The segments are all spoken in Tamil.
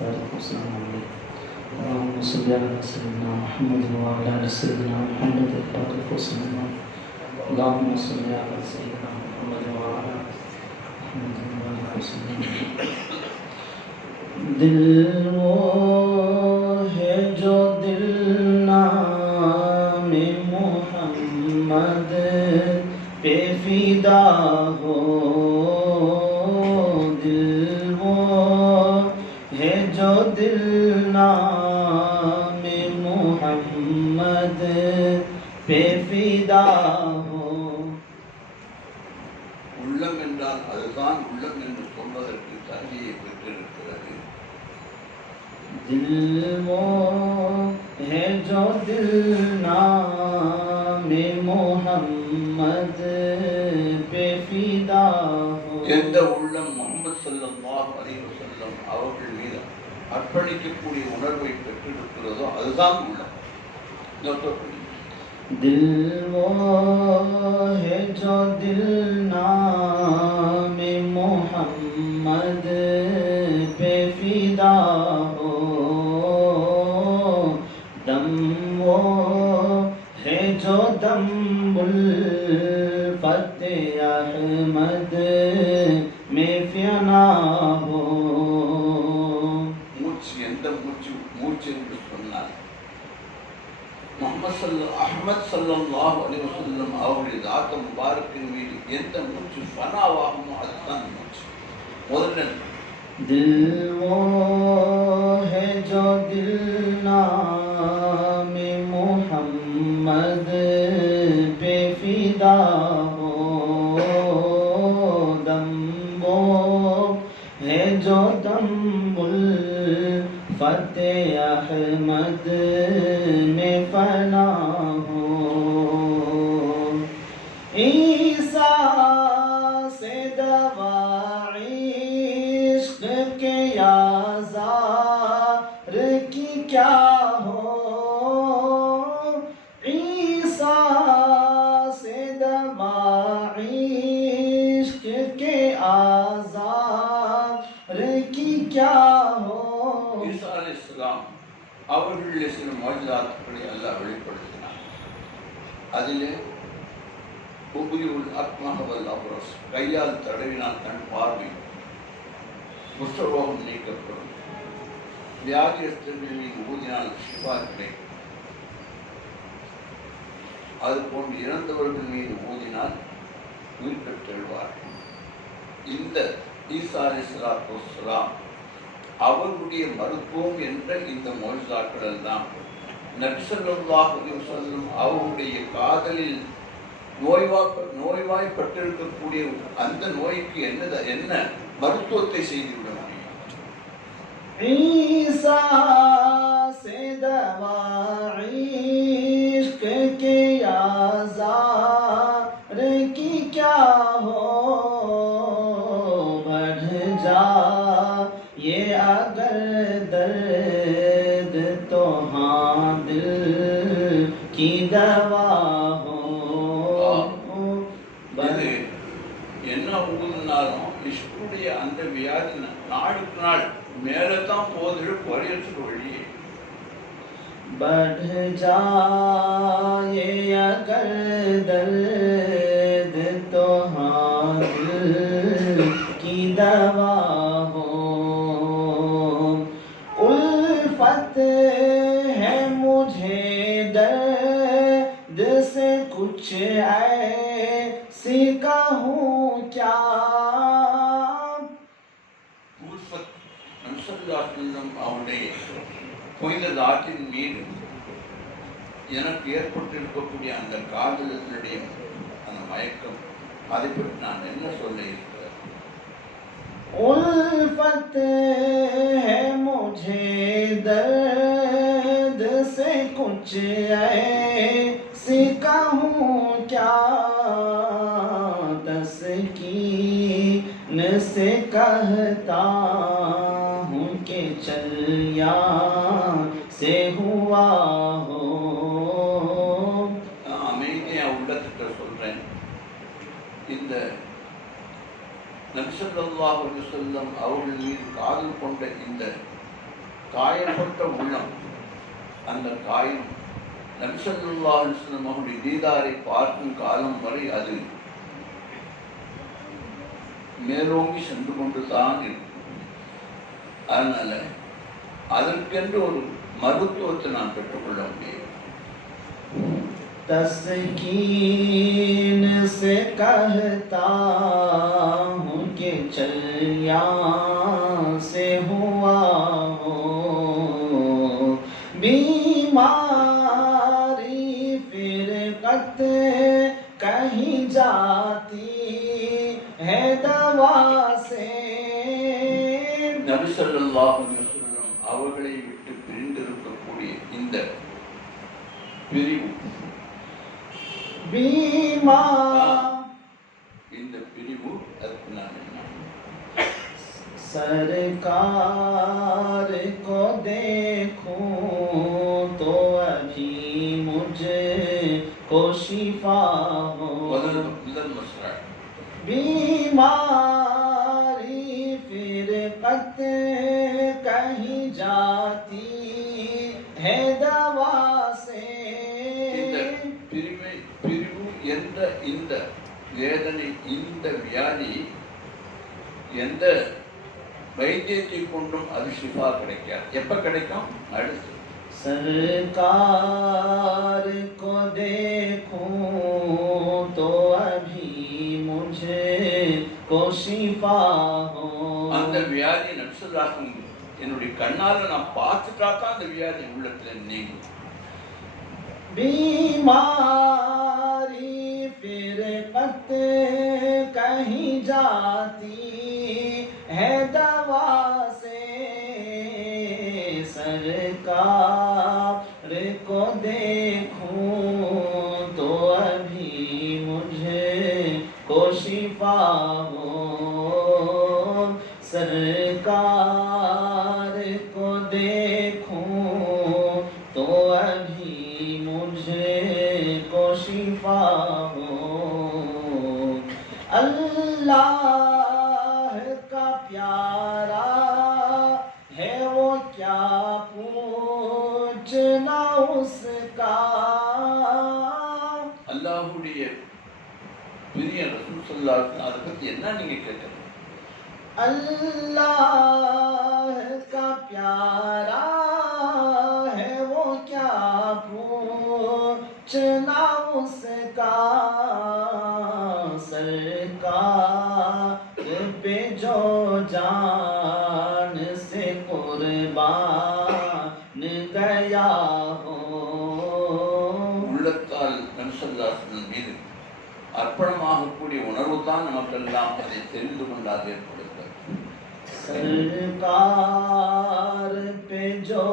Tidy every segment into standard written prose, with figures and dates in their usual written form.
بارك وسلم عليه. اللهم صل على سيدنا محمد وعلى ال سيدنا محمد بارك وسلم عليه. اللهم صل على سيدنا محمد وعلى ال محمد بارك وسلم عليه. दिल वो है जो दिल नामे मोहम्मद पे फिदा हो, दिल वो है जो दिल नामे मोहम्मद पे फिदा हो. உள்ளம் என்றால் அதுதான் உள்ளம் என்று சொல்வதற்கு தகுதியை பெற்றிருக்கிறது. दिल वो है जो दिल नामे मोहम्मद पे फिदा हो. எந்த உள்ளம் முஹம்மது ஸல்லல்லாஹு அலைஹி வஸல்லம் அவர்கள் மீது அர்ப்பணிக்கக்கூடிய உணர்வை பெற்றிருக்கிறதோ அதுதான் உள்ளம். दिल वो है जो दिल नामे मोहम्मद पे फिदा हो, दम वो है जो दम उल्फत अहमद में फना हो. மூச்சு எந்த மூச்சு என்று சொன்னார் அஹ்மத் ஸல்லல்லாஹு அலைஹி வஸல்லம் அவருடைய தாத்த முபாரக்கின் மீது எந்த மூச்சு ஃபனாவாகுமோ அதுதான் மூச்சு. முதல்ல दिल वो है जो दिल नामे मोहम्मद पे फिदा हो, दम वो है जो दम उल्फत अहमद में फना हो. ईसा से दवा इश्क के याज़ार की क्या हो, ईसा से दवा इश्क के आज़ार की क्या हो. ஈசா அலைஹிஸ்ஸலாம் அவர்களுடைய சில மௌஜிதாத்துக்களை அல்லாஹ் வெளிப்படுத்தினார். அதிலே உபுயுல் அக்மஹ வல் அப்ரஸ், கையால் தடவினால் கண் பார்வை, குஷ்டரோகம் நீக்கப்படும், வியாதியஸ்தர்கள் மீது ஊதினால் ஷிஃபா கிடைக்கும், அதுபோன்று இறந்தவர்கள் மீது ஊதினால் உயிர் பெற்றெழுவார்கள். இந்த ஈசா அலைஹிஸ்ஸலாத்து வஸ்ஸலாம் அவர்களுடைய மருத்துவம் என்ற இந்த மௌஜிதாக்கள் எல்லாம் நபி ஸல்லல்லாஹு அலைஹி வஸல்லம் அவருடைய காதலில் நோய்வாய்ப்பட்டிருக்கக்கூடிய அந்த நோய்க்கு என்ன மருத்துவத்தை செய்துவிட முடியும். ईसा से दवा इश्क के याज़ार की क्या हो, बढ़ जा ये अगर दर्द तो हाँ दिल की दवा हो. இது என்ன ஊதுனாலும் இஷ்குடைய அந்த வியாதி நாளுக்கு நாள் மேலே தான் போகுது, குறையறதுக்கு வழியே. बढ़ जाए अगर दर्द तो हाँ दिल की दवा हो. उल्फत है मुझे दर्द से कुछ ऐसी कहूँ क्या. அவனுடைய புனித தாட்டின் மீது எனக்கு ஏற்பட்டிருக்கக்கூடிய அந்த காதலினுடைய அந்த மயக்கம், அதை பற்றி நான் என்ன சொல்ல இருக்கிறேன். उल्फत है मुझे दर्द से कुछ ऐसी कहूँ क्या, तस्कीन से कहता हूँ कि चल यहाँ से हुआ हो. அமைதியா உள்ளத்திட்ட சொல்றேன். இந்த நபி ஸல்லல்லாஹு அலைஹி வஸல்லம் அவர்கள் மீது காதல் கொண்ட இந்த காயப்பட்ட உள்ளம், அந்த காயம் நபி ஸல்லல்லாஹு அலைஹி வஸல்லம் அவருடைய தீதாரை பார்க்கும் காலம் வரை அது மேலோங்கி சென்று கொண்டு தான் இருக்கும். அதனால அதற்கென்று ஒரு மருத்துவத்தை நான் பெற்றுக்கொள்ள முடியும். तस्कीन से कहता हूँ कि चल यहाँ से हुआ हो, बीमारी फिरकत कहीं जाती है दवा से. நபி ஸல்லல்லாஹு அலைஹி வஸல்லம் அவர்களை விட்டு பிரிந்திருக்கக்கூடிய இந்த பிரிவு, இந்த பிரிவு அதுக்கு நான் என்ன? सरकार को देखूं तो अभी मुझे को शिफा हो. முதல் மஸ்ரா बीमारी फिरकत कहीं जाती है दवा से. பிரிவு என்ற இந்த வேதனை, இந்த வியாதி எந்த வைத்தியத்தை கொண்டும் அது ஷிஃபா கிடைக்காது. எப்ப கிடைக்கும்? அடுத்து सरकार को देखूं तो अभी मुझे को शिफा हो. அந்த வியாதி நப்சுல்லாஹும் என்னுடைய கண்ணால நான் பார்த்துட்டா தான் அந்த வியாதி உள்ளத்துல நீங்கும். बीमारी फिरकत कहीं जाती है दवा से. सरकार को देखूं तो अभी मुझे को शिफा हो. सरकार को देखूं तो अभी मुझे को शिफा हो. अल्लाह का प्यारा है वो क्या पूछना उसका. அல்லாஹ்வுடைய பிரிய ரசூல் ஸல்லல்லாஹு அலைஹி வஸல்லம் அதை பத்தி என்ன நீங்க கேட்கணும்? अल्लाह का प्यारा है वो क्या पूछना उसका. सरकार पे जो जान से कुर्बान गया हो. உள்ளத்தால் நபி ஸல்லல்லாஹு அலைஹி வஸல்லம் மீது அர்ப்பணமாகக்கூடிய உணர்வு தான் நமக்கெல்லாம் அதை தெரிந்து கொண்டால் ஏற்படுகிறது. सरकार पे जो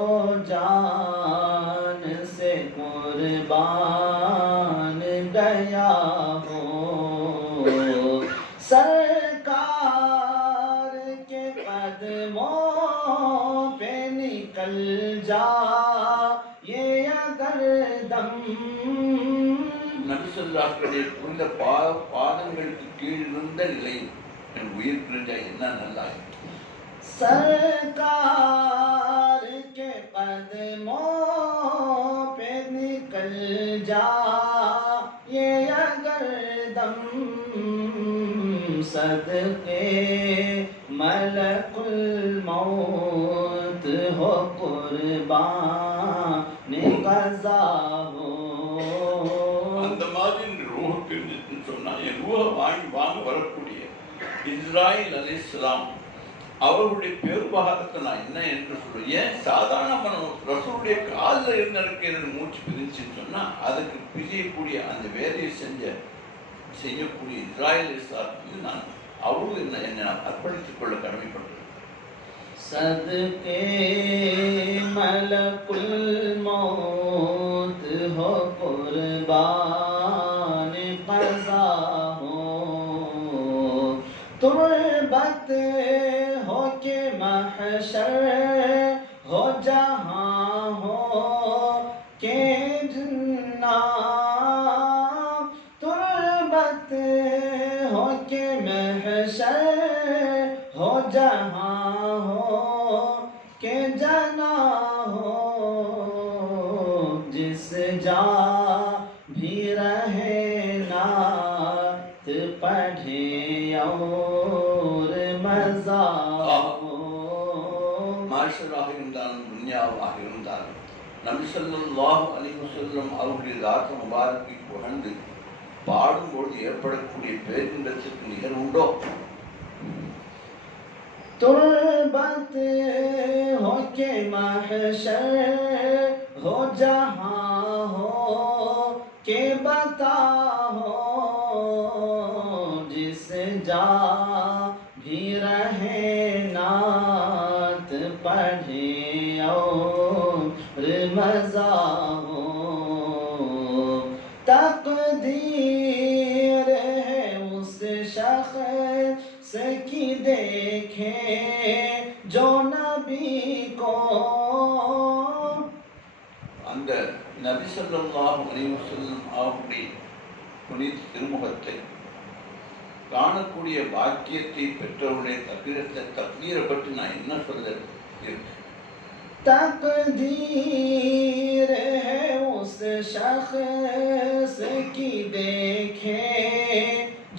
जान से कुर्बान गया हो. सरकार के कदमों पे निकल जा ये अगर दम. நபி ஸல்லல்லாஹு அலைஹி வஸல்லம் புனித பாதங்களுக்கு கீழ் இருந்த நிலை என் உயிர் பிரிஞ்சா என்ன நல்லா இருக்கும். सरकार के कदमों पे निकल जा ये अगर दम. सदके मलकुल मौत हो कुर्बान कज़ा हो. அந்த மாதிரி ரூஹ் பிரிஞ்சுன்னு சொன்னா என் ரூஹை வாங்க வரக்கூடிய இஸ்ராயில் அலைஹிஸ்ஸலாம் அவர்களுடைய பெருபாகத்தை நான் என்ன என்று சொல்றேன். ஏன் சாதாரண ரசூலுடைய காலில் இருந்து எனக்கு மூச்சு பிரிஞ்சுன்னு சொன்னா அதுக்கு பிரியக்கூடிய அந்த வேலையை செய்யக்கூடிய இஸ்ராயில் அலைஹிஸ்ஸலாத்துக்கு நான் அவரு என்னை நான் அர்ப்பணித்துக் கொள்ள கடமைப்பட்டேன். सदके मलकुल मौत हो कुर्बान कज़ा हो. तुर्बत हो के महशर हो जहाँ हो के जन्ना. तुर्बत हो के महशर हो जहाँ हो के जना हो, जिस जा भी रहे नात पढ़े और मजा हो। மாஷராக இருந்தாலும் துன்யாவாக இருந்தாலும் நபி ஸல்லல்லாஹு அலைஹி வஸல்லம் அவருடைய ذات முபாரக்கை புகழ்ந்து பாடும்போது ஏற்படக்கூடிய பேரின்பத்துக்கு நிகர் உண்டோ? तुर्बत हो के महशर हो, जहाँ हो के बता हो, जिस जा भी रहे नात पढ़े और मजा हो। तकदीर है उस शख्स की देखे जो नबी को, அந்த நபி ஸல்லல்லாஹு அலைஹி வஸல்லம் அவருடைய புனித திருமுகத்தை காணக்கூடிய பாக்கியத்தை பெற்றவருடைய தக்தீரை பற்றி நான் என்ன சொல்ல இருக்கு? तकदीर है उस शख्स की देखे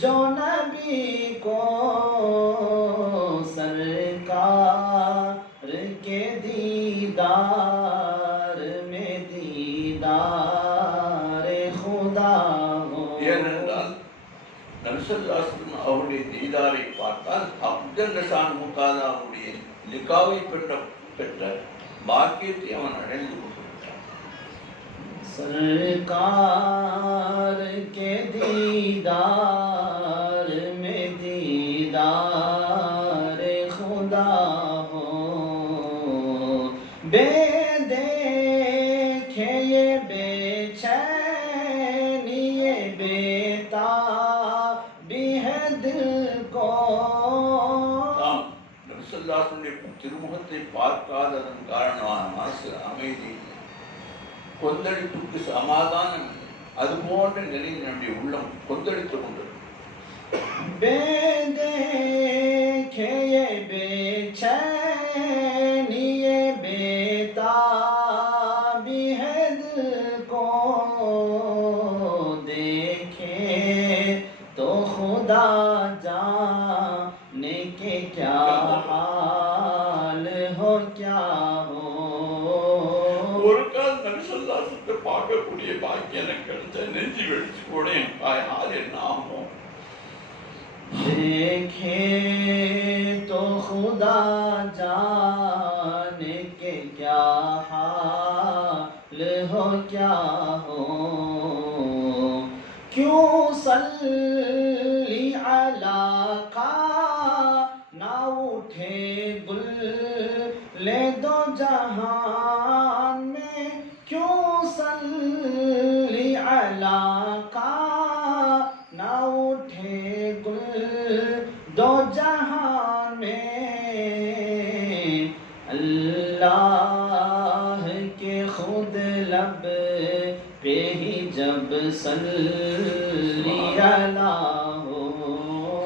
जो नबी को, सरकार के दीदार में दीदार खुदा हो। ஏனென்றால் நபி ஸல்லல்லாஹு அலைஹி வஸல்லம் அவருடைய தீதாரை பார்த்தால் அப்துல் ரஹ்மான் முத்தாலா அவருடைய லிகாவை பெற்ற பாக்கியத்தை அவன் அடைந்து கொண்டிருக்கிறான். सरकार के दीदार में दीदार खुदा हो। बेदेखे ये बेचैनी ये बेताबी है दिल को, தாம் நபி ஸல்லல்லாஹு அலைஹி வஸல்லம் திருமுகத்தை பார்க்காததன் காரணமான மனசு அமைதி, கொந்தளிப்புக்கு சமாதானம், அது போன்ற நிலையில் நம்முடைய உள்ளம் கொந்தளித்துக் கொண்டிருக்கும். बेदेखे ये बेचैनी ये बेताबी है दिल को, देखे तो खुदा जाने के क्या हाल हो क्या हो। ஒரு கால் நபி ஸல்லல்லாஹு அலைஹி வஸல்லம் பார்க்கக்கூடிய பாக்கியம் எனக்கு கிடைச்ச நெஞ்சு வெடிச்சு கூட என் ஹால் என்ன ஆகும்? देखे तो खुदा जाने के क्या हाल हो क्या हो। क्यों सल्ली अला का ना उठे गुल ले दो जहान में, क्यों सल्ली अला का ना उठे गुल दो जहान में। अल्लाह के खुद लब पे ही जब सल्ली अला हो।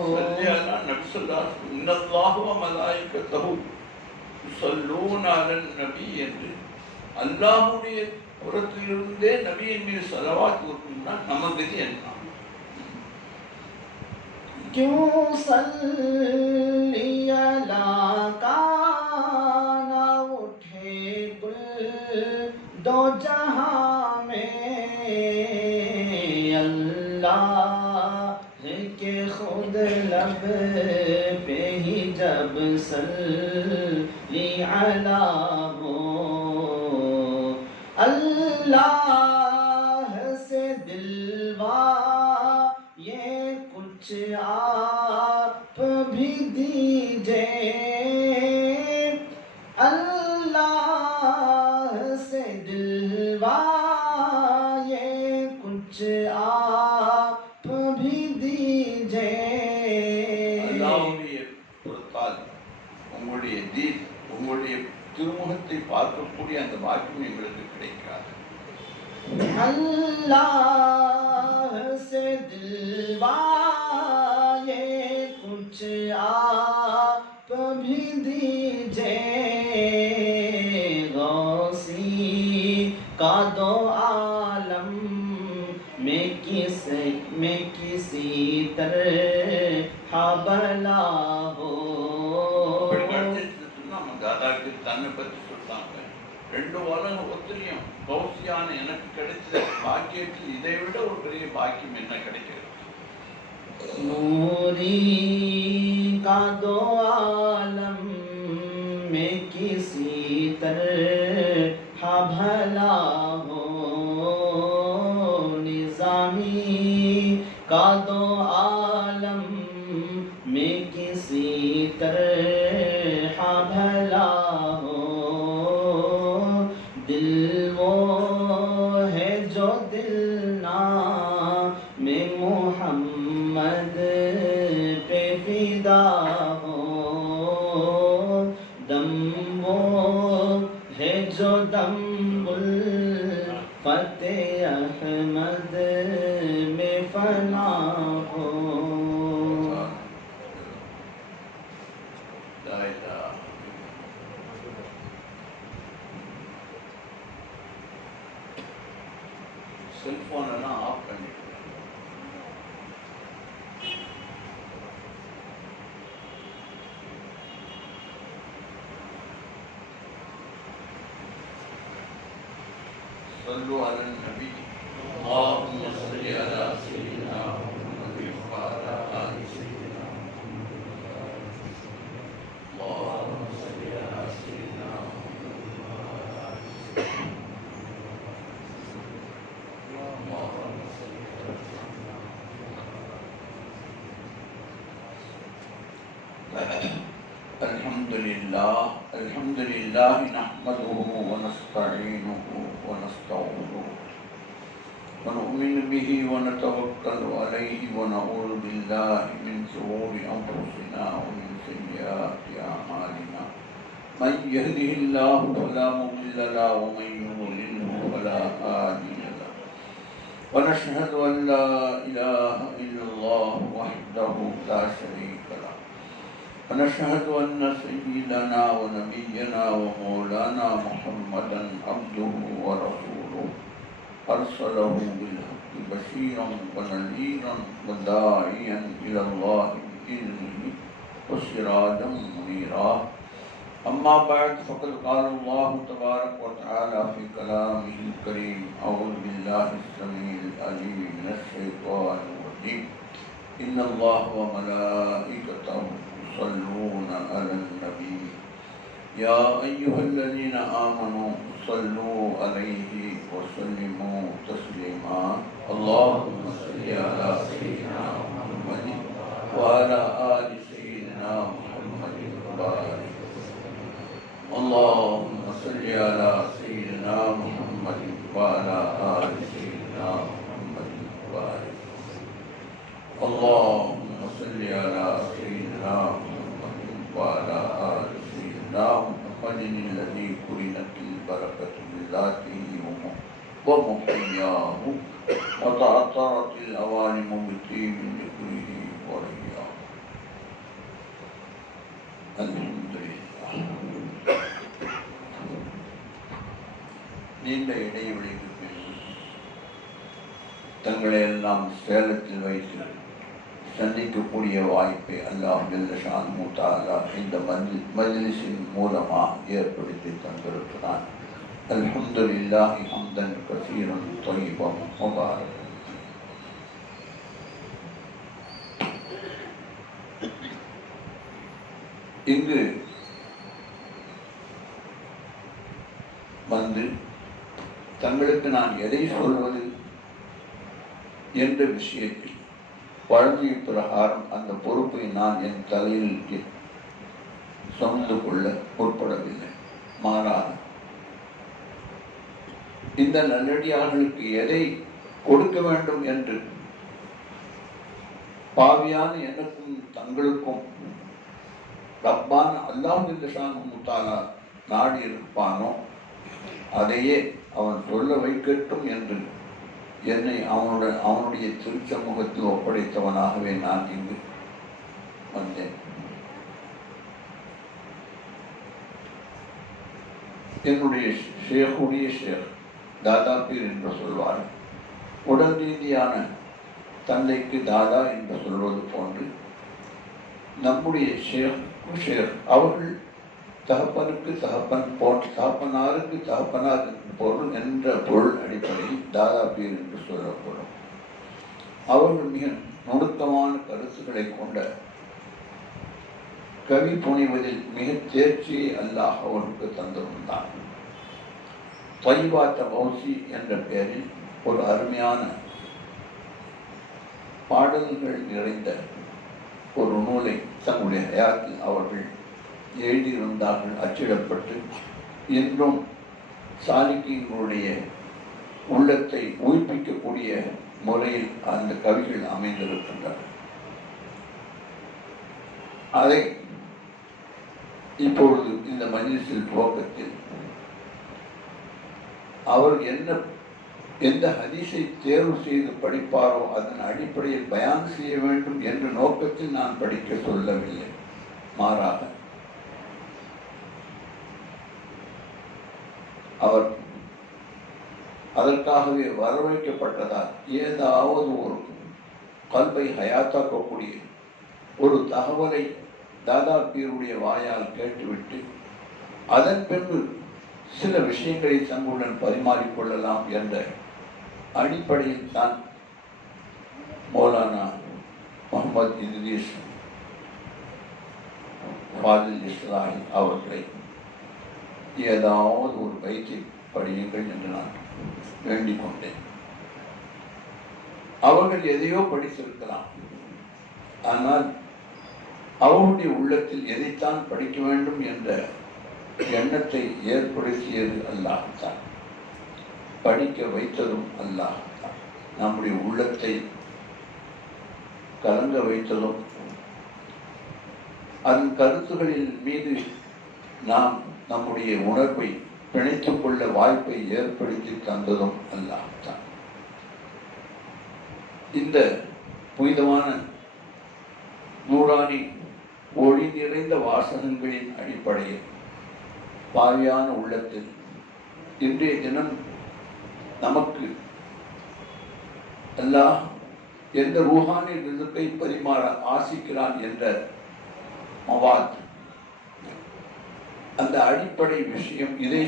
சல்லி அலா நபி ஸல்லல்லாஹு அலைஹி வஸல்லம் இன்னல்லாஹு வ மலாயிகத்தஹு யுஸல்லூன அலன் நபி என்று அல்லாஹ்வுடைய புறத்திலிருந்தே நபியின் மீது ஸலவாத் கூறினா நமக்கு என்ன? क्यों सल्ली अला का ना उठे गुल दो जहां में। अल्लाह के खुद लब पे ही जब सल्ली अला हो। अल्लाह से दिलवा ये कुछ आप भी दीजिए। अल्लाह से दिलवा ये कुछ आप भी दीजिए। அல்லாஹ்வுடைய பொறுத்தால் உங்களுடைய தீன், உங்களுடைய திருமுகத்தை பார்க்கக்கூடிய அந்த பாக்கியம் எங்களுக்கு கிடைக்காது. अल्लाह से दिलवा ये कुछ आप भी दीजिए। का दो आलम में किसी तरह भला हो தாதாக்கு தன்னை பற்றி சொல்றாங்க. ரெண்டு உலகம் ஒத்துலையும் கௌசியான எனக்கு கிடைச்ச பாக்கியத்தில் இதை விட ஒரு பெரிய பாக்கியம் என்ன கிடைக்கிறது? नूरी का दो आलम में किसी तरह भला हो निजामी का दो आलम में किसी तरह भला हो दिल वो है जो दिल ना में मोहम्मद पे फिदा हो दम वो है जो दम फतेह अहमद में फना हो செல்போன் எல்லாம் ஆஃப் பண்ணிட்டு صلوا على النبي اللهم صل على سيدنا محمد وعلى آل سيدنا محمد اللهم صل على سيدنا محمد وعلى آل سيدنا اللهم صل على سيدنا الحمد لله نحمده ونستعينه ونستغفره ونؤمن به ونتوكل عليه ونعوذ بالله من شرور أنفسنا ومن سيئات أعمالنا من يهده الله فلا مضل له ومن يضلله فلا هادي له ونشهد أن لا إله إلا الله وحده لا شريك له ونشهد أن سيدنا ونبينا ومولانا محمدا عبده ورسوله أرسله بالحق بشيرا ونذيرا وداعيا إلى الله بإذنه وسراجا منيرا أما بعد فقد قال الله تبارك وتعالى في كلامه الكريم أعوذ بالله السميع العليم من الشيطان الرجيم إن الله وملائكته يصلون على النبي يا أيها الذين آمنوا صلوا عليه وسلموا تسليما اللهم صل على سيدنا محمد وعلى آل سيدنا محمد وبارك اللهم صل على سيدنا محمد وعلى آل سيدنا محمد وبارك اللهم صل على سيدنا محمد وعلى آل سيدنا محمد الذي كرنت البركة بذاته ومحياه وتعطرت الأوانم بطيب ذكره ورياه الحمد لله நீண்ட இடைவெளிக்கு பின் தங்களை எல்லாம் சேலத்தில் வைத்து சந்திக்கக்கூடிய வாய்ப்பை அல்லாஹ் ஜல்ல ஷானஹு தஆலா இந்த மஜ்லிஸின் மூலமாக ஏற்படுத்தி தந்திருக்கிறான். அல்ஹம்துலில்லாஹி ஹம்தன் கஸீரன் தய்யிபன் முபாரக். இங்கு வந்து தங்களுக்கு நான் எதை சொல்வது என்ற விஷயத்தில் வழங்கிய பிரகாரம் அந்த பொறுப்பை நான் என் தலையில் சுமந்து கொள்ள முற்படவில்லை. மாறாக இந்த நல்லடியார்களுக்கு எதை கொடுக்க வேண்டும் என்று பாவியான எனக்கும் தங்களுக்கும் ரப்பான அல்லாஹ் ஜல்ல ஷானஹு தஆலா நாடி இருப்பானோ அதையே அவன் சொல்ல வைக்கட்டும் என்று என்னை அவனுடைய திருச்சமூகத்தில் ஒப்படைத்தவனாகவே நான் இங்கு வந்தேன். என்னுடைய ஷேக் தாதா பீர் என்று சொல்வார். உடல் ரீதியான தந்தைக்கு தாதா என்று சொல்வது போன்று நம்முடைய ஷேர் அவர்கள் தகப்பனுக்கு தகப்பன் தகப்பனாருக்கு தகப்பனார் பொருள் என்ற பொருள் அடிப்படையில் தாதா பீர் என்று சொல்லப்படும். அவர்கள் மிக நுணுக்கமான கருத்துக்களை கொண்ட கவி புனைவதில் மிக தேர்ச்சியை அல்லாஹ் அவருக்கு தந்திருந்தான். தொய்பாத்த மௌசி என்ற பெயரில் ஒரு அருமையான பாடல்கள் நிறைந்த ஒரு நூலை தன்னுடைய ஹயாத்தில் அவர்கள் எழுதியிருந்தார்கள். அச்சிடப்பட்டு இன்றும் சாலிக்கிங்களுடைய உள்ளத்தை உயிர்ப்பிக்கக்கூடிய முறையில் அந்த கவிகள் அமைந்திருக்கின்றன. அதை இப்பொழுது இந்த மஜ்லிஸில் துவக்கத்தில் அவர் எந்த ஹதீஸை தேர்வு செய்து படிப்பாரோ அதன் அடிப்படையில் பயான் செய்ய வேண்டும் என்ற நோக்கத்தில் நான் படிக்க சொல்லவில்லை. மாறாக அவர் அதற்காகவே வரவைக்கப்பட்டதால் ஏதாவது ஒரு கல்வை ஹயாத்தாக்கக்கூடிய ஒரு தகவலை தாதா பீருடைய வாயால் கேட்டுவிட்டு அதன் பின்பு சில விஷயங்களை தங்களுடன் பரிமாறிக்கொள்ளலாம் என்ற அடிப்படையில் தான் மௌலானா முகமது இத்ரீஸ் ஃபாதில் இஸ்லாஹி அவர்களை ஏதாவது ஒரு பயிற்சி படியுங்கள் என்று நான் வேண்டிக் கொண்டேன். அவர்கள் எதையோ படித்திருக்கலாம், ஆனால் அவருடைய உள்ளத்தில் எதைத்தான் படிக்க வேண்டும் என்ற எண்ணத்தை ஏற்படுத்தியது அல்லாஹ்தான், படிக்க வைத்ததும் அல்லாஹ்தான், நம்முடைய உள்ளத்தை கலங்க வைத்ததும் அதன் கருத்துகளின் மீது நாம் நம்முடைய உணர்வை பிணைத்துக் கொள்ள வாய்ப்பை ஏற்படுத்தி தந்ததும் அல்லாஹ்தான். இந்த புனிதமான நூறானி ஒளி நிறைந்த வாசகங்களின் அடிப்படையில் பாவியான உள்ளத்தில் இன்றைய தினம் நமக்கு அல்லாஹ் எந்த ரூஹானி ரிசுக்கை பரிமாற ஆசிக்கிறான் என்ற மவாத், அந்த அடிப்படை விஷயம் இதை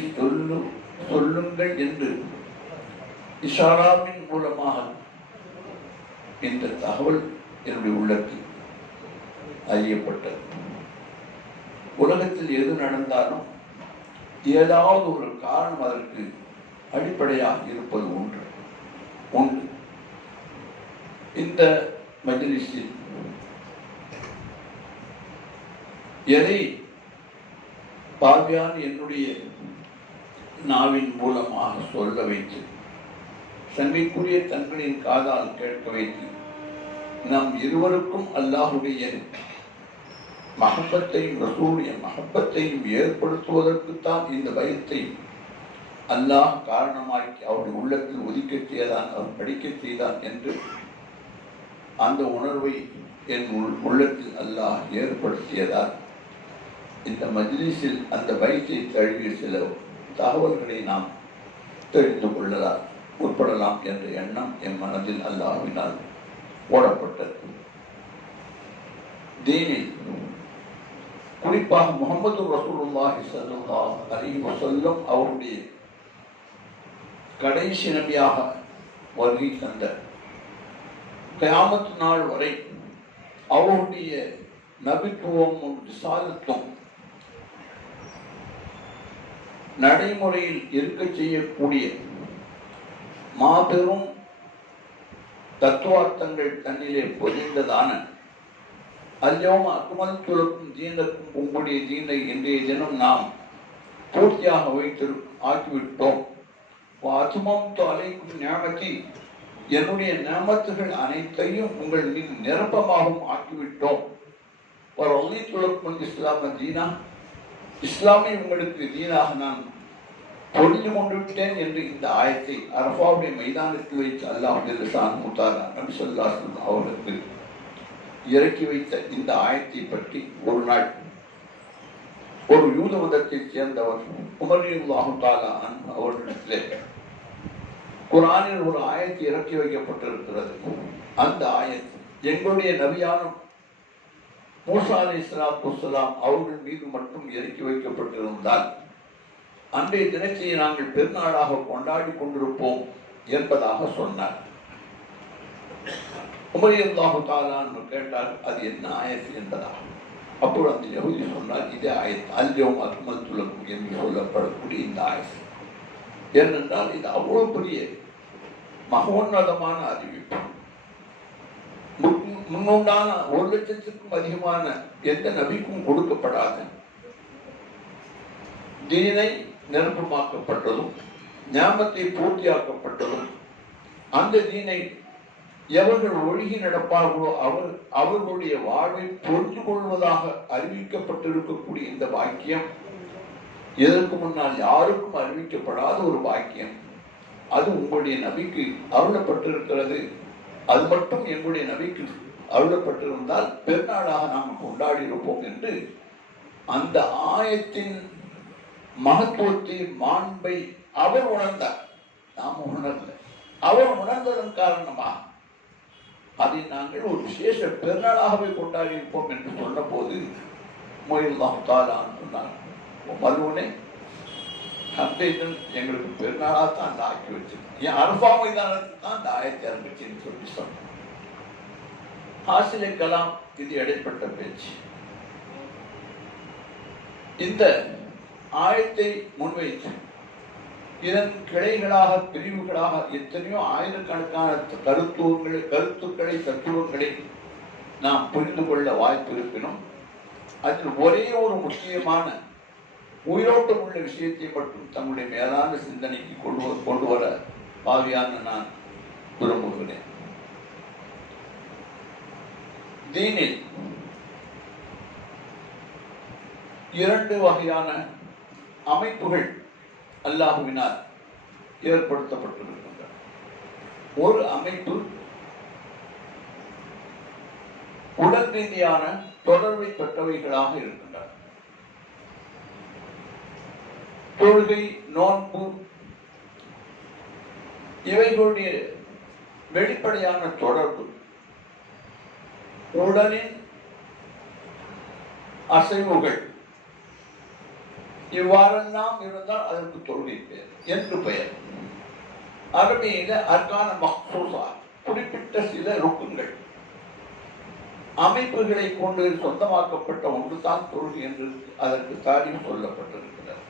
சொல்லுங்கள் என்று இஷாராவின் மூலமாக இந்த தகவல் என்னுடைய உள்ளத்தில் அறியப்பட்டது. உலகத்தில் எது நடந்தாலும் ஏதாவது ஒரு காரணம் அதற்கு அடிப்படையாக இருப்பது உண்டு. இந்த மஜ்லிஸில் எதை பாவியான் என்னுடைய நாவின் மூலமாக சொல்ல வைத்து சங்கைக்குரிய தங்களின் காதால் கேட்க வைத்து நம் இருவருக்கும் அல்லாஹுடைய மஹப்பத்தையும் ரசூலுடைய மஹப்பத்தையும் ஏற்படுத்துவதற்குத்தான் இந்த பயத்தை அல்லாஹ் காரணமாக்கி அவருடைய உள்ளத்தில் உதிக்க செய்தான், அவர் படிக்க செய்தான் என்று அந்த உணர்வை என் உள்ளத்தில் அல்லாஹ் ஏற்படுத்தியதால் இந்த மஜ்லிஸில் அந்த பயத்தை தழுவிய சில தகவல்களை நாம் தெரிந்து கொள்ளலாம் உட்படலாம் என்ற எண்ணம் என் மனதில் அல்லாஹ்வினால் ஓடப்பட்டது. தீனில் குறிப்பாக முஹம்மது ரசூலுல்லாஹி ஸல்லல்லாஹு அலைஹி வஸல்லம் அவருடைய கடைசி நபியாக வருகை தந்த கியாமத் நாள் வரை அவருடைய நபித்துவமும் ரிசாலத்தும் நடைமுறையில் இருக்க செய்யக்கூடிய மாபெரும் தத்துவார்த்தங்கள் தன்னிலே பொதிந்ததான அல்யௌம அக்மல்து லக்கும் தீனக்கும், உங்களுடைய தீனை இன்றைய தினம் நாம் பூர்த்தியாக ஆக்கிவிட்டோம். அத்மம்து அலைக்கும் நிஅமதி, என்னுடைய நிஅமத்துகள் அனைத்தையும் உங்கள் மீது நிரப்பமாகவும் ஆக்கிவிட்டோம். வரதீது லக்கும் இஸ்லாம தீனா, இஸ்லாமை உங்களுக்கு தீனாக நான் பொருந்தி கொண்டு விட்டேன் என்று இந்த ஆயத்தை அரஃபாவுடைய மைதானத்தில் வைத்து அல்லாஹ் ஸல்லல்லாஹு நபி ஸல்லல்லாஹு அலைஹி வஸல்லம் அவர்களுக்கு இறக்கி வைத்த இந்த ஆயத்தை பற்றி ஒரு நாள் ஒரு யூத மதத்தைச் சேர்ந்தவர் உமர் ரலியல்லாஹு தஆலா அன்ஹு அவர்களிடத்திலே குர்ஆனில் ஒரு ஆயத்து இறக்கி வைக்கப்பட்டிருக்கிறது. அந்த ஆயத்து எங்களுடைய நபியான மூசா அலைஹிஸ்ஸலாத்து வஸ்ஸலாம் அவர்கள் மீது மட்டும் இறக்கி வைக்கப்பட்டிருந்தால் அன்றைய தினத்தை நாங்கள் பெருநாளாக கொண்டாடி கொண்டிருப்போம் என்பதாக சொன்னார். உமர் ரலியல்லாஹு தஆலா கேட்டார், அது என்ன ஆயத்து என்பதாக. அப்போது அந்த யஹூதி சொன்னார், இதே ஆயத்து அல்யௌம அக்மல்து லக்கும் என்று சொல்லப்படக்கூடிய இந்த ஆயத்து. ஏனென்றால் இது அவ்வளவு பெரிய மகோன்னதமான அறிவிப்பு. முன்னுண்டான 1,00,000க்கும் அதிகமான எந்த நபிக்கும் கொடுக்கப்படாத தீனை நிரப்பமாக்கப்பட்டதும் ஞாபகத்தை பூர்த்தியாக்கப்பட்டதும் அந்த தீனை எவர்கள் ஒழுகி நடப்பார்களோ அவர்களுடைய வாழ்வை புரிந்து கொள்வதாக அறிவிக்கப்பட்டிருக்கக்கூடிய இந்த பாக்கியம் இதற்கு முன்னால் யாருக்கும் அறிவிக்கப்படாத ஒரு பாக்கியம். அது உங்களுடைய நபிக்கு அருளப்பட்டிருக்கிறது. அது மட்டும் எங்களுடைய நபிக்கு அருளப்பட்டிருந்தால் பெருநாளாக நாம் கொண்டாடி இருப்போம் என்று அந்த ஆயத்தின் மகத்துவத்தை மாண்பை அவர் உணர்ந்தார். நாம் உணர்ந்த அவர் உணர்ந்ததன் காரணமாக அதை நாங்கள் ஒரு விசேஷ பெருநாளாகவே கொண்டாடி இருப்போம் என்று சொன்ன போது மொய்யல்லாஹு தஆலான்னு சொன்னார், மருவனே சந்தேகன் எங்களுக்கு பெருநாளாக தான் அந்த ஆக்கி வச்சிருக்கோம், என் அரபா மைதானத்தில் தான் அந்த ஆயத்தை ஆரம்பிச்சுன்னு சொல்லி சொன்னோம். ஹாசிலே கலாம் இது இடைப்பட்ட பேச்சு. இந்த ஆயத்தை முன்வைத்து இதன் கிளைகளாக பிரிவுகளாக எத்தனையோ ஆயிரக்கணக்கான கருத்துக்களை தத்துவங்களை நாம் புரிந்து கொள்ள வாய்ப்பு இருப்பினும் அதில் ஒரே ஒரு முக்கியமான உயிரோட்டம் உள்ள விஷயத்தை மட்டும் தங்களுடைய மேலான சிந்தனைக்கு கொண்டு வர பாவியான நான் விரும்புகிறேன். தீனில் 2 வகையான அமைப்புகள் அல்லாஹுவினால் ஏற்படுத்தப்பட்டிருக்கின்றன. ஒரு அமைப்பு உடல் ரீதியான தொடர்பை பெற்றவைகளாக இருக்கின்றன. தொழுகை, நோன்பு இவைகளுடைய வெளிப்படையான தொடர்பு உடலின் அசைவுகள் இவ்வாறெல்லாம் இருந்தால் அதற்கு தொழுகை பெயர் என்று பெயர். அரபியில அர்கான மக்சூசா குறிப்பிட்ட சில ருக்குங்கள் அமைப்புகளை கொண்டு சொந்தமாக்கப்பட்ட ஒன்றுதான் தொழுகை என்று அதற்கு தாரீஃப் சொல்லப்பட்டிருக்கிறது.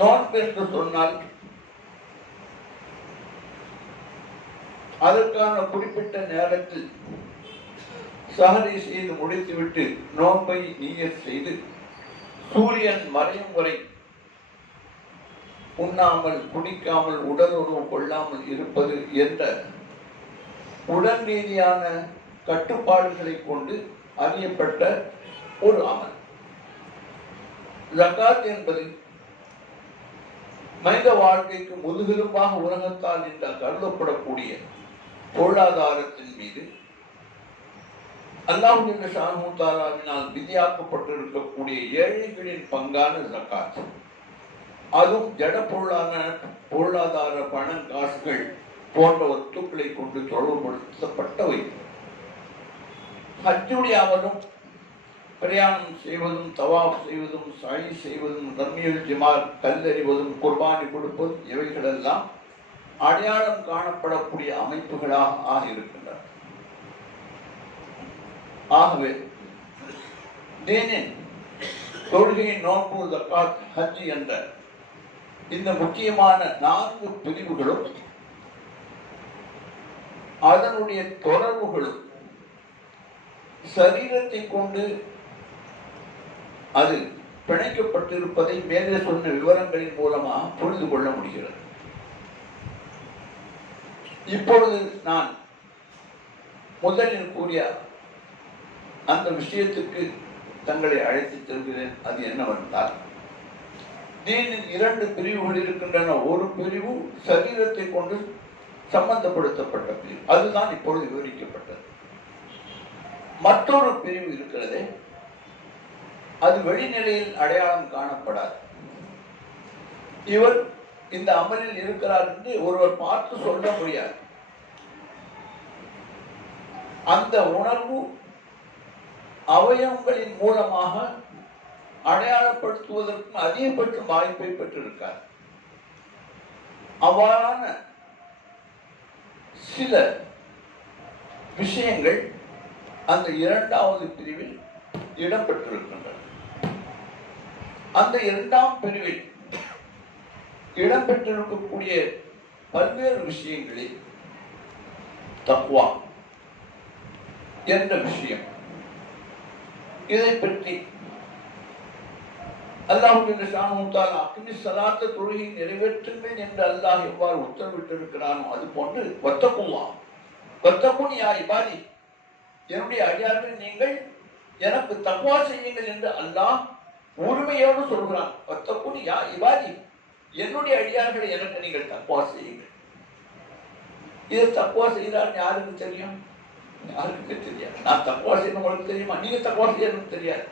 நோன்பு என்று சொன்னால் அதற்கான குறிப்பிட்ட நேரத்தில் சஹரி செய்து முடித்துவிட்டு நோன்பை நியத் செய்து சூரியன் மறையும் வரை உண்ணாமல் குடிக்காமல் உடல் உறவு கொள்ளாமல் இருப்பது என்ற உடல் ரீதியான கட்டுப்பாடுகளை கொண்டு அறியப்பட்ட ஒரு அமல். ஜகாத் என்பது மனித வாழ்க்கைக்கு முதுகெலும்பாக உலகத்தால் என்று கருதப்படக்கூடிய பொருளாதாரத்தின் மீது அல்லாஹ் ஷானஹு தஆலாவினால் விதியாக்கப்பட்டிருக்கக்கூடிய ஏழைகளின் பங்கான ஜகாத், அதுவும் ஜட பொருளாதார பணம் காசுகள் போன்ற வஸ்துக்களை கொண்டு தொடர்புபடுத்தப்பட்டவை. ஹஜ்ஜுடைய அமலும் பிரயாணம் செய்வதும் தவாப் செய்வதும் சாயி செய்வதும் ரம்மியுல் ஜிமார் கல்லறிவதும் குர்பானி கொடுப்பதும் இவைகளெல்லாம் அடையாளம் காணப்படக்கூடிய அமைப்புகளாக இருக்கின்றன. ஆகவே தீனின் தொழுகை, நோன்பு, ஜகாத், ஹஜ் என்ற இந்த முக்கியமான 4 பிரிவுகளும் அதனுடைய தொடர்புகளும் சரீரத்தை கொண்டு அது பிணைக்கப்பட்டிருப்பதை மேலே சொன்ன விவரங்களின் மூலமாக புரிந்து கொள்ள முடிகிறது. இப்பொழுது நான் முதலில் கூறிய அந்த விஷயத்துக்கு தங்களை அழைத்து செல்கிறேன். அது என்னவென்றால், தீனில் 2 பிரிவுகள் இருக்கின்றன. ஒரு பிரிவு சரீரத்தை கொண்டு சம்பந்தப்படுத்தப்பட்ட பிரிவு, அதுதான் இப்பொழுது விவரிக்கப்பட்டது. மற்றொரு பிரிவு இருக்கிறதே, அது வெளிநிலையில் அடையாளம் காணப்படாது. இவர் இந்த அமலில் இருக்கிறார் என்று ஒருவர் பார்த்து சொல்ல முடியாது. அந்த உணர்வு அவயவங்களின் மூலமாக அடையாளப்படுத்துவதற்கும் அதிகபட்ச வாய்ப்பை பெற்றிருக்கார். அவ்வாறான சில விஷயங்கள் அந்த இரண்டாவது பிரிவில் இடம்பெற்றிருக்கின்றன. அந்த இரண்டாம் பிரிவில் இடம்பெற்றிருக்கக்கூடிய பல்வேறு விஷயங்களில் தக்வா என்ற விஷயம், இதை பற்றி அல்லாஹ் சலாத்த தொழுகை நிறைவேற்றுங்கள் என்று அல்லாஹ் எவ்வாறு உத்தரவிட்டிருக்கிறானோ அது போன்று வத்தகுன் யா இபாதி, என்னுடைய அடியார்கள் நீங்கள் எனக்கு தக்வா செய்யுங்கள் என்று அல்லாஹ் உரிமையோடு சொல்கிறான். வத்தகுன் யா இபாதி, என்னுடைய அடியார்களை எனக்கு நீங்கள் தக்வா செய்யுங்கள். இது தக்வா செய்கிறான்னு யாருக்கு தெரியும்? யாருக்கு தெரியாது. நான் தக்வா செய்யணும் உங்களுக்கு தெரியுமா? நீங்க தக்வா செய்யணும் தெரியாது.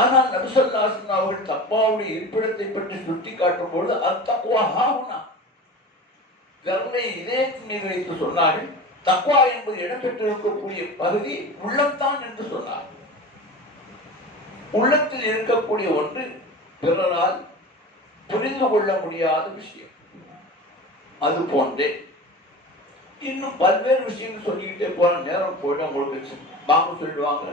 ஆனால் நபி ஸல்லல்லாஹு அலைஹி வஸல்லம் அவர்கள் தக்வாவுடைய இருப்பிடத்தை பற்றி சுட்டி காட்டும் பொழுது அத்தக்வா ஹாஹுனா, கர்மை இதயத்தின் மீது வைத்து சொன்னார்கள். தக்வா என்பது இடம்பெற்றிருக்கக்கூடிய பகுதி உள்ளம்தான் என்று சொன்னார். உள்ளத்தில் இருக்கக்கூடிய ஒன்று பிறரால் புரிந்து கொள்ள முடியாத விஷயம். அது போன்றே இன்னும் பல்வேறு விஷயங்கள் சொல்லிக்கிட்டே போற நேரம் போயிட்டு உங்களுக்கு பாம்பு சொல்லுவாங்க,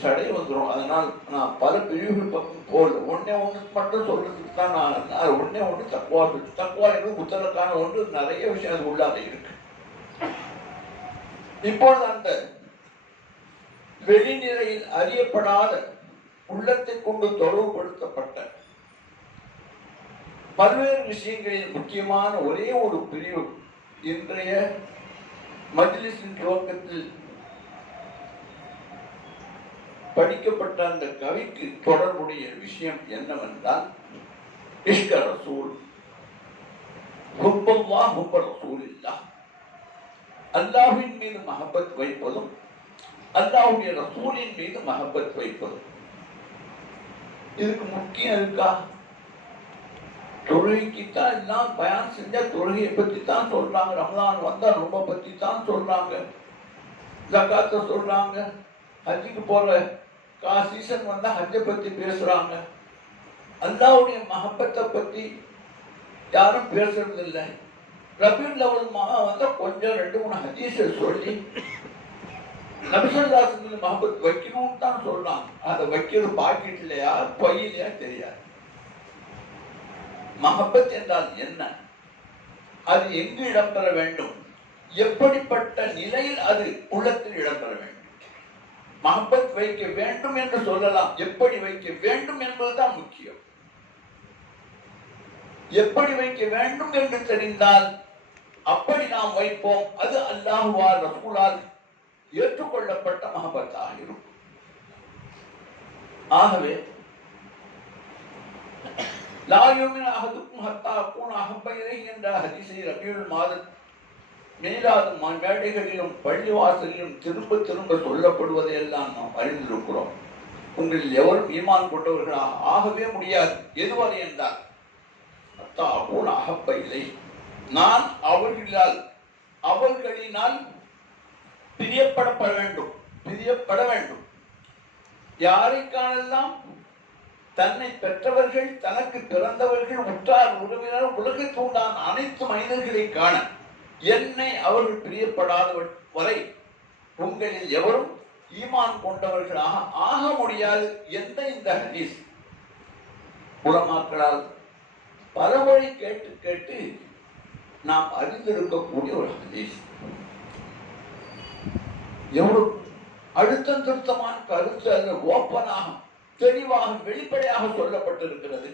சடை வந்துடும். அதனால் நான் பல பிரிவுகள் பக்கம் போகல. ஒன்னே ஒன்று மட்டும் சொல்றதுக்கு தான் நான் ஒன்னே ஒன்று தக்குவா சொல்லு. தக்குவா என்பது புத்தகக்கான ஒன்று, நிறைய விஷயம் அது உள்ளாத இருக்கு. இப்பொழுது அந்த வெளிநிலையில் அறியப்படாத உள்ளத்தை கொண்டு தொடர்புபடுத்தப்பட்ட பல்வேறு விஷயங்களில் முக்கியமான ஒரே ஒரு பிரிவு இன்றைய மஜ்லிஸின் துவக்கத்தில் படிக்கப்பட்ட அந்த கவிக்கு தொடர்புடைய விஷயம் என்னவென்றால் இஷ்க ரசூல், ஹுப்பல்லாஹ் ஹுப்ப ரசூலில்லாஹ், அல்லாஹ்வின் மீது மஹப்பத் வைப்பதும் அல்லாஹ்வுடைய ரசூலின் மீது மஹப்பத் வைப்பதும். இதுக்கு முக்கியம் இருக்கா? தொழுகைக்கு தான் எல்லாம் பயான் செஞ்சா தொழுகையை பத்தி தான் சொல்றாங்க. ரமலான் வந்தா ரொம்ப பத்தி தான் சொல்றாங்க. ஜகாத்தை சொல்றாங்க. ஹஜ்ஜுக்கு போற சீசன் வந்தா ஹஜ்ஜை பத்தி பேசுறாங்க. அல்லாஹ்வுடைய மஹப்பத்தை பத்தி யாரும் பேசுறது இல்லை. ரபியுல் அவ்வல் மாதம் வந்தா கொஞ்சம் 2-3 ஹதீஸை சொல்லி நபி ஸல்லல்லாஹு அலைஹி வஸல்லம் மஹப்பத் வைக்கணும்னு தான் சொல்றாங்க. அதை வைக்கிறது பாக்கெட்லையா பையிலையா தெரியாது. மஹப்பத் என்றால் என்ன? அது எங்கு இடம்பெற வேண்டும்? எப்படிப்பட்ட நிலையில் அது உள்ளத்தில் இடம்பெற வேண்டும்? மஹப்பத் வைக்க வேண்டும் என்று சொல்லலாம், எப்படி வைக்க வேண்டும் என்பதுதான் முக்கியம். எப்படி வைக்க வேண்டும் என்று தெரிந்தால் அப்படி நாம் வைப்போம். அது அல்லாஹ்வால் ரசூலால் ஏற்றுக்கொள்ளப்பட்ட மஹப்பத்தாக இருக்கும். ஆகவே லா யுமினு அஹதுக்கும் ஹத்தா அகூன அஹப்ப இலைஹி என்ற ஹதீஸை ரபியுல் மாதம் மீலாது மேடைகளிலும் பள்ளிவாசலிலும் திரும்ப திரும்ப சொல்லப்படுவதையெல்லாம் நாம் அறிந்திருக்கிறோம். உங்களில் எவரும் ஈமான் கொண்டவர்களாக ஆகவே முடியாது. எதுவரை என்றால் ஹத்தா அகூன அஹப்ப இலைஹி, நான் அவர்களினால் பிரியப்பட வேண்டும். யாரைக்கானெல்லாம் தன்னை பெற்றவர்கள், தனக்கு பிறந்தவர்கள், உற்றார் உறவினர், உலகத்தில் உண்டான அனைத்து மனிதர்களை காண என்னை அவர்கள் பிரியப்படாத வரை உங்களில் எவரும் ஈமான் கொண்டவர்களாக ஆக முடியாது என்ற இந்த ஹதீஸ் உலமாக்களால் பல வழி கேட்டு நாம் அறிந்திருக்கக்கூடிய ஒரு ஹதீஸ். எவ்வளவு அழுத்தம் திருத்தமான கருத்து அதில் ஓப்பனாக தெளிவாக வெளிப்படையாக சொல்லப்பட்டிருக்கிறது.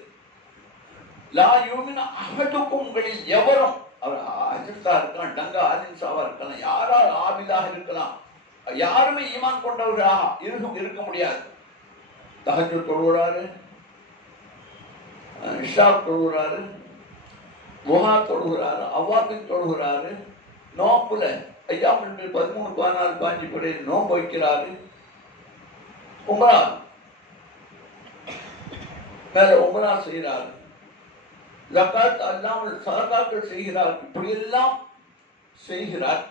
லா யுமினு அஹதுக்கும், உங்களில் எவரும், அவர் அஜித்தா இருக்கலாம், டங்கா ஆலின்சாவா இருக்கலாம், யாரால் ஆபிதாக இருக்கலாம், யாருமே ஈமான் கொண்டவர்களாக இருக்க முடியாது. தஹஜ்ஜுத் தொழுகிறாரு, இஷா தொழுகிறாரு, துஹா தொழுகிறாரு, அவ்வாபின் தொழுகிறாரு, நோம்புல ஐயாமுல் 13, 14, 15 பிறை நோம்பு வைக்கிறாரு, உம்ரா மேல உம்ரா செய்கிறாரு. ஜகாத் அல்லாமல் சதகாக்கள் செய்கிறார், இப்படியெல்லாம் செய்கிறார்,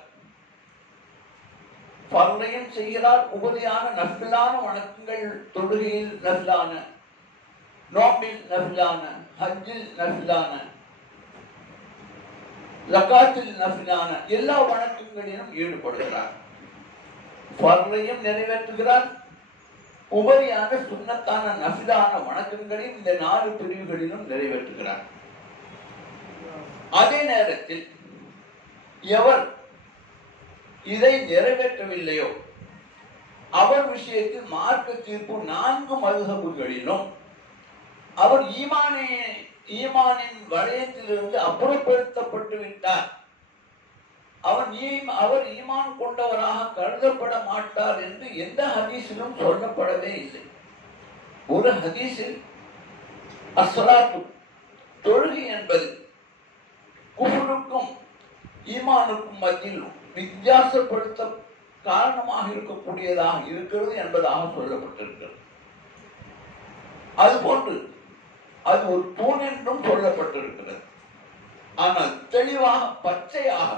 பர்லையும் செய்கிறார், உபதியான நஃபிலான வணக்கங்கள், தொழுகையில் நஃபிலான, நோம்பில் நஃபிலான, ஹஜ்ஜில் நஃபிலான, ஜகாத்தில் நஃபிலான எல்லா வணக்கங்களிலும் ஈடுபடுகிறார். பர்லையும் நிறைவேற்றுகிறார், உபரியான சுன்னத்தான நஃபிலான வணக்கங்களையும் இந்த 4 பிரிவுகளிலும் நிறைவேற்றுகிறார். அதே நேரத்தில் எவர் இதை நிறைவேற்றவில்லையோ அவர் விஷயத்தில் மார்க்க தீர்ப்பு 4 மதுஹபுகளிலும் அவர் ஈமானின் வளையத்திலிருந்து அப்புறப்படுத்தப்பட்டு விட்டார், அவர் ஈமான் கொண்டவராக கருதப்பட மாட்டார் என்று எந்த ஹதீஸிலும் சொல்லப்படவே இல்லை. ஒரு ஹதீஸில் அஸ்ஸலாத்து தொழுகை என்பது குஃப்ருக்கும் ஈமானுக்கும் மத்தியில் வித்தியாசப்படுத்த காரணமாக இருக்கக்கூடியதாக இருக்கிறது என்பதாக சொல்லப்பட்டிருக்கிறது. அதுபோன்று அது ஒரு தூண் என்றும் சொல்லப்பட்டிருக்கிறது. ஆனால் தெளிவாக பச்சையாக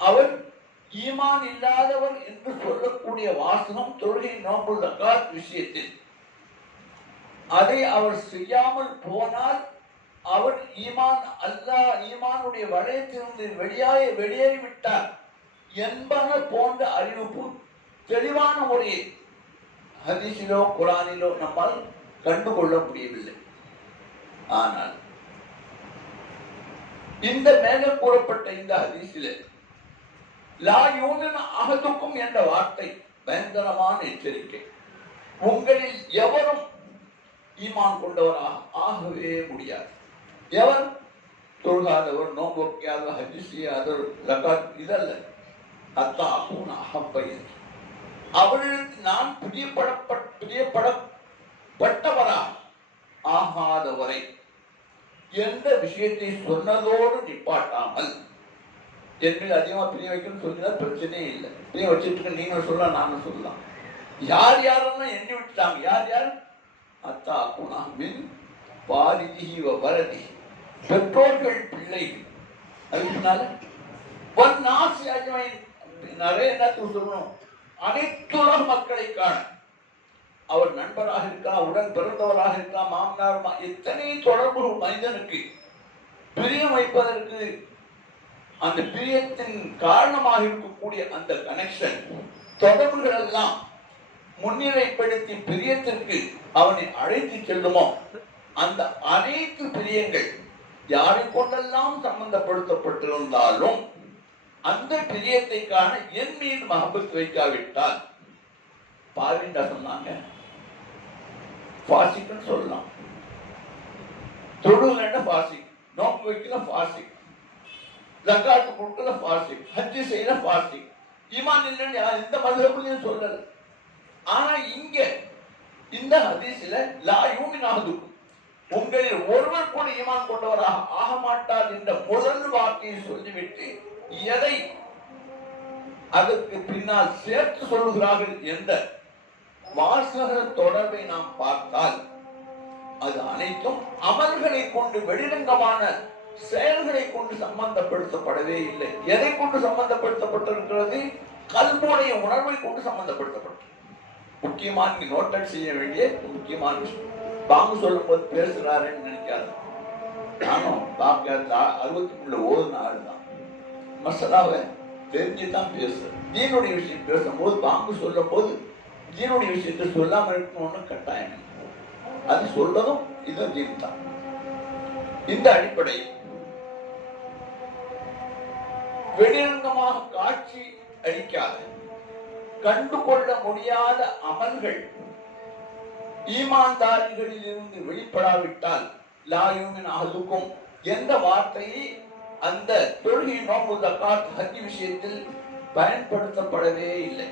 அவர் ஈமான் இல்லாதவர் என்று சொல்லக்கூடிய வாசகம் தொழுகை, நோன்பு, ஜகாத் விஷயத்தில் அதை அவர் செய்யாமல் போனால் அவர் ஈமானுடைய வளையத்திலிருந்து வெளியேறிவிட்டார் என்பன போன்ற அறிவிப்பு தெளிவான முறையில் ஹதீஸிலோ குரானிலோ நம்மால் கண்டுகொள்ள முடியவில்லை. ஆனால் இந்த மேலே கூறப்பட்ட இந்த ஹதீஸிலே லா யூமினு அஹதுக்கும் என்ற வார்த்தை பயங்கரமான எச்சரிக்கை. உங்களில் எவரும் ஈமான் கொண்டவராக ஆகவே முடியாது. எவர் தொழுகாதவர், நோன்பு வைக்காதவர், ஹஜ் செய்யாதவர், ஜகாத் இதல்ல, அத்தாஹூன அஹப்பை, அவர்களுக்கு நான் பிரியப்படப்பட்டவரா ஆகாதவரை என்ற விஷயத்தை சொன்னதோடு நிப்பாட்டாமல், என்று அதிகமாக பிரிய வைக்கணும்னு சொல்லிதான் பிரச்சனையே இல்லை. பிரிய வச்சுட்டு நீங்க சொல்லலாம், நானும் சொல்லலாம். யார் யாரெல்லாம் எண்ணி விட்டுட்டாங்க, யார் யார் அத்தா குணாமின் பாரிதி வரதி, பெற்றோர்கள் பிள்ளைகள், அதனால நிறைய நேரத்தில் சொல்லணும், அனைத்துலக மக்களை காண அவர் நண்பராக இருக்கலாம், உடன் பிறந்தவராக இருக்கலாம், மாமனார், எத்தனை தொடர்பு மனிதனுக்கு பிரியம் வைப்பதற்கு அந்த பிரியத்தின் காரணமாக இருக்கக்கூடிய அந்த கனெக்ஷன் தொடர்புகள் எல்லாம் முன்னிலைப்படுத்தி பிரியத்திற்கு அவனை அழைத்து செல்லுமோ அந்த அனைத்து பிரியங்கள் யாரை கொண்டெல்லாம் சம்பந்தப்படுத்தப்பட்டிருந்தாலும் அந்த பிரியத்தை காண என் மீது மஹபத் வைக்காவிட்டால் பாவிண்டா சொன்னாங்க, பாசிக்குன்னு சொல்லலாம். தொழுகை பாசிக், நோக்கு வைக்கல பாசிக், ஜகாத்து கொடுக்கல பாசிக், ஹஜ் செய்யல பாசிக், ஈமான் இல்லைன்னு எந்த மதுஹப்லயும் சொல்லல. ஆனா இங்க இந்த ஹதீஸ்ல லா யூமின் அஹதுக்கும், உங்களில் ஒருவர் கூட ஈமான் கொண்டவராக ஆக மாட்டார் என்ற முதல் வார்த்தையை சொல்லிவிட்டு எதை அதற்கு பின்னால் சேர்த்து சொல்லுகிறார்கள் என்ற வாசக தொடர்பை நாம் பார்த்தால் அது அனைத்தும் அமல்களை கொண்டு, வெளிரங்கமான செயல்களை கொண்டு சம்பந்தப்படுத்தப்படவே இல்லை. எதை கொண்டு சம்பந்தப்படுத்தப்பட்டிருக்கிறது? கல்புடைய உணர்வை கொண்டு சம்பந்தப்படுத்தப்பட்டது. முக்கியமான நோட்டட் செய்ய வேண்டிய முக்கியமான விஷயம். பாங்கு சொல்லும் போது பேசுறாருன்னு நினைக்காது. நானும் 63 ஓதுன ஆள் தான். மசாலாவை தெரிஞ்சுதான் பேசுறேன். தீனுடைய விஷயம் பேசும்போது, பாங்கு சொல்லும் போது தீனுடைய விஷயத்தை சொல்லாம இருக்கணும்னு கட்டாயம். அது சொல்லதும் இதுவும் தீன் தான். இந்த அடிப்படையில் வெளிரங்கமாக காட்சி அளிக்காத, கண்டுகொள்ள முடியாத அமல்கள் ஈமான்தாரிகளில் இருந்து வெளிப்படாவிட்டால் லா யூமின் அஹதுக்கும் எந்த வார்த்தையை அந்த தொழுகை, நோன்பு, ஜகாத், ஹஜ் விஷயத்தில் பயன்படுத்தப்படவே இல்லை.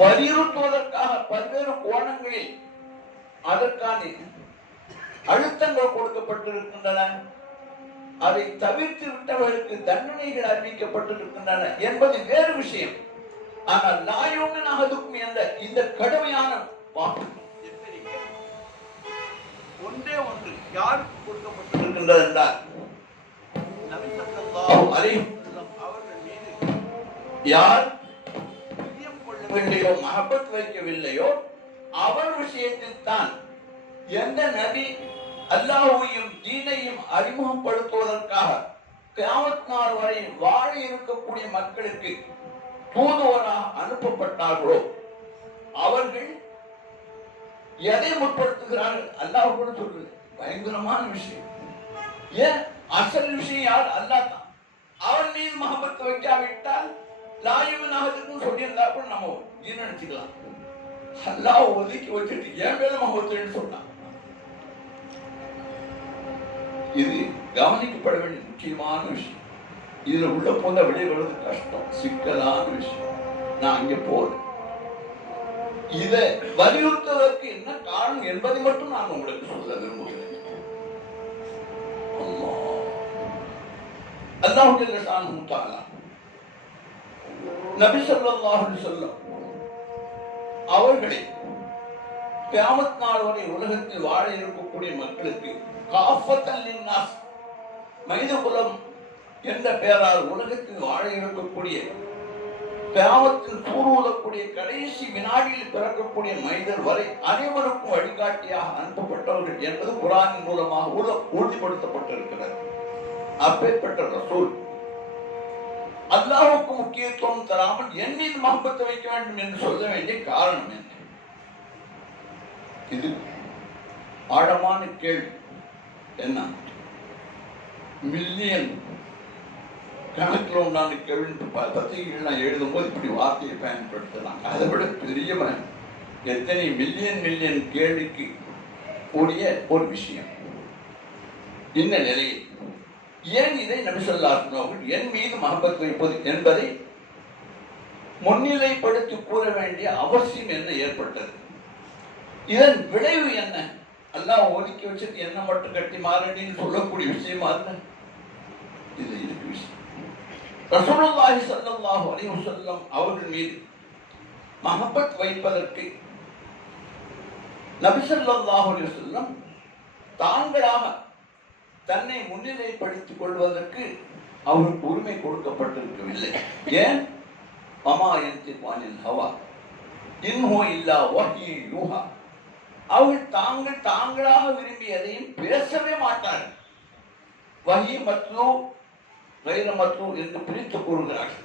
வலியுறுத்துவதற்காக பல்வேறு கோணங்களில் அதற்கான அழுத்தங்கள் கொடுக்கப்பட்டிருக்கின்றன. அதை தவிர்த்து விட்டவர்களுக்கு தண்டனைகள் அறிவிக்கப்பட்டிருக்கின்றன என்பது வேறு விஷயம். ஆனால் லா யூமின் அஹதுக்கும் என்ற இந்த கடுமையான வாக்கு ஒன்றே ஒன்று யாருக்கு கொடுக்கப்பட்டிருக்கின்றது என்றால் நபி ஸல்லல்லாஹு அலைஹி வஸல்லம் அவர்கள் மீது யார் பிரியம் கொள்ளவில்லையோ மஹப்பத் வைக்கவில்லையோ அவர் விஷயத்தில் தான் எந்த நபி அல்லாஹ்வையும் தீனையும் அறிமுகப்படுத்துவதற்காக கியாமத் நாள் வரை வாழ இருக்கக்கூடிய மக்களுக்கு தூதுவராக அனுப்பப்பட்டார்களோ அவர்கள் எதை முற்படுத்துகிறார்கள்? அல்லாஹ் கூட சொல்றது பயங்கரமான விஷயம். ஏன் அசல் விஷயம் யார்? அல்லாஹ் தான். அவன் மீது மஹப்பத் வைக்காவிட்டால் லாயுமனாகதுக்கும் சொல்லியிருந்தா கூட நம்ம நினைச்சுக்கலாம். அல்லாஹ் ஒதுக்கி வச்சுட்டு ஏன் மேல மஹப்பத்துன்னு சொன்னான். இது கவனிக்கப்பட வேண்டிய முக்கியமான விஷயம். இதுல உள்ள போத விடைபடுறது கஷ்டம், சிக்கலான விஷயம். நான் அங்க போறேன். இதை வலியுறுத்துவதற்கு என்ன காரணம் என்பதை மட்டும் நான் உங்களுக்கு சொல்ல விரும்புகிறேன். அல்லாஹ் ஜல்ல ஷானுஹு தஆலா நபி ஸல்லல்லாஹு அலைஹி வஸல்லம் அவர்களை கியாமத் நாள் வரை உலகத்தில் வாழ இருக்கக்கூடிய மக்களுக்கு காஃபத்தல் லின்னாஸ் மனித குலம் என்ற பெயரால் உலகத்தில் வாழ இருக்கக்கூடிய கியாமத்தில் கூறுவதற்கூடிய கடைசி வினாடியில் பிறக்கக்கூடிய மனிதர் வரை அனைவருக்கும் வழிகாட்டியாக அனுப்பப்பட்டவர்கள் என்பது குர்ஆனின் மூலமாக உறுதிப்படுத்தப்பட்டிருக்கிறது. அப்பேற்பட்ட ரசூல் அல்லாஹ்வுக்கு முக்கியத்துவம் தராமல் என் மீது மஹப்பத் வைக்க வேண்டும் என்று சொல்ல வேண்டிய காரணம் என்ன? இது ஆழமான கேள்வி. என்ன மில்லியன் கணக்கில் உண்டான கேள்வி பத்திரிகைகள் எழுதும் போது இப்படி வார்த்தையை பயன்படுத்தலாம். அதை விட பெரிய எத்தனை மில்லியன் கேள்விக்கு கூடிய ஒரு விஷயம். இந்த நிலையில் ஏன் இதை நபி ஸல்லல்லாஹு அலைஹி வஸல்லம் என் மீது மஹப்பத் வைப்பது என்பதை முன்னிலைப்படுத்தி கூற வேண்டிய அவசியம் என்ன ஏற்பட்டது? இதன் விளைவு என்ன? அல்லாஹ் ஒதுக்கி வச்சது என்ன மட்டும் கட்டி மாறடின்னு சொல்லக்கூடிய விஷயமா இல்ல. இது இருக்கு விஷயம். ரசூலுல்லாஹி ஸல்லல்லாஹு அலைஹி வஸல்லம் அவர்கள் மீது மஹப்பத் வைப்பதற்கு நபி ஸல்லல்லாஹு அலைஹி வஸல்லம் தாங்களாக தன்னை முன்னிலைப்படுத்திக் கொள்வதற்கு அவருக்கு உரிமை கொடுக்கப்பட்டிருக்கவில்லை. ஏன்? வமா யன்திகு அனில் ஹவா இன் ஹுவ இல்லா வஹ்யு யூஹா. அவர்கள் தாங்களாக விரும்பி எதையும் பேசவே மாட்டார்கள். வஹி மத்லூ கைர மத்லூ என்று பிரித்து கூறுகிறார்கள்.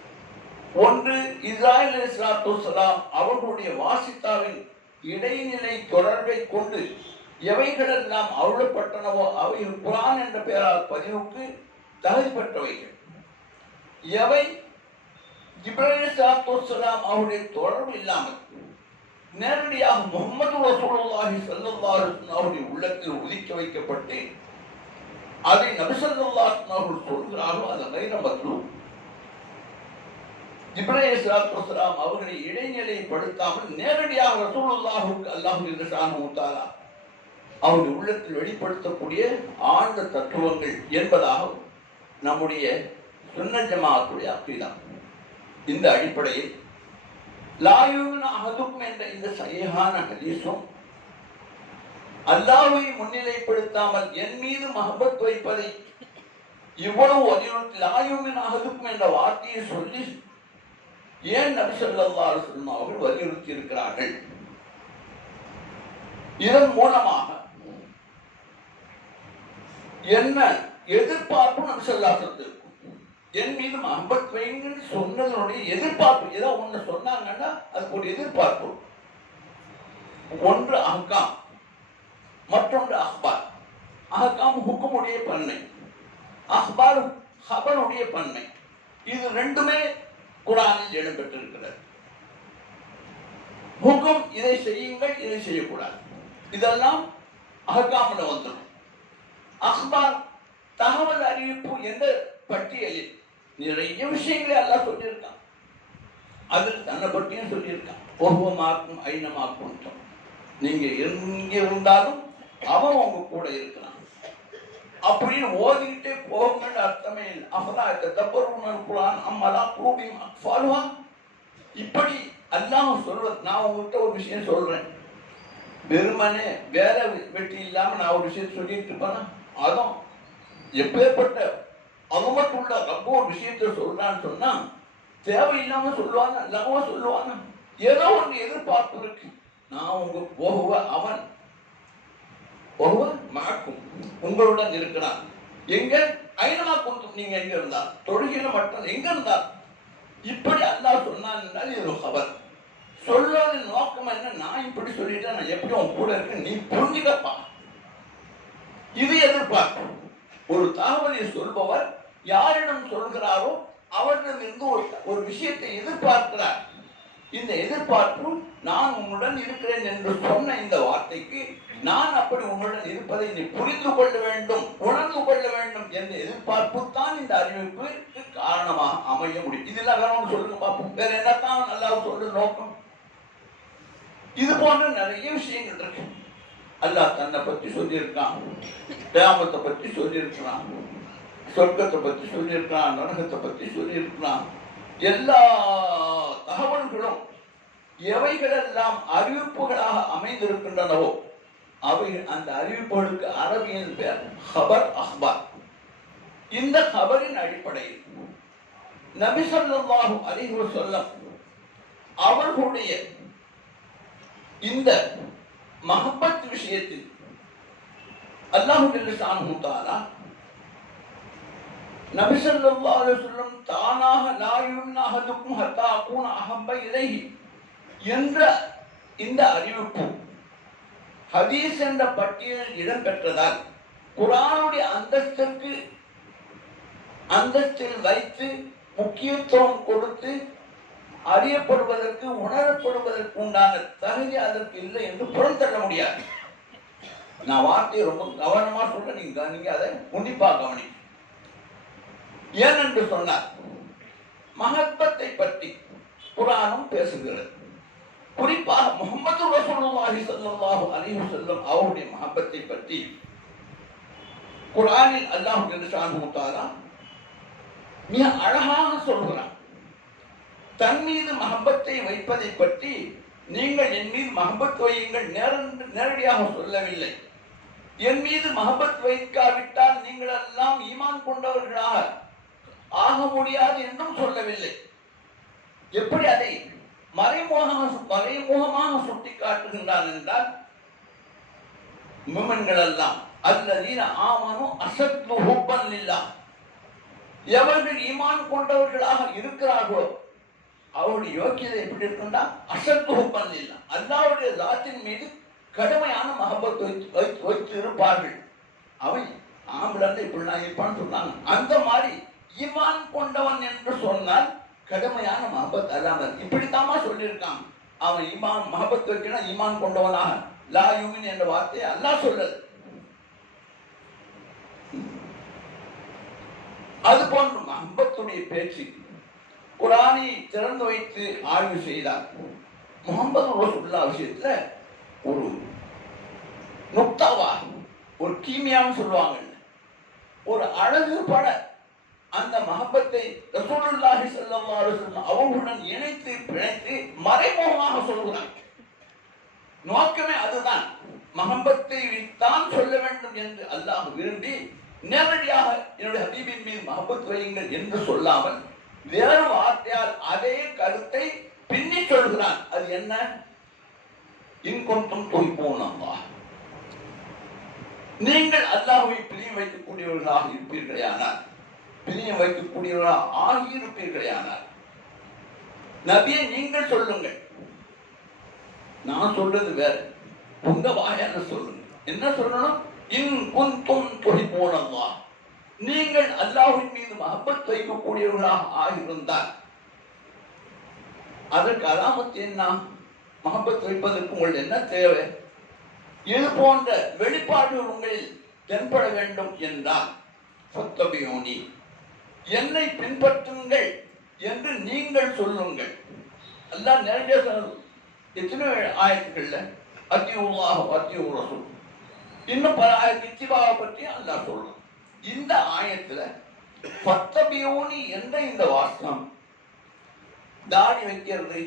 ஒன்று இஸ்ராயீல் அலைஹிஸ்ஸலாத்து வஸ்ஸலாம் அவர்களுடைய வாசித்தாவின் இடைநிலை தொடர்பை கொண்டு எவைகளெல்லாம் அருளப்பட்டனவோ அவை குர்ஆன் என்ற பெயரால் பதிவுக்கு தகுதி பெற்றவைகள். எவை ஜிப்ரீல் அலைஹிஸ்ஸலாத்து வஸ்ஸலாம் அவருடைய தொடர்பு இல்லாமல் நேரடியாக முஹம்மது ரசூலுல்லாஹி ஸல்லல்லாஹு அலைஹி வஸல்லம் அவருடைய உள்ளத்தில் உதிக்க வைக்கப்பட்டு அதை நபி ஸல்லல்லாஹு அலைஹி வஸல்லம் அவர்கள் சொல்கிறார்களோ அது கைர மத்லூ. ஜிப்ரீல் அலைஹிஸ்ஸலாத்து வஸ்ஸலாம் அவர்களை இடைநிலைப்படுத்தாமல் நேரடியாக ரசூலுல்லாஹுக்கு அல்லாஹ் ஜல்ல ஷானுஹு தஆலா அவருடைய உள்ளத்தில் வெளிப்படுத்தக்கூடிய ஆழ்ந்த தத்துவங்கள் என்பதாக நம்முடைய சுன்னத் ஜமாஅத்துடைய அகீதா. இந்த அடிப்படையில் லா யுமினு அஹதுக்கும் என்ற இந்த சஹீஹான ஹதீஸும் அல்லாஹ்வை முன்னிலைப்படுத்தாமல் என் மீது மஹப்பத் வைப்பதை இவ்வளவு வலியுறுத்தி லா யுமினு அஹதுக்கும் என்ற வார்த்தையை சொல்லி ஏன் நபி ஸல்லல்லாஹு அலைஹி வஸல்லம் அவர்கள் வலியுறுத்தி இருக்கிறார்கள்? இதன் மூலமாக என்ன எதிர்பார்ப்பு நபி ஸல்லல்லாஹு அலைஹி வஸல்லம் என் மீது மஹப்பத் வைங்கன்னு சொன்னதனுடைய எதிர்பார்ப்பு ஏதோ ஒன்று சொன்னாங்கன்னா அதுக்கு ஒரு எதிர்பார்ப்பு. ஒன்று அஹ்காம், மற்றொன்று அஹ்பார். அஹ்காம் ஹுக்குமுடைய பன்மை, அஹ்பார் ஹபருடைய பன்மை. இது ரெண்டுமே குர்ஆனில் இடம்பெற்றிருக்கிறது. ஹுக்கும் இதை செய்யுங்கள், இதை செய்யக்கூடாது, இதெல்லாம் அஹ்காம்ல வந்துடும். அஹ்பார் தகவல் அறிவிப்பு என்ற பட்டியலில் நிறைய விஷயங்களை அல்லாஹ் சொல்லியிருக்கான். அதில் தன்னை பற்றியும் சொல்லியிருக்கான். ஒவ்வொருமாக்கும் ஐநமாக்கும், நீங்க எங்க இருந்தாலும் அவன் உங்க கூட இருக்கிறான் அப்படின்னு ஓதிக்கிட்டே போகணும்னு அர்த்தமே இல்லை. அஃபலா ததப்பருனல் குர்ஆன் அம் அலா குலூபிஹிம் அக்ஃபாலுஹா. இப்படி அல்லாஹ் சொல்றது. நான் உங்ககிட்ட ஒரு விஷயம் சொல்றேன், வெறுமனே வேலை வெட்டி இல்லாம நான் ஒரு விஷயத்தை சொல்லிட்டு இருப்பேனா? அதுவும் எப்பேற்பட்ட அவமட்டுள்ள ரொம்ப ஒரு விஷயத்த சொல்றான்னு சொன்னா தேவையில்லாம சொல்லுவாங்க, இல்லாம சொல்லுவாங்க. ஏதோ ஒன்று எதிர்பார்ப்பு இருக்கு. நான் உங்க போகுவ அவன் போகுவ மாக்கும் உங்களுடன் இருக்கிறான். எங்க ஐநமா கொண்டு நீங்க எங்க இருந்தா தொழுகையில மட்டும் எங்க இருந்தா இப்படி அல்லாஹ் சொன்னான் என்றால் இது ஒரு கபர். சொல்றதின் நோக்கம் என்ன? நான் இப்படி சொல்லிட்டேன், நான் எப்படி உன் கூட இருக்கேன் நீ புரிஞ்சுக்கப்பா. இது எதிர்பார்ப்பு. ஒரு தகவலை சொல்பவர் யாரிடம் சொல்கிறாரோ அவரிடம் இருந்து ஒரு விஷயத்தை எதிர்பார்க்கிறார். இந்த எதிர்பார்ப்பு நான் உன்னுடன் இருக்கிறேன் என்று சொன்ன இந்த வார்த்தைக்கு நான் அப்படி உன்னுடன் இருப்பதை நீ புரிந்து கொள்ள வேண்டும், உணர்ந்து கொள்ள வேண்டும் என்ற எதிர்பார்ப்பு தான் இந்த அறிவிப்புக்கு காரணமாக அமைய முடியும். இதெல்லாம் வேற ஒன்று சொல்லுங்க பார்ப்போம். வேற என்னத்தான் நல்லா சொல்ற நோக்கம்? இது போன்ற நிறைய விஷயங்கள் இருக்கு. அல்லாஹ் தன்னை பற்றி சொல்லியிருக்கான், கியாமத்தை பற்றி சொல்லியிருக்கிறான், சொர்க்கத்தை பற்றி சொல்லியிருக்கிறான், நரகத்தை பற்றி சொல்லியிருக்கிறான். எல்லா தகவல்களும் எவைகளெல்லாம் அறிவிப்புகளாக அமைந்திருக்கின்றனவோ அவை அந்த அறிவிப்புகளுக்கு அரபியின் பேர் ஹபர், அஹ்பார். இந்த ஹபரின் அடிப்படையில் நபி ஸல்லல்லாஹு அலைஹி வஸல்லம் அவர்களுடைய இந்த மஹப்பத் விஷயத்தில் அல்லாஹ் ஜல்ல ஷானுஹு தஆலா நபி ஸல்லல்லாஹு அலைஹி வஸல்லம் தானாக லா யுமினு அஹதுக்கும் ஹத்தா அகூன அஹப்ப இலைஹி என்ற இந்த அறிவிப்பு ஹதீஸ் என்ற பட்டியலில் இடம்பெற்றதால் குர்ஆனுடைய அந்தஸ்தில் வைத்து முக்கியத்துவம் கொடுத்து அறியப்படுவதற்கு உணரப்படுவதற்கு உண்டான தகுதி அதற்கு இல்லை என்று புறந்தள்ள முடியாது. நான் வார்த்தையை ரொம்ப கவனமா சொல்ல, நீங்க அதை உன்னிப்பா கவனி. ஏனென்று சொன்னார், மஹப்பத்தை பற்றி குர்ஆனும் பேசுகிறது. குறிப்பாக முஹம்மது ரசூலுல்லாஹி ஸல்லல்லாஹு அலைஹி வஸல்லம் அவருடைய மஹப்பத்தை பற்றி குர்ஆனில் அல்லாஹ் ஜல்ல ஷானுஹு தஆலா மிக அழகாக சொல்கிறான். தன் மீது மஹப்பத்தை வைப்பதை பற்றி நீங்கள் என் மீது மஹப்பத் வையுங்கள் நேரடியாக சொல்லவில்லை. என் மீது மஹப்பத் வைக்காவிட்டால் நீங்கள் எல்லாம் ஈமான் கொண்டவர்களாக ஆக முடியாது என்றும் சொல்லவில்லை. எப்படி அதை மறைமுகமாக சுட்டி காட்டுகின்றான் என்றால், முஃமின்கள் எல்லாம் அல்லதீன ஆமனு அஸத்து ஹுப்பன் லில்லாஹ், எவர்கள் ஈமான் கொண்டவர்களாக இருக்கிறார்களோ அவருடைய யோக்கியதை எப்படி இருக்குன்னா அஸத்து ஹுப்பன் லில்லாஹ், அல்லாஹ்வுடைய ஸாத்தின் மீது கடுமையான மஹப்பத் வைத்து இருப்பார்கள். அவன் ஆம்பளை இப்படிலாம் இருப்பான்னு சொன்னாங்க. அந்த மாதிரி ஈமான் கொண்டவன் என்று சொன்னால் கடுமையான மஹப்பத் அல்லாமல் இப்படித்தாமா சொல்லியிருக்கான். அவன் ஈமான் மஹப்பத் வைக்கணும், ஈமான் கொண்டவனாக லா யுமின் என்ற வார்த்தையை அல்லாஹ் சொல்லது. அது போன்ற மஹப்பத்துடைய பேச்சு குர்ஆனை திறந்து வைத்து ஆய்வு செய்தார். முஹம்மது ரசூலுல்லாஹ் விஷயத்துல ஒரு நுக்தாவா, ஒரு கீமியான்னு சொல்லுவாங்க, ஒரு அழகு பட அந்த மஹப்பத்தை ரசூலுல்லாஹி ஸல்லல்லாஹு அலைஹி வஸல்லம் அவர்களுடன் இணைத்து பிணைத்து மறைமுகமாக சொல்கிறார். நோக்கமே அதுதான். மஹப்பத்தை தான் சொல்ல வேண்டும் என்று அல்லாஹ் விரும்பி நேரடியாக என்னுடைய ஹபீபின் மீது மஹப்பத் வையுங்கள் என்று சொல்லாமல் வேறு வார்த்தையால் அதே கருத்தை பின்னி சொல்கிறான். அது என்ன? இன் குன்தும் துஹிப்பூன அல்லாஹ், நீங்கள் அல்லாஹ்வை பிரியம் வைக்கக்கூடியவர்களாக இருப்பீர்களேயானால், பிரியம் வைக்கக்கூடியவர்களாக ஆகியிருப்பீர்களேயானால், நபியை நீங்கள் சொல்லுங்கள். நான் சொல்றது வேற, உங்க வாயால சொல்லுங்க. என்ன சொல்லணும்? இன் குன்தும் துஹிப்பூன அல்லாஹ், நீங்கள் அல்லாஹ்வின் மீது மஹப்பத் வைக்கக்கூடியவர்களாக ஆகியிருந்தால் அதற்கு அலாமத்து என்ன? மஹப்பத் வைப்பதற்கு உங்களுக்கு என்ன தேவை? இது போன்ற வெளிப்பாடுகள் உங்களில் தென்பட வேண்டும் என்றால் ஃபத்தபியூனி, என்னை பின்பற்றுங்கள் என்று நீங்கள் சொல்லுங்கள். அல்லாஹ் நேரடியாக எத்தனை ஆயத்துக்கள்ல அத்தியுல்லாஹ் அத்தியு ரசூல், இன்னும் பல ஆயத்து இத்திபாவை பற்றி அல்லாஹ் சொல்றான். இந்த ஆயத்துல ஃபத்தபியூனி என்ற இந்த வாசகம் தாடி வைக்கிறது,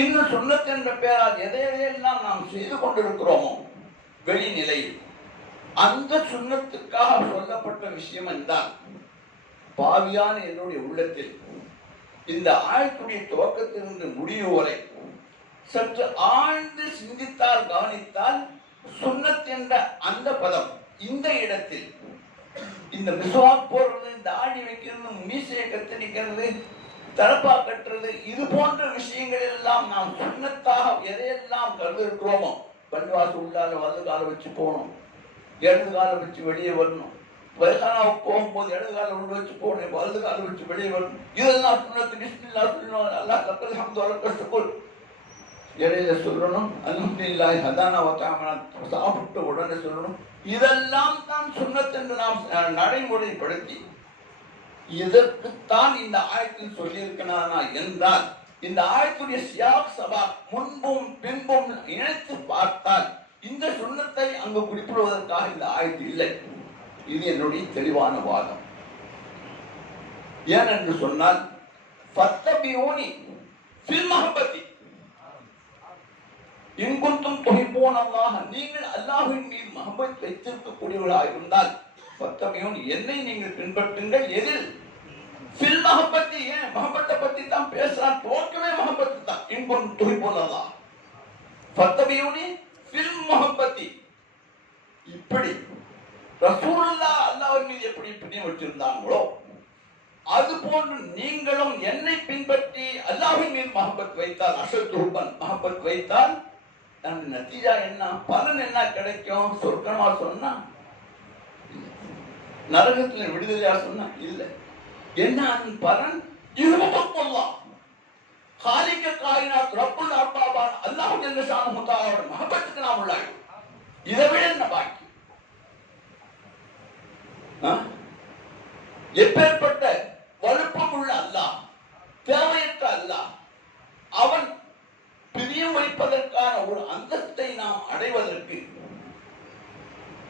இன்னும் சுன்னத் என்ற பெயரால் எதையெல்லாம் நாம் செய்து கொண்டிருக்கிறோமோ வெளிநிலையில், அந்த சுன்னத்துக்காக சொல்லப்பட்ட விஷயம் என்றால், பாவியான என்னுடைய உள்ளத்தில் இந்த ஆயத்துடைய துவக்கத்திலிருந்து முடிவு வரை சற்று ஆழ்ந்து சிந்தித்தால், கவனித்தால், சுன்னத் என்ற அந்த பதம் இந்த இடத்தில், இந்த மிஸ்வாக் போடுறது, தாடி வைக்கிறது, மீசையை கத்தரிக்கிறது, தலப்பா கட்டுறது, இது போன்ற விஷயங்கள் எல்லாம் நாம் சுன்னத்தாக எதையெல்லாம் கருதிருக்கிறோமோ, பள்ளிவாசல் உள்ளால வலது காலை வச்சு போகணும், இடது காலை வச்சு வெளியே வரணும், வயசானாவுக்கு போகும்போது இடது காலை உள்ள வச்சு போகணும், வலது காலை வச்சு வெளியே வரணும், இதெல்லாம் சுன்னத்து. பிஸ்மில்லா சொல்லணும், அல்லாஹ் லக்கல் ஹம்து வலக்க ஷுக்ர் இடையில சொல்லணும், அல்ஹம்துலில்லாஹி ஹதானா வ தஆமனா சாப்பிட்ட உடனே சொல்லணும். இதெல்லாம் தான் சுன்னத் என்று நாம் நடைமுறைப்படுத்தி, இதற்குத்தான் இந்த ஆயத்தில் சொல்லியிருக்கிறானா என்றால், இந்த ஆயத்துடைய சியாக் சபா முன்பும் பின்பும் இணைத்து பார்த்தால் இந்த சுன்னத்தை அங்கு குறிப்பிடுவதற்காக இந்த ஆயத்து இல்லை. இது என்னுடைய தெளிவான வாதம். ஏனென்று சொன்னால், ஃபத்தபியூனி ஃபில் மஹப்பத்தி இன் குன்தும் துஹிப்பூன அல்லாஹ், நீங்கள் அல்லாஹ்வின் மீது மஹப்பத் வைத்திருக்கக்கூடியவர்களாக இருந்தால், ஃபத்தபியூனி என்னை நீங்கள் பின்பற்றுங்கள். எதில்? ஃபில் மஹப்பத்தி. ஏன் மஹப்பத்தை பத்தி தான் பேசுறான், துவக்கமே மஹப்பத்து தான். இன் குன்தும் துஹிப்பூன அல்லாஹ் ஃபத்தபியூனி ஃபில் மஹப்பத்தி. இப்படி ரசூலுல்லாஹ் அல்லாஹ்வின் மீது எப்படி பிரியம் வச்சிருந்தாங்களோ, அது போன்று நீங்களும் என்னை பின்பற்றி அல்லாஹ்வின் மீது மஹப்பத் வைத்தால், அஷத்துஹுப்பன் மஹப்பத் வைத்தால், அந்த நத்தீஜா என்ன, பலன் என்ன கிடைக்கும்? சொர்க்கமா சொன்னா, நரகத்தில் விடுதலையா சொன்னா இல்ல. என்ன பலன்? இதுவல்லாஹ் காலிக காயினாத் ரப்புல் அர்பாபான் அல்லாஹ் ஜல்ல ஷானுஹு தஆலா மஹப்பத்துக்கு நாம் உள்ளாய். இதை விட என்ன பாக்கி? எப்பேற்பட்ட வலுப்பம் உள்ள அல்லாஹ், தேவையற்ற அல்லாஹ், அவன் பிரியம் வைப்பதற்கான ஒரு அந்தஸ்தை நாம் அடைவதற்கு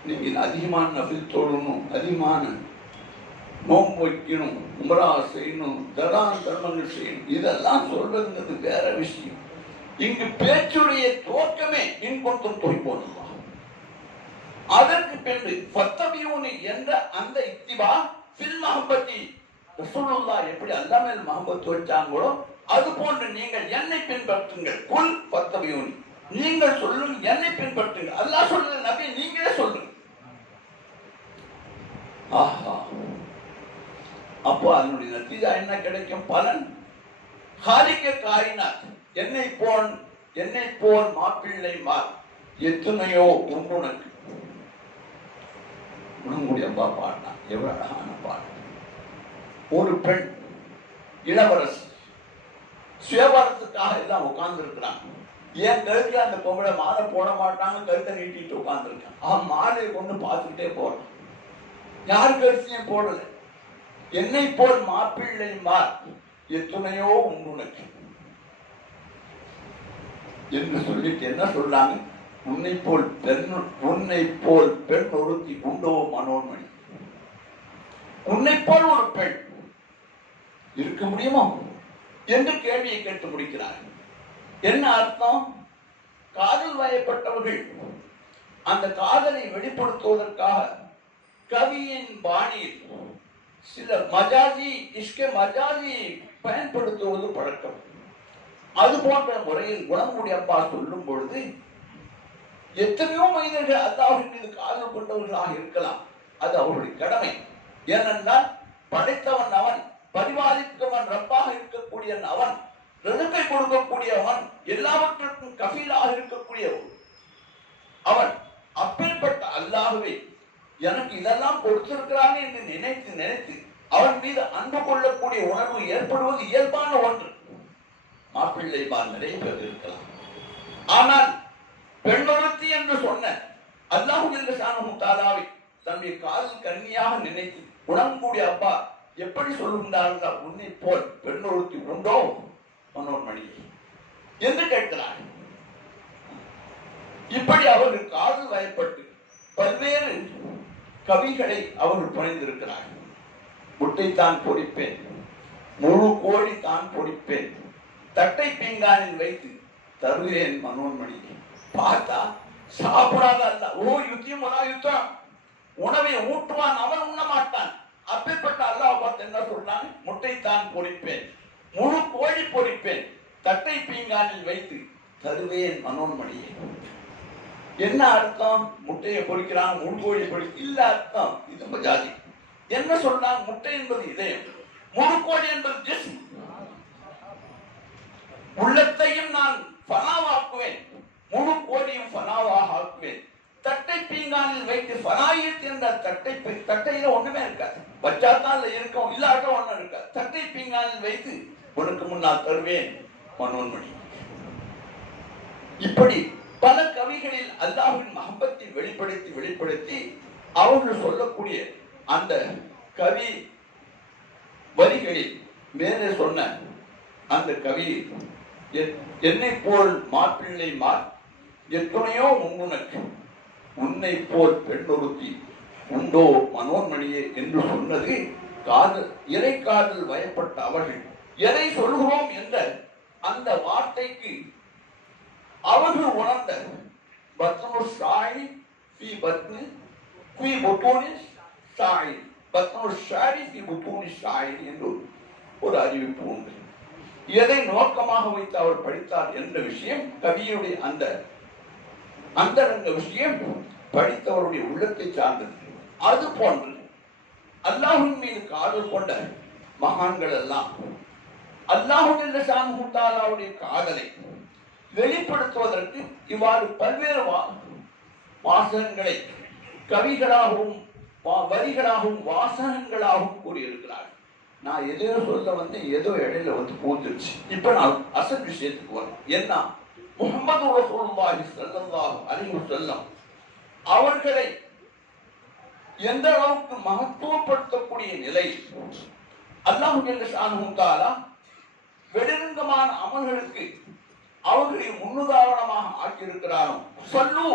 நீங்கள் அதிகமான நஃபில் தொழணும், அதிகமான நோன்பு வைக்கணும், உம்ரா செய்யணும், தர்ம தர்மங்கள் செய்யணும். இதெல்லாம் சொல்றதுங்கிறது வேற விஷயம். இங்கு பேச்சுடைய துவக்கமே மின் கொண்டும் தொய் போனதா. அதற்கு பின்பு ஃபத்தபியூனி என்ற அந்த இத்திபா ஃபில் மஹப்பத்தி, ரசூலுல்லாஹ் எப்படி அல்லாஹ் மேல் மஹப்பத் வச்சாங்களோ அது போன்று நீங்கள் என்னை பின்பற்றுங்கள். குல் ஃபத்தபியூனி, நீங்கள் சொல்லுங்க, என்னை பின்பற்றுங்கள். அல்லாஹ் சொல்லுங்க, நபி நீங்களே சொல்லுங்க. ஆஹா, அப்போ அதனுடைய நத்தீஜா என்ன கிடைக்கும்? பலன் காலிக்க காயினாத், என்னை போல் மாப்பிள்ளை மார் எத்தனையோ உண்டுனக்கு. உணங்குடி அப்பா பாடினா எவ்வளவு அழகான பாட்டு. ஒரு பெண் இளவரசி சுயபாரத்துக்காக எல்லாம் உட்கார்ந்து இருக்கிறாங்க. ஏன் கருத்துல அந்த பொம்பளை மாலை போட மாட்டாங்க, கருத்தை நீட்டிட்டு உட்கார்ந்து இருக்காங்க. மாலையை கொண்டு பார்த்துக்கிட்டே போறான், யார் கருத்தையும் போடல. என்னை போல் மாப்பிள்ளை மார் எத்தனையோ உண்டுனக்கு என்று சொல்லிட்டு என்ன சொல்றாங்க? உன்னை போல் பெண் ஒருத்தி உண்டோ மனோன்மணி. உன்னை போல் ஒரு பெண் இருக்க முடியுமோ என்று கேள்வியை கேட்டு முடிக்கிறார். என்ன அர்த்தம்? காதல் வயப்பட்டவர்கள் அந்த காதலை வெளிப்படுத்துவதற்காக கவியின் பாணியில் சில மஜாஜி பயன்படுத்துவது பழக்கம். அது போன்ற முறையில் குணங்குடி அப்பா சொல்லும் பொழுது, எத்தனையோ மனிதர்கள் அல்லாஹ்வின் மீது காதல் கொண்டவர்களாக இருக்கலாம், அது அவருடைய கடமை. ஏனென்றால் படைத்தவன் அவன், பரிபாலிப்பவன் ரப்பாக இருக்கக்கூடிய அவன், ரிஸ்கை கொடுக்கக்கூடியவன், எல்லாவற்றிற்கும் கஃபீலாக இருக்கக்கூடியவன் அவன். அப்பேற்பட்ட அல்லாஹ்வை எனக்கு இதெல்லாம் கொடுத்திருக்கிறான் என்று நினைத்து அவன் மீது அன்பு கொள்ளக்கூடிய உணர்வு ஏற்படுவது இயல்பான ஒன்று. மாப்பிள்ளை பார் நிறைய பேர் இருக்கலாம். ஆனால் பெண்ணொருத்தி என்று சொன்ன அல்லாஹ் ஜல்ல ஷானுஹு தஆலாவை தன்னுடைய காதல் கன்னியாக நினைத்து குணங்குடி அப்பா எப்படி சொல்லுகின்றார்கள்? உன்னை போல் பெண்ணொருத்தி உண்டோ மனோன்மணி என்று கேட்கிறார். இப்படி அவர்கள் காதல் வயப்பட்டு பல்வேறு கவிகளை அவர்கள் புனைந்திருக்கிறார்கள். முட்டை தான் பொறிப்பேன், முழு கோழி தான் பொறிப்பேன், தட்டை பீங்கானில் வைத்து தருவேன் மனோன்மணி. பார்த்தா சாப்பிடாத அல்ல. ஓ யுத்தியம் யுத்தம், உணவை ஊட்டுவான், அவன் உண்ண மாட்டான். அப்பேற்பட்ட அல்லாஹ் பார்த்து என்ன சொல்றான்? முட்டைத்தான் பொரிப்பேன், முழு கோழி பொரிப்பேன், தட்டை பீங்கானில் வைத்து தருவேன் மனோன்மணியே. என்ன அர்த்தம்? முட்டையை பொறிக்கிறான், முழு கோழி பொறி இல்ல அர்த்தம். இது மஜாதி. என்ன சொல்றாங்க? முட்டை என்பது இதயம், முழு கோழி என்பது ஜிஸ்ம். உள்ளத்தையும் நான் ஃபனாவாக்குவேன், முழு கோழியும் ஃபனாவாக ஆக்குவேன். தட்டை பீங்கானில் வைத்து ஃபனாயித் என்ற தட்டையில ஒண்ணுமே இருக்காது. வச்சாத்தான் இருக்கும், இல்லாட்ட ஒண்ணும் இருக்காது. தட்டை பீங்கானில் வைத்து உனக்கு முன்னால் தருவேன் மனோன்மணி. இப்படி பல கவிகளில் அல்லாஹ்வின் மஹப்பத்தை வெளிப்படுத்தி அவர்கள் சொல்லக்கூடிய அந்த கவி வரிகளில் மேலே சொன்ன அந்த கவி, என்னை போல் மாப்பிள்ளை மார் எத்தனையோ உனக்கு, உன்னை போல் பெண்ணொருத்தி உண்டோ மனோன்மணியே என்று சொன்னது காதல், இறை காதல் வயப்பட்ட அவர்கள் எதை சொல்கிறோம் என்ற அந்த வார்த்தைக்கு அவர்கள் உணர்ந்த பத்னு ஷாயி ஃபி பத்னி ஃபி புத்தூனி ஷாயி, பத்னு ஷாயி ஃபி புத்தூனி ஷாயி என்று ஒரு அறிவிப்பு உண்டு. எதை நோக்கமாக வைத்து அவர் படித்தார் என்ற விஷயம், கவியுடைய அந்த அந்தரங்க விஷயம் படித்தவருடைய உள்ளத்தை சார்ந்தது. அது போன்று அல்லாஹ்வின் மீது காதல் கொண்ட மகான்கள் எல்லாம் அல்லாஹ்வுடைய காதலை வெளிப்படுத்துவதற்கு இவ்வாறு பல்வேறு வாசகங்களை கவிகளாகவும் வரிகளாகவும் வாசகங்களாகவும் கூறியிருக்கிறார்கள். நான் எதையோ சொல்ல வந்து ஏதோ இடையில வந்து பூந்துருச்சு. இப்ப நான் அசல் விஷயத்துக்கு வரேன். என்ன? முஹம்மது ரசூலுல்லாஹி ஸல்லல்லாஹு அலைஹி வஸல்லம் அவர்களை எந்த அளவுக்கு மகத்துவப்படுத்தக்கூடிய நிலை அல்லாஹ் ஜல்ல ஷானுஹு தஆலா வெளிரங்கமான அமல்களுக்கு அவர்களை முன்னுதாரணமாக ஆக்கியிருக்கிறாரோ. சொல்லு,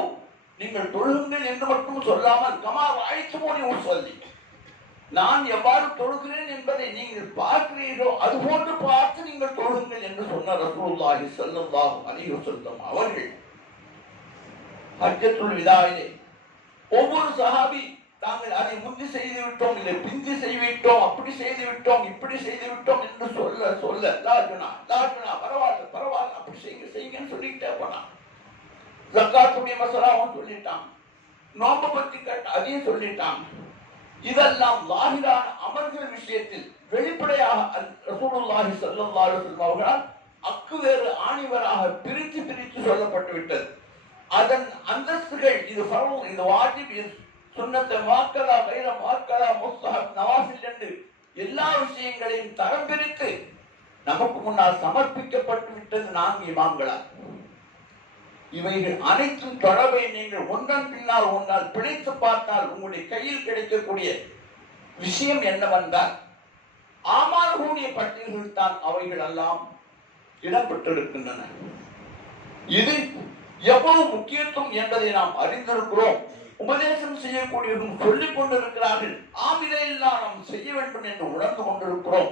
நீங்கள் தொழுகுங்கள் என்று மட்டும் சொல்லாமல் கமா வாய்த்துமோனி சொல்லி, நான் எவ்வாறு தொழுகிறேன் என்பதை நீங்கள் பார்க்கிறீர்களோ அதுபோன்று பார்த்து நீங்கள் தொழுகுங்கள் என்று சொன்ன ரசூலுல்லாஹி ஸல்லல்லாஹு அலைஹி வஸல்லம் அவர்கள் ஹஜ்ஜத்துல் விதாவிலே ஒவ்வொரு சஹாபி தாங்கள் அதை முந்தி செய்து விட்டோம், இதை பிந்தி செய்துவிட்டோம், அப்படி செய்து விட்டோம், இப்படி செய்து விட்டோம் என்று சொல்ல லாஜுனா பரவாயில்ல அப்படி செய்யுங்கன்னு சொல்லிக்கிட்டே போனான். ஜக்காத்துடைய மசலாவும் சொல்லிட்டான், நோம்பு பத்தி கேட்ட அதையும் சொல்லிட்டான். இதெல்லாம் லாஹிரான அமல்கள் விஷயத்தில் வெளிப்படையாக ரசூலுல்லாஹி ஸல்லல்லாஹு அலைஹி வஸல்லம் அவர்களால் அக்கு வேறு ஆணிவராக பிரித்து சொல்லப்பட்டு விட்டது. அதன் அந்தஸ்துகள், இது ஃபர்து, இது வாஜிப், இது சுன்னத், முஅக்கதா, கைர முஅக்கதா, முஸ்தஹப், நவாஃபில் என்று எல்லா விஷயங்களையும் தரம் பிரித்து நமக்கு முன்னால் சமர்ப்பிக்கப்பட்டு விட்டது 4 இமாம்களால். இவைகள் அனைத்தும் தொடர்பை நீங்கள் ஒன்றன் பின்னால் ஒன்றால் பிணைத்து பார்த்தால் உங்களுடைய கையில் கிடைக்கக்கூடிய விஷயம் என்னவென்றால் ஆமால்களுடைய பட்டியல்கள் தான் அவைகள் எல்லாம் இடம்பெற்றிருக்கின்றன. இது எவ்வளவு முக்கியத்துவம் என்பதை நாம் அறிந்திருக்கிறோம். உபதேசம் செய்யக்கூடியவர்கள் சொல்லிக் கொண்டிருக்கிறார்கள், இதையெல்லாம் நாம் செய்ய வேண்டும் என்று உணர்ந்து கொண்டிருக்கிறோம்.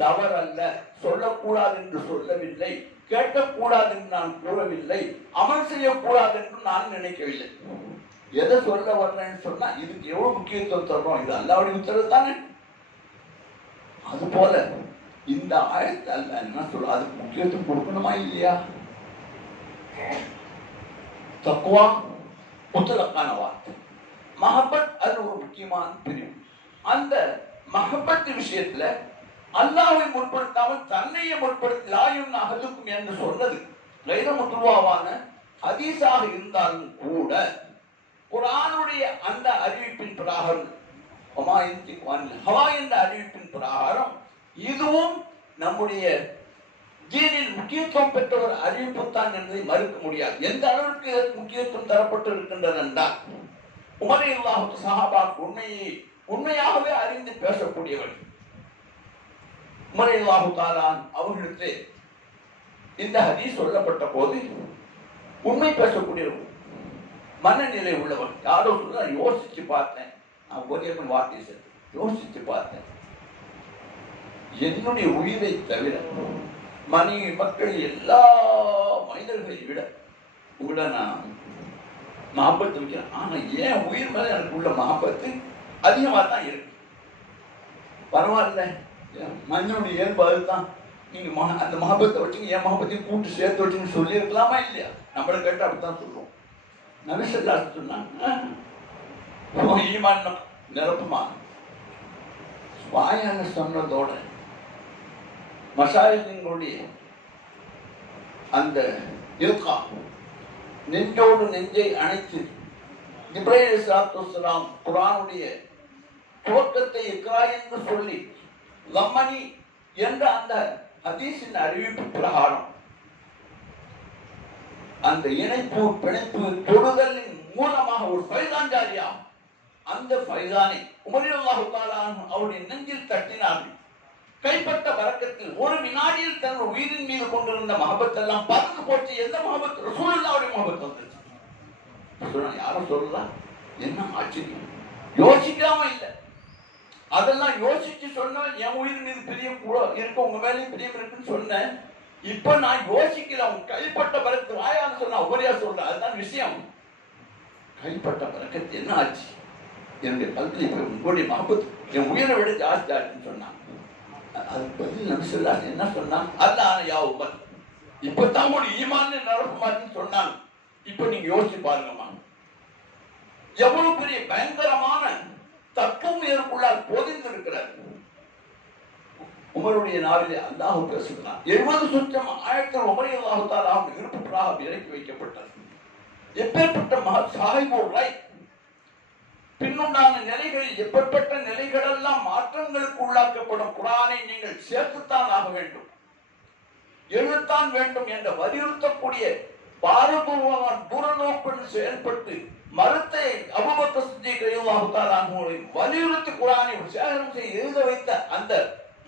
தவறல்ல, சொல்லக்கூடாது என்று சொல்லவில்லை, கேட்கக்கூடாது என்று நான் கூறவில்லை, அமல் செய்யக்கூடாது என்று நான் நினைக்கவில்லை. எதை சொல்ல வர்றேன்னு சொன்னா இதுக்கு எவ்வளவு முக்கியத்துவம் தர்றோம், இது அல்லாஹ்வுடைய உத்தரவு தானே. அது போல இந்த ஆயத்தை அல்ல என்ன சொல்ல, அதுக்கு முக்கியத்துவம் கொடுக்கணுமா இல்லையா? தக்வா முத்தலக்கான வார்த்தை, மஹப்பத் அது ஒரு முக்கியமான பிரிவு. அந்த மஹப்பத் விஷயத்துல அல்லாஹ்வை முற்படுத்தாமல் தன்னையே முற்படுத்தி லாயும் அகதுக்கும் என்று சொன்னது கைர முத்துவாவான ஹதீஸாக இருந்தாலும் கூட குர்ஆனுடைய அந்த அறிவிப்பின் பிரகாரம் ஹவா என்ற அறிவிப்பின் பிரகாரம் இதுவும் நம்முடைய தீனில் முக்கியத்துவம் பெற்ற ஒரு அறிவிப்பு தான் என்பதை மறுக்க முடியாது. எந்த அளவிற்கு இதற்கு முக்கியத்துவம் தரப்பட்டு இருக்கின்றது என்றால் உமர் ரலியல்லாஹு அன்ஹு சஹாபா உண்மையாகவே அறிந்து பேசக்கூடியவர். உமர் ரலியல்லாஹு தஆலா அவர்களுக்கு இந்த ஹதீஸ் சொல்லப்பட்ட போது உண்மை பேசக்கூடியவர், மனநிலை உள்ளவர். யாரோ சொல்ல யோசிச்சு பார்த்தேன், நான் ஒரே வார்த்தை சேர்த்து யோசிச்சு பார்த்தேன், என்னுடைய உயிரை தவிர மக்கள் எல்லா மனிதர்களையும் விட உங்களோட நான் மஹப்பத்து வைக்கிறேன். ஆனா ஏன் உயிர் மேல எனக்கு உள்ள மஹப்பத்து அதிகமாக தான் இருக்கு. பரவாயில்ல, மனிதனுடைய இயல்பு அதுதான். நீங்க அந்த மஹப்பத்தை வச்சுங்க, என் மஹப்பத்தையும் கூட்டு சேர்த்து வச்சுன்னு சொல்லியிருக்கலாமா இல்லையா? நம்மளை கேட்டு அப்படித்தான் சொல்லுவோம். நபிசல்லா சொன்னாங்க, ஈமான் நிரப்புமா வாயால சொன்னதோட மசாயங்களுடைய அந்த இருக்கா நெஞ்சோடு நெஞ்சை அணைத்து ஜிப்ரீல் அலைஹிஸ்ஸலாத்து வஸ்ஸலாம் குர்ஆனுடைய துவக்கத்தை இக்ரா என்று சொல்லி லம்மனி என்ற அந்த ஹதீஸின் அறிவிப்பு பிரகாரம் அந்த இணைப்பு பிணைப்பு தொடுதலின் மூலமாக ஒரு ஃபைதான் ஜாரியா, அந்த ஃபைதானை உமர் ரலியல்லாஹு தஆலா அன்ஹு அவருடைய நெஞ்சில் தட்டினார்கள். கைப்பட்ட பரக்கத்தில் ஒரு வினாடியில் தன் உயிரின் மீது கொண்டிருந்த மஹபத் எல்லாம் பறந்து போச்சு. எந்த மஹபத்? ரசூலுல்லாஹ்வுடைய மஹபத் வந்துச்சு. யாரும் சொல்லலாம், என்ன ஆச்சரியம், யோசிக்காம இல்லை. அதெல்லாம் யோசிச்சு சொன்ன என் உயிர் மீது பிரியம் கூட இருக்கு, உங்க மேலேயும் பிரியம் இருக்குன்னு சொன்னேன். இப்ப நான் யோசிக்கல. அவங்க கைப்பட்ட பறக்கத்து வாயான்னு சொன்னா உபரியா சொல்றேன். அதுதான் விஷயம். கைப்பட்ட பறக்கத்து என்ன ஆச்சு? என்னுடைய கல்வி உங்களுடைய மஹபத் என் உயிரை விட ஜாஸ்தி ஆச்சுன்னு சொன்னாங்க. அதுக்கு பதில் நபி ஸல்லல்லாஹு அலைஹி வஸல்லம் என்ன சொன்னாங்க? அல்லாஹ் யா உம்மத், இப்பதான் ஒரு ஈமான் நிரப்புமான்னு சொன்னாங்க. இப்ப நீங்க யோசிச்சு பாருங்கம்மா, எவ்வளவு பெரிய பயங்கரமான தத்துவம் இதற்குள்ளால் பொதிந்திருக்கிறது. உமருடைய நாவிலே அல்லாஹ் பேசுகிறான். 70 சுற்றம் ஆயத்தில் உமர் ரலியல்லாஹு தஆலா விருப்பப்படாக இறக்கி வைக்கப்பட்டது. எப்பேற்பட்ட சாஹிபுர் ரை, பின்னுண்டான நிலைகளில் எப்பேற்பட்ட நிலைகளெல்லாம் மாற்றங்களுக்கு உள்ளாக்கப்படும் குர்ஆனை நீங்கள் சேர்த்துத்தான் ஆக வேண்டும், எழுத்தான் வேண்டும் என்ற வலியுறுத்தக்கூடிய பாரதூரமான தூரநோக்குடன் செயல்பட்டு மறுத்த அபூபக்கர் சித்திக் ரலியல்லாஹு தஆலா அன்ஹுவை வலியுறுத்தி குர்ஆனை சேகரம் செய்து எழுத வைத்த அந்த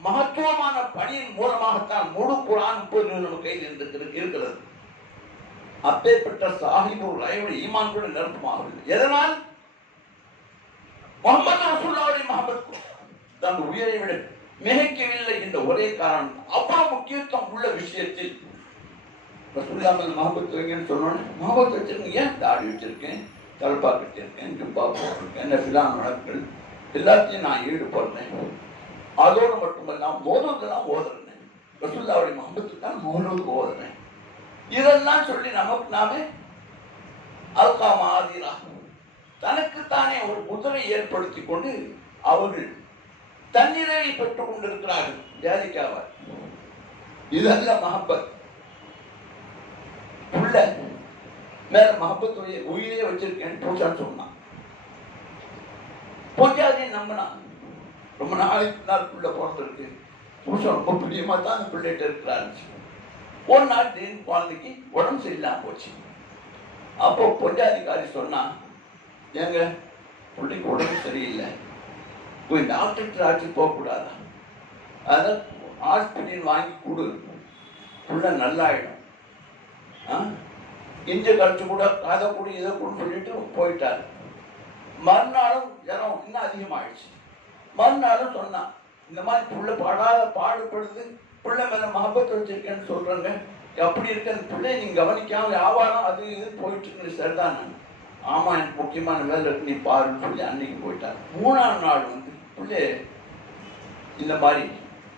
மகத்துவமான பணியின் மூலமாகத்தான் முழு குர்ஆன் இப்போது நம்ம கையில் இருக்கிறது. அப்பேற்பட்ட சாஹிபுர் ரையுடைய ஈமான் கூட நிரப்பமாகவில்லை. எதனால்? முஹம்மது ரசூலுல்லாஹ்வுடைய மஹபத் தன் உயிரை விட மிகைக்கவில்லை என்ற ஒரே காரணம். அவ்வளவு முக்கியத்துவம் உள்ள விஷயத்தில் ரசூலுல்லாஹ் மஹபத் வைங்கன்னு சொன்னோன்னே மஹபத் வச்சிருக்கேன், ஏன் தாடி வச்சிருக்கேன், தல்பா கட்டியிருக்கேன், ஜுப்பா போட்டிருக்கேன், என்ன ஃபிலான் வழக்குகள் எல்லாத்தையும் நான் ஈடுபடுறேன். அதோடு மட்டுமல்லாம் மோதுவதெல்லாம் ஓதுறேன், ரசூலுல்லாஹ்வுடைய மஹபத்துக்கு தான் மௌலூத் ஓதுறேன். இதெல்லாம் சொல்லி நமக்கு நாமே அல்கா மாதிரா தனக்குத்தானே ஒரு முதிரை ஏற்படுத்தி கொண்டு அவர்கள் தன்னிறைவை பெற்றுக் கொண்டிருக்கிறார்கள். ஜாதிக்காவார் இதல்ல மஹபத் உள்ள மேல மஹபத் உயிரே வச்சிருக்கேன் பூசான்னு சொன்னான். பூஜாதியை நம்பினான். ரொம்ப நாளைக்கு நாளுக்குள்ள பிறந்திருக்கு, பூசா ரொம்ப பிரியமா தான் அந்த பிள்ளைகிட்ட இருக்கிறாரு. ஒரு நாள் திடீர்னு குழந்தைக்கு உடம்பு சரியில்லாம போச்சு. அப்போ பொஞ்சாதிகாரி சொன்னா, ஏங்க பிள்ளைக்கு உடம்பு சரியில்லை, போய் டாக்டர் போகக்கூடாதா, அதான் ஹாஸ்பிட்டல் வாங்கி கொடு, புள்ள நல்லாயிடும், இஞ்ச கழிச்சு கூட அதை கூட இதை கூட சொல்லிட்டு போயிட்டாரு. மறுநாளும் ஜனம் இன்னும் அதிகமாயிடுச்சு. மறுநாளும் சொன்னான், இந்த மாதிரி புள்ள பாடுபடுது, பிள்ளை மேல மஹபத் வச்சிருக்கேன்னு சொல்றாங்க, அப்படி இருக்க அந்த பிள்ளையை நீங்க கவனிக்காம வியாபாரம் அது இது போயிட்டு இருக்கு. சரிதான், ஆமா எனக்கு முக்கியமான வேலை இருக்கு, நீ பாருன்னு சொல்லி அன்னைக்கு போயிட்டார். 3ஆம் நாள் பிள்ளை இந்த மாதிரி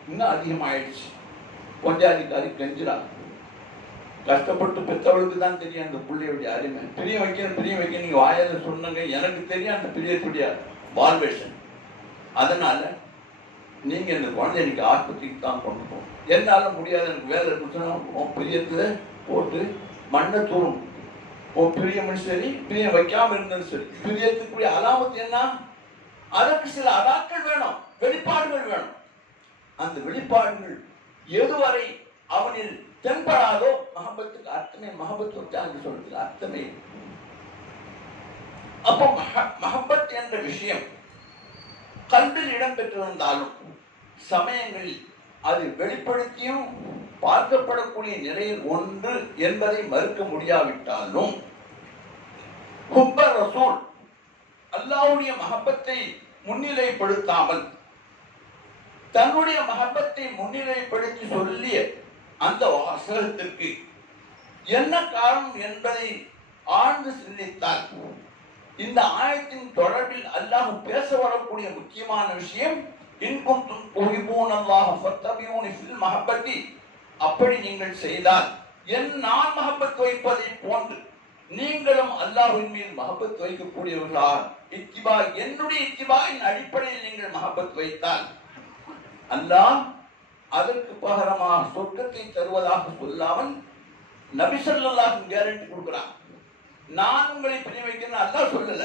இன்னும் அதிகமாயிடுச்சு. பொஞ்சாதிக்காரி கெஞ்சிரா, கஷ்டப்பட்டு பெற்றவளுக்கு தான் தெரியும் அந்த பிள்ளையுடைய அருமை. பிரிய வைக்க நீங்க வாயால சொன்னங்க, எனக்கு தெரியும் அந்த பிரியக்கூடிய வால்வேஷன். அதனால நீங்க இந்த குழந்தை எனக்கு ஆஸ்பத்திரிக்கு தான் கொண்டு போகும், என்னால முடியாது, எனக்கு வேலை இருக்குன்னா பிரியத்துல போட்டு மண்ணை தூணும். பிரியமும் சரி, பிரியம் வைக்காம இருந்தாலும் சரி, பிரியத்துக்குரிய அலாமத்து என்ன? அதற்கு சில அதாக்கள் வேணும், வெளிப்பாடுகள் வேணும். அந்த வெளிப்பாடுகள் எதுவரை அவனில் தென்படாதோ மஹபத்துக்கு அர்த்தமே, மஹபத் வச்சாங்க சொல்றதுக்கு அர்த்தமே. அப்போ மஹபத் என்ற விஷயம் கல்வியில் இடம்பெற்றிருந்தாலும் சமயங்களில் அது வெளிப்படுத்தியும் பார்க்கப்படக்கூடிய நிலையில் ஒன்று என்பதை மறுக்க முடியாவிட்டாலும் ஹுப்ப ரசூல் அல்லாஹ்வுடைய மஹபத்தை முன்னிலைப்படுத்தாமல் தன்னுடைய மஹபத்தை முன்னிலைப்படுத்தி சொல்லிய அந்த வாசகத்திற்கு என்ன காரணம் என்பதை ஆழ்ந்து சிந்தித்தால் இந்த ஆயத்தின் தொடர்பில் அல்லாஹ் பேச வரக்கூடிய முக்கியமான விஷயம் இன்குந்தும் துஹிப்பூனல்லாஹ ஃபத்தபியூனி ஃபில் மஹப்பத்தி, அப்படி நீங்கள் செய்தால் நான் மஹப்பத் வைப்பதை போன்று நீங்களும் அல்லாஹ்வின் மீது மஹப்பத் வைக்கக்கூடியவர்களா, இத்திபா என்னுடைய இத்திபாயின் அடிப்படையில் நீங்கள் மஹப்பத் வைத்தால் அல்லாஹ் அதற்கு பகரமாக சொர்க்கத்தை தருவதாக சொல்லாமல் நபி ஸல்லல்லாஹு கேரண்டி கொடுக்கிறான். நான் உங்களை பிரிய வைக்கிறேன்னு அல்லாஹ் சொல்லல,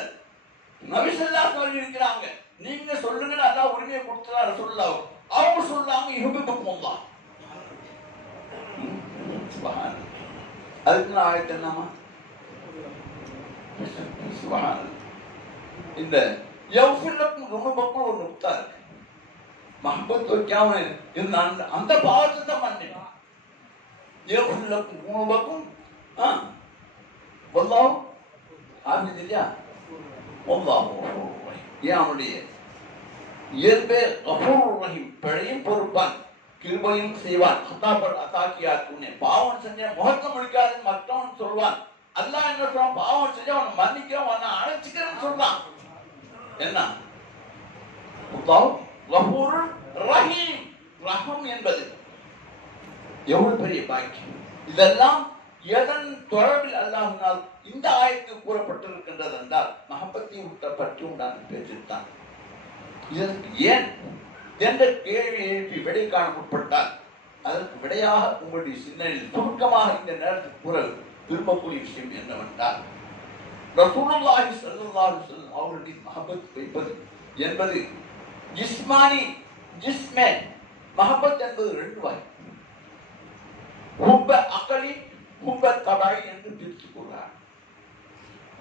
நபி ஸல்லல்லாஹு சொல்லி இருக்கிறாங்க. நீங்க சொல்லுங்க அல்லாஹ் உரிமையை கொடுத்தா ரசூலுல்லாஹ் அவங்க சொல்லாங்க யுஹிப்புக்குமுல்லாஹ். சுப்ஹான். அதுக்கு ஆயத்து என்னமா? சுப்ஹான். இந்த யௌஃபில்லக்கும் ருனுபக்கும் ஒரு நுக்தா இருக்கு. மஹப்பத் வைக்காம இருந்தாங்க அந்த பாவத்தை தான் மன்னிப்பான். யௌஃபில்லக்கும் ருனுபக்கும் வல்லாஹ் ஆகுது இல்லையா? வல்லாஹ் ஏன் அவனுடைய இயல்பே கஃபூர் ரஹீம், பிழையும் பொறுப்பான், கிருபையும் செய்வான். பாவம் செஞ்ச முகத்தை முடிக்காதுன்னு மற்றவன் சொல்வான். அல்லாஹ் என்ன சொல்றான்? பாவம் செஞ்ச அவனை மன்னிக்க அவனை அழைச்சிக்கிறேன்னு சொல்றான். என்ன கஃபூர் ரஹீம், ரஹம் என்பது எவ்வளவு பெரிய பாக்கியம். இதெல்லாம் எதன் தொடர்பில் அல்லாஹ்வினால் இந்த ஆயத்தில் கூறப்பட்டிருக்கின்றது என்றால் மஹப்பத்தை விட்ட பற்றி உண்டான பேச்சுத்தான். இதற்கு ஏன் என்ற கேள்வி எழுப்பி விடை காண முற்பட்டால் அதற்கு விடையாக உங்களுடைய சிந்தனையில் சுருக்கமாக இந்த நேரத்தில் கூற விரும்பக்கூடிய விஷயம் என்னவென்றால் ரசூலுல்லாஹி ஸல்லல்லாஹு அலைஹி வஸல்லம் அவர்களுடைய மஹப்பத் வைப்பது என்பது ஜிஸ்மானி ஜிஸ்மே மஹப்பத் என்பது ரெண்டு வகை. ஹுப்ப அகலி ஹுப்ப தபை என்று பிரித்துக் கொள்கிறார்.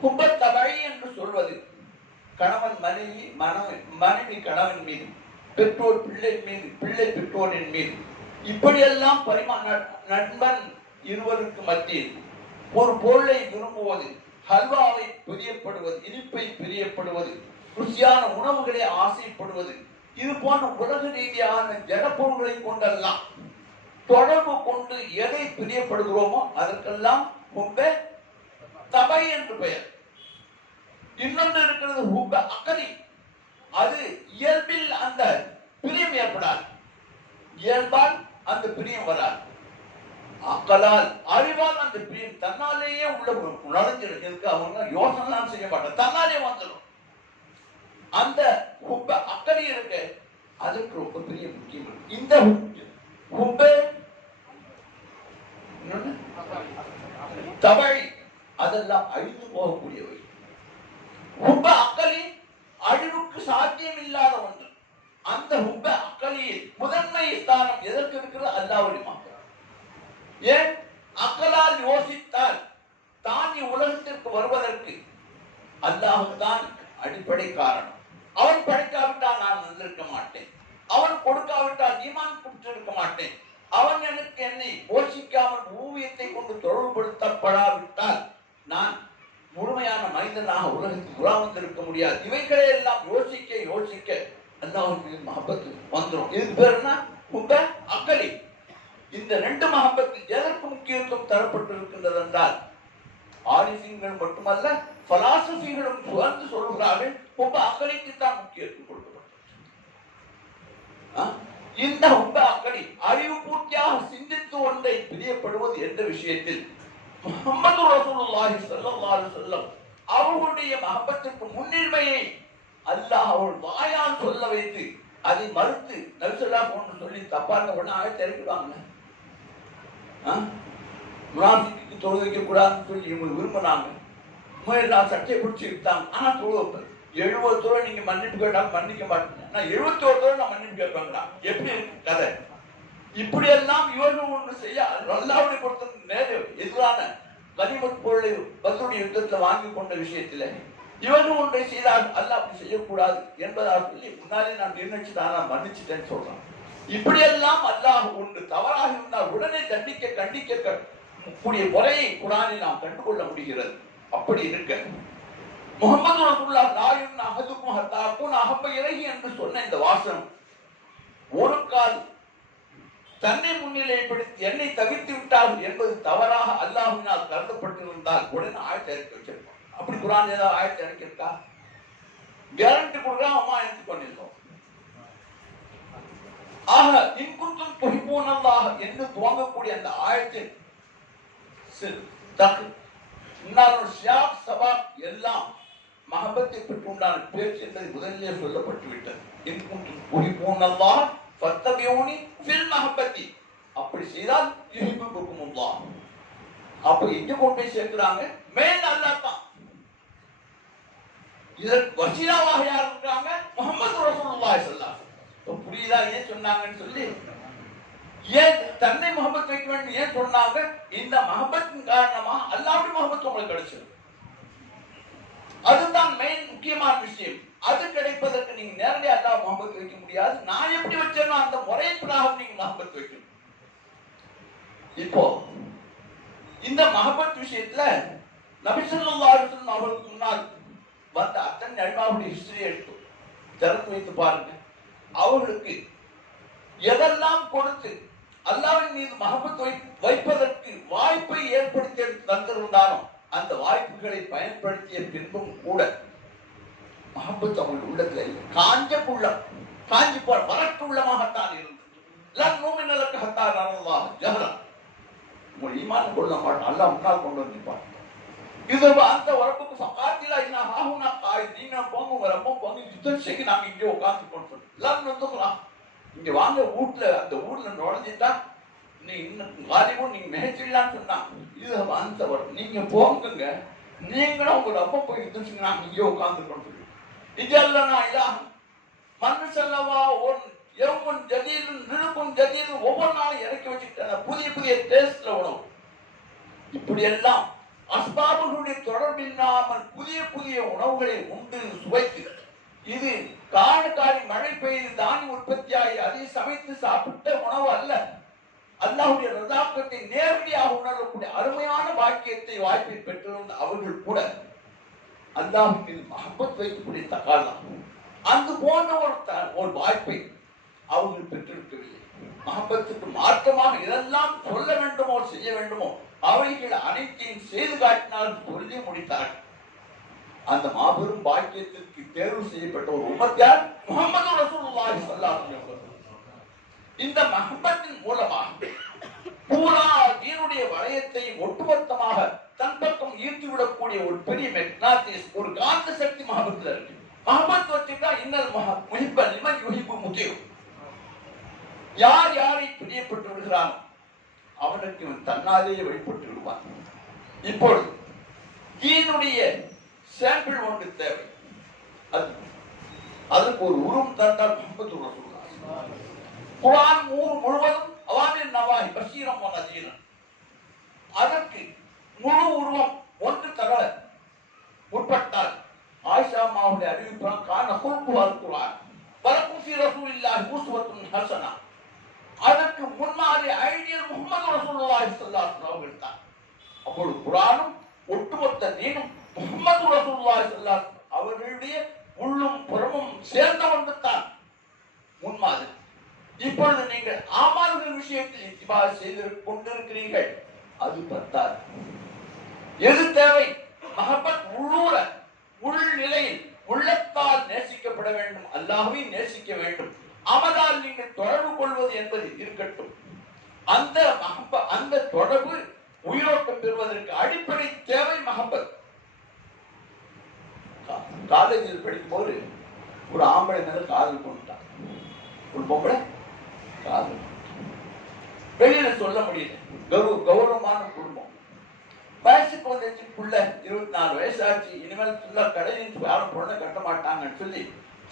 ஹுப்ப தபை என்று சொல்வது கணவன் மனைவி, மனைவி கணவன் மீது, பெற்றோர் பிள்ளை மீது, பிள்ளை பெற்றோரின் மீது, இப்படியெல்லாம் நண்பன் இருவருக்கு மத்தியில் ஒரு பொருளை விரும்புவது, ஹல்வாவை பிரியப்படுவது, இனிப்பை பிரியப்படுவது, ருசியான உணவுகளை ஆசைப்படுவது, இது போன்ற உலக ரீதியான ஜனப்பொருள்களை கொண்டெல்லாம் தொடர்பு கொண்டு எதை பிரியப்படுகிறோமோ அதற்கெல்லாம் ஹுப்ப தபை என்று பெயர். இன்னொன்று இருக்கிறது ஹுப்ப அகலி. அது இயல்பில் அந்த பிரியம் ஏற்படாது, இயல்பால் அந்த பிரியம் வராது. அக்கலால் அறிவால் அந்த பிரியம் தன்னாலேயே உள்ள நுழைஞ்சிருக்கு. அவங்க யோசனை செய்ய மாட்டாங்க, தன்னாலே வந்துடும். அந்த ஹுப்ப அக்கலி இருக்கு, அதுக்கு ரொம்ப பெரிய முக்கியம். இந்த ஹுப்ப தபை அதெல்லாம் அழிந்து போகக்கூடியவை. ஹுப்ப அக்கலி அழிவுக்கு சாத்தியம் இல்லாத ஒன்று. அந்த ஹுப்ப அக்கலியில் முதன்மை ஸ்தானம் எதற்கு இருக்கிறது? அல்லாஹ்வுடைய மஹப்பத். ஏன்? அக்கலால் யோசித்தால் தான் உலகத்திற்கு வருவதற்கு அல்லாஹ் தான் அடிப்படை காரணம். அவன் படைக்காவிட்டால் நான் வந்திருக்க மாட்டேன், அவன் கொடுக்காவிட்டால் ஈமான் கொடுத்திருக்க மாட்டேன், அவன் எனக்கு என்னை போஷிக்காமல் ஊதியத்தை கொண்டு தொடர்புபடுத்தப்படாவிட்டால் நான் முழுமையான மனிதனாக உலகத்தில் உலாவந்திருக்க முடியாது. இவைகளை எல்லாம் யோசிக்க யோசிக்க அல்லாஹ்வுடைய மஹப்பத் வந்துடும். இதுக்கு பேர் என்ன? ஹுப்ப அகலி. இந்த ரெண்டு மஹப்பத்தில் எதற்கு முக்கியத்துவம் தரப்பட்டிருக்கின்றது என்றால் ஆரிஃபீன்கள் மட்டுமல்ல பலாசபிகளும் சுகந்து சொல்கிறார்கள் ஹுப்ப அகலிக்கு தான் முக்கியத்துவம் கொடுக்கப்பட்டது. இந்த ஹுப்ப அகலி அறிவு பூர்த்தியாக சிந்தித்து ஒன்றை பிரியப்படுவது என்ற விஷயத்தில் முஹம்மது ரசூலுல்லாஹி ஸல்லல்லாஹு அலைஹி வஸல்லம் அவர்களுடைய மஹப்பத்திற்கு முன்னுரிமையை அல்லாஹ் அவள் வாயால் சொல்ல வைத்து அதை மறுத்து நபி ஸல்லல்லாஹு அலைஹி வஸல்லம் சொல்லி தப்பான ஒண்ணு ஆயத்தை இறக்கிடுவாங்க. முனாஃபிக்கு தொழுது வைக்க கூடாதுன்னு சொல்லி இவங்க விரும்பினாங்க. முயலாம் சட்டையை பிடிச்சி விட்டாங்க. ஆனா தொழுது வைப்பேன் 70 தூரம் நீங்க மன்னிப்பு கேட்டாலும் மன்னிக்க மாட்டீங்க, நான் 71 தூரம் நான் மன்னிப்பு கேட்பாங்களா? எப்படி இருக்கு கதை? இப்படி எல்லாம் இவர்கள் ஒன்று செய்ய அல்லாஹ்வுடைய பொறுத்த நேர எதிரான கனிமத் பொருளை பத்ருடைய யுத்தத்தில் வாங்கி கொண்ட விஷயத்துல இவர்கள் ஒன்றை செய்தால் அல்லாஹ் அப்படி செய்யக்கூடாது என்பதாக சொல்லி முன்னாலே நான் நிர்ணயிச்சுதான் நான் மன்னிச்சுட்டேன்னு சொல்றான். இப்படியெல்லாம் அல்லாஹ் ஒன்று தவறாக இருந்தால் உடனே தண்டிக்க கண்டிக்க கூடிய முறையை குர்ஆனில் நாம் கண்டுகொள்ள முடிகிறது. அப்படி இருக்க முஹம்மது ரசூலுல்லாஹ் லாயுன் அஹதுக்கும் ஹத்தா குன் அஹப்ப இலைஹி என்று சொன்ன இந்த வாசனம் ஒரு கால் தன்னை முன்னே முன்னிலைப்படுத்தி என்னை தவிர்த்து விட்டார்கள் என்பது தவறாக அல்லாஹ்வினால் கருதப்பட்டிருந்தால் உடனே ஆயத்தை இறக்கி வச்சிருக்கோம். அப்படி குர்ஆன் ஏதாவது ஆயத்தை இறக்கியிருக்கா? கேரண்டி கொடுக்குறான், அம்மா எடுத்து பண்ணிருக்கோம். ஆக இன்குன்தும் துஹிப்பூனல்லாஹ் என்று துவங்கக்கூடிய அந்த ஆயத்தின் எல்லாம் மஹபத்தை பற்றி உண்டான பேச்சு என்பது முதலிலே சொல்லப்பட்டு விட்டது. இன்குன்தும் துஹிப்பூனல்லாஹ் ஃபத்தபியூனி ஃபில் மஹபத்தி, அப்படி செய்தால் யுஹிப்புக்குமுல்லாஹ். அப்ப எங்க கொண்டு போய் சேர்க்கிறாங்க? மேல் அல்லாஹ் தான். இதற்கு வசீலாவாக யார் இருக்காங்க? முஹம்மது ரசூலுல்லாஹி ஸல்லல்லாஹு அலைஹி வஸல்லம். புரியுதா ஏன் சொன்னாங்கன்னு சொல்லி? ஏன் தன்னை முஹம்மத் வைக்க வேண்டும் ஏன் சொன்னாங்க? இந்த மஹபத்தின் காரணமா அல்லாஹ்வுடைய முஹம்மத் உங்களுக்கு கிடைச்சது. அதுதான் மெயின் முக்கியமான விஷயம். அது கிடைப்பதற்கு நீங்க நேரடியாக அல்லாஹ் முஹம்மத் வைக்க முடியாது. நான் எப்படி வச்சேனோ அந்த முறையின் பிரகாரம் நீங்க முஹம்மத் வைக்கணும். இப்போ இந்த மஹபத் விஷயத்துல நபி ஸல்லல்லாஹு அலைஹி வஸல்லம் அவர்களுக்கு முன்னால் வந்த அத்தனை அடிமாவுடைய ஹிஸ்டரி எடுத்து திறந்து வைத்து பாருங்க. அவர்களுக்கு எதெல்லாம் கொடுத்து அல்லாஹ்வின் மீது மஹபத் வைப்பதற்கு வாய்ப்பை ஏற்படுத்தி தந்திருந்தானோ அந்த வாய்ப்புகளை பயன்படுத்திய பின்பும் கூட மஹபத் அவர்கள் உள்ளத்துல காஞ்ச புள்ளம், காஞ்சி போல் வறட்டு உள்ளமாகத்தான் இருந்தது. லன் நூமின லக ஹத்தா நரல்லாஹ் ஜஹரா, உங்கள் ஈமான் கொள்ள மாட்டான், அல்லாஹ் முன்னால் கொண்டு வந்திருப்பான். இது அந்த வரப்புக்கு ஃபகாத்திலா இன்னா ஹாஹுனா காயித், நீங்க போங்க உங்க ரொம்ப போங்க யுத்தம் செய்ய நாங்க இங்கே உட்கார்ந்துட்டோம்னு சொல்லி எல்லாரும் வந்துக்கலாம். இங்க வாங்க வீட்டுல அந்த ஊர்ல நுழைஞ்சிட்டா நீ இன்னும் வாலிபம் நீங்க மேய்ச்சிடலான்னு சொன்னாங்க. இது அந்த வரும், நீங்க போங்க, நீங்களும் உங்க ரொம்ப போய் யுத்தம் செய்ய நாங்க இங்கே உட்கார்ந்துட்டோம்னு சொல்லி இதெல்லாம் இல்லாம மண்ணு செல்லவா ஒன் எவ்வொன் ஜதீதும் நிருப்பும் ஜதீதும் ஒவ்வொரு நாளும் இறக்கி வச்சுக்கிட்டாங்க புதிய புதிய டேஸ்ட்ல உணவு. இப்படி எல்லாம் அஸ்பாபுகளுடைய தொடர்பில்லாமல் புதிய புதிய உணவுகளை உண்டு சுவைக்கிறது. இது காணக்காரி மழை பெய்து தானிய உற்பத்தியாகி அதை சமைத்து சாப்பிட்ட உணவு அல்ல. அல்லாஹ்வுடைய ரஸாக்கத்தை நேரடியாக உணரக்கூடிய அருமையான பாக்கியத்தை வாய்ப்பை பெற்றிருந்த அவர்கள் கூட அல்லாஹ்வின் மஹபத் வைக்கக்கூடிய தகாலாம் அந்த போன்ற ஒரு வாய்ப்பை அவர்கள் பெற்றிருக்கவில்லை. மஹபத்துக்கு மாற்றமாக இதெல்லாம் சொல்ல வேண்டுமோ செய்ய வேண்டுமோ அவைகள் அனைத்தையும் செய்து காட்டினால் சொல்லி முடித்தார்கள். அந்த மாபெரும் பாக்கியத்திற்கு தேர்வு செய்யப்பட்ட ஒரு உம்மத் யார்? முஹம்மது ரசூலுல்லாஹி ஸல்லல்லாஹு அலைஹி வஸல்லம். இந்த மஹபத்தின் மூலமாக பூரா தீனுடைய வளையத்தை ஒட்டுமொத்தமாக தன் பக்கம் ஈர்த்து விடக்கூடிய ஒரு பெரிய மெக்னாட்டிஸ், ஒரு காந்த சக்தி மஹபத்தில் இருக்கு. மஹபத் வச்சுட்டா இன்னல் முஹிப்ப லிமன் யுஹிப்பு முதியு, யார் யாரை பிரியப்பட்டு விடுகிறானோ அவனுக்கு தன்னாலேயே வெளிப்பட்டு விடுவான். இப்பொழுது தீனுடைய சாம்பிள் ஒன்று தேவை. அதுக்கு ஒரு உருவம் தந்தால் முஹம்மது ரசூலுல்லாஹ். குர்ஆன் முழுவதும் அவாமிர் நவாஹி பஷீரம் வ நதீரன். அதற்கு முழு உருவம் ஒன்று தர முற்பட்டால் ஆயிஷா அம்மாவுடைய அறிவிப்பான் கான குல்குல் குர்ஆன் வலக்கும் ஃபீ ரசூலில்லாஹி உஸ்வத்துன் ஹஸனா. அதற்கு முன்னாடி ஐடியல் முஹம்மது ரசூலுல்லாஹி ஸல்லல்லாஹு அலைஹி வஸல்லம் அவர்கள் தான். அப்பொழுது குர்ஆனும் ஒட்டுமொத்த தீனும் முஹம்மது ரசூலுல்லாஹி ஸல்லல்லாஹு அலைஹி வஸல்லம் அவர்களுடைய உள்ளும் புறமும் சேர்ந்த ஒன்று தான் முன்மாதிரி. இப்பொழுது நீங்கள் ஆமால்கள் விஷயத்தில் இத்திபா செய்து கொண்டிருக்கிறீர்கள், அது பத்தாது. எது தேவை? மஹபத் உள்ளூர உள் நிலையில் உள்ளத்தால் நேசிக்கப்பட வேண்டும், அல்லாஹ்வை நேசிக்க வேண்டும். அவதால் நீங்கள் தொடர்பு கொள்வது என்பது இருக்கட்டும். அந்த தொடர்பு உயிரோட்டம் பெறுவதற்கு அடிப்படை தேவை மஹபத். காலேஜில் படிக்கும் போது ஒரு ஆம்பளை மேல காதல் கொண்டுட்டான், ஒரு பொம்பளை காதல் வெளியில சொல்ல முடியல. கௌரவமான குடும்பம், வயசுக்கு வந்துச்சு, புள்ள 24 வயசாச்சு, இனிமேல் ஃபுல்லா கடையில் யாரும் பொண்ணை கட்ட மாட்டாங்கன்னு சொல்லி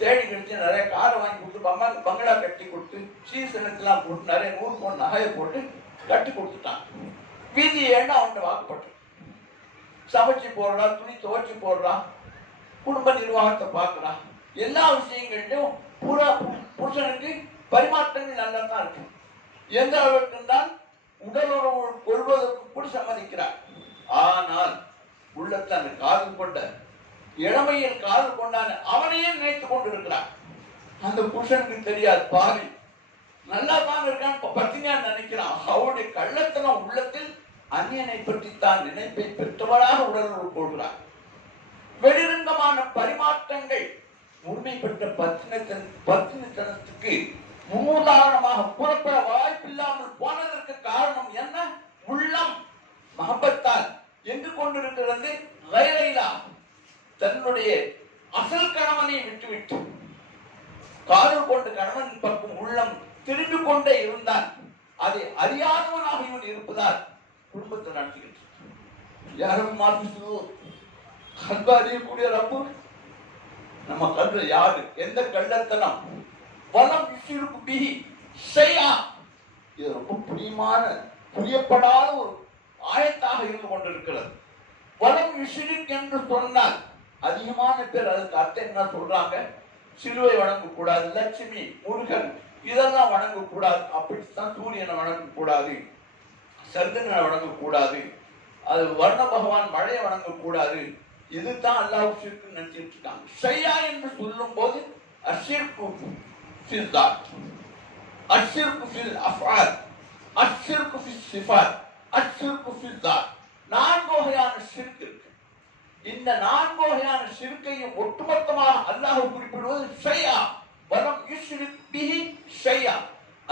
தேடி கழிச்சு நிறைய காரை வாங்கி கொடுத்து பங்களா கட்டி கொடுத்து சீசனுக்கெல்லாம் கொடுத்து நிறைய 100 பொண்ணு நகையை போட்டு கட்டி கொடுத்துட்டான். வீதி ஏன்னா அவன்கிட்ட வாக்குப்பட்டு சமைச்சு போடுறா, துணி துவைச்சு போடுறா, குடும்ப நிர்வாகத்தை பார்க்கறா, எல்லா விஷயங்கள்லையும் பூரா புருஷனுக்கு பரிமாற்றங்கள் நல்லா தான் இருக்கு. எந்த அளவுக்கு தான் உடல் உறவு கொள்வதற்கு கூட சம்மதிக்கிறார். ஆனால் உள்ளத்தில் அந்த காதல் கொண்ட இளமையில் காதல் கொண்டான அவனையே நினைத்துக் கொண்டிருக்கிறார். அந்த புருஷனுக்கு தெரியாது, பாவி நல்லா தான் இருக்கான், பத்தினியான்னு நினைக்கிறான். அவருடைய கள்ளத்தனம் உள்ளத்தில் அந்நியனை பற்றி தான் நினைப்பை பெற்றவராக உணர்வு கொள்கிறார். வெளிரங்கமான பரிமாற்றங்கள் உண்மை பெற்ற பத்தினித்தனத்துக்கு முன்னுதாரணமாக புறப்பட வாய்ப்பில்லாமல் போனதற்கு காரணம் என்ன? உள்ளம் மஹப்பத்தால் எங்கு கொண்டிருக்கிறது? கைரைலா, தன்னுடைய அசல் கணவனை விட்டுவிட்டு காதல் கொண்ட கணவன் பக்கம் உள்ளம் திரும்பி கொண்டே இருந்தால் அதை அறியாதவனாக இவன் இருப்பதால் குடும்பத்தை நடத்துகின்ற யாரும் மாற்றுவதோ கல்வ அறியக்கூடிய ரப்பு நம்ம கல்ற யாரு? எந்த கள்ளத்தனம்? வலம் இசிருக்கு பிஹி ஷைஆ. இது ரொம்ப புரியப்படாத ஒரு ஆயத்தாக இருந்து கொண்டிருக்கிறது. வலம் இசிரிக் என்று சொன்னால் அதிகமான பேர் அதுக்கு அர்த்தம் என்ன சொல்றாங்க? சிலுவை வணங்கக்கூடாது, லட்சுமி, முருகன் இதெல்லாம் வணங்கக்கூடாது, அப்படித்தான் சூரியனை வணங்கக்கூடாது, சந்திரனை வணங்கக்கூடாது, அது வர்ண பகவான் மழையை வணங்கக்கூடாது, இதுதான் அல்லாஹ் ஷிர்க் நினைச்சிட்டு இருக்காங்க. ஷையா என்று சொல்லும் போது அஷ்ஷிர்கு ஃபில் தாத், அஷ்ஷிர்கு ஃபில் அஃஆல், அஷ்ஷிர்கு ஃபில் சிஃபாத், அஷ்ஷிர்கு ஃபில் தாத். 4 வகையான ஷிர்க் இருக்கு. இந்த 4 வகையான ஷிர்க்கையும் ஒட்டுமொத்தமாக அல்லாஹ் குறிப்பிடுவது ஷையா. வலம் யுஷ்ரிக் பிஹி ஷையா.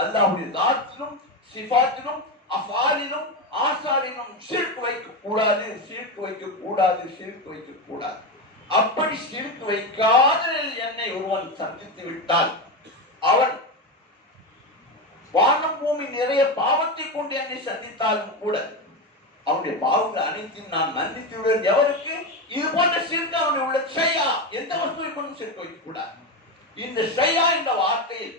அல்லாஹ்வுடைய தாத்திலும் சிஃபாத்திலும் அஃஆலிலும் ஆசாரிலும் ஷிர்க் வைக்க கூடாது, ஷிர்க் வைக்க கூடாது, ஷிர்க் வைக்க கூடாது. அப்படி ஷிர்க் வைக்காத என்னை ஒருவன் சந்தித்து விட்டால் அவன் வானம் பூமி நிறைய பாவத்தை கொண்டு என்னை சந்தித்தாலும் கூட அவனுடைய பாவங்கள் அனைத்தையும் நான் மன்னித்து விடுவேன். எவருக்கு? இது போன்ற ஷிர்க் அவனுடைய உள்ள ஷையா. எந்த வஸ்துவை கொண்டு ஷிர்க் வைக்க கூடாது. இந்த ஷையா என்ற வார்த்தையில்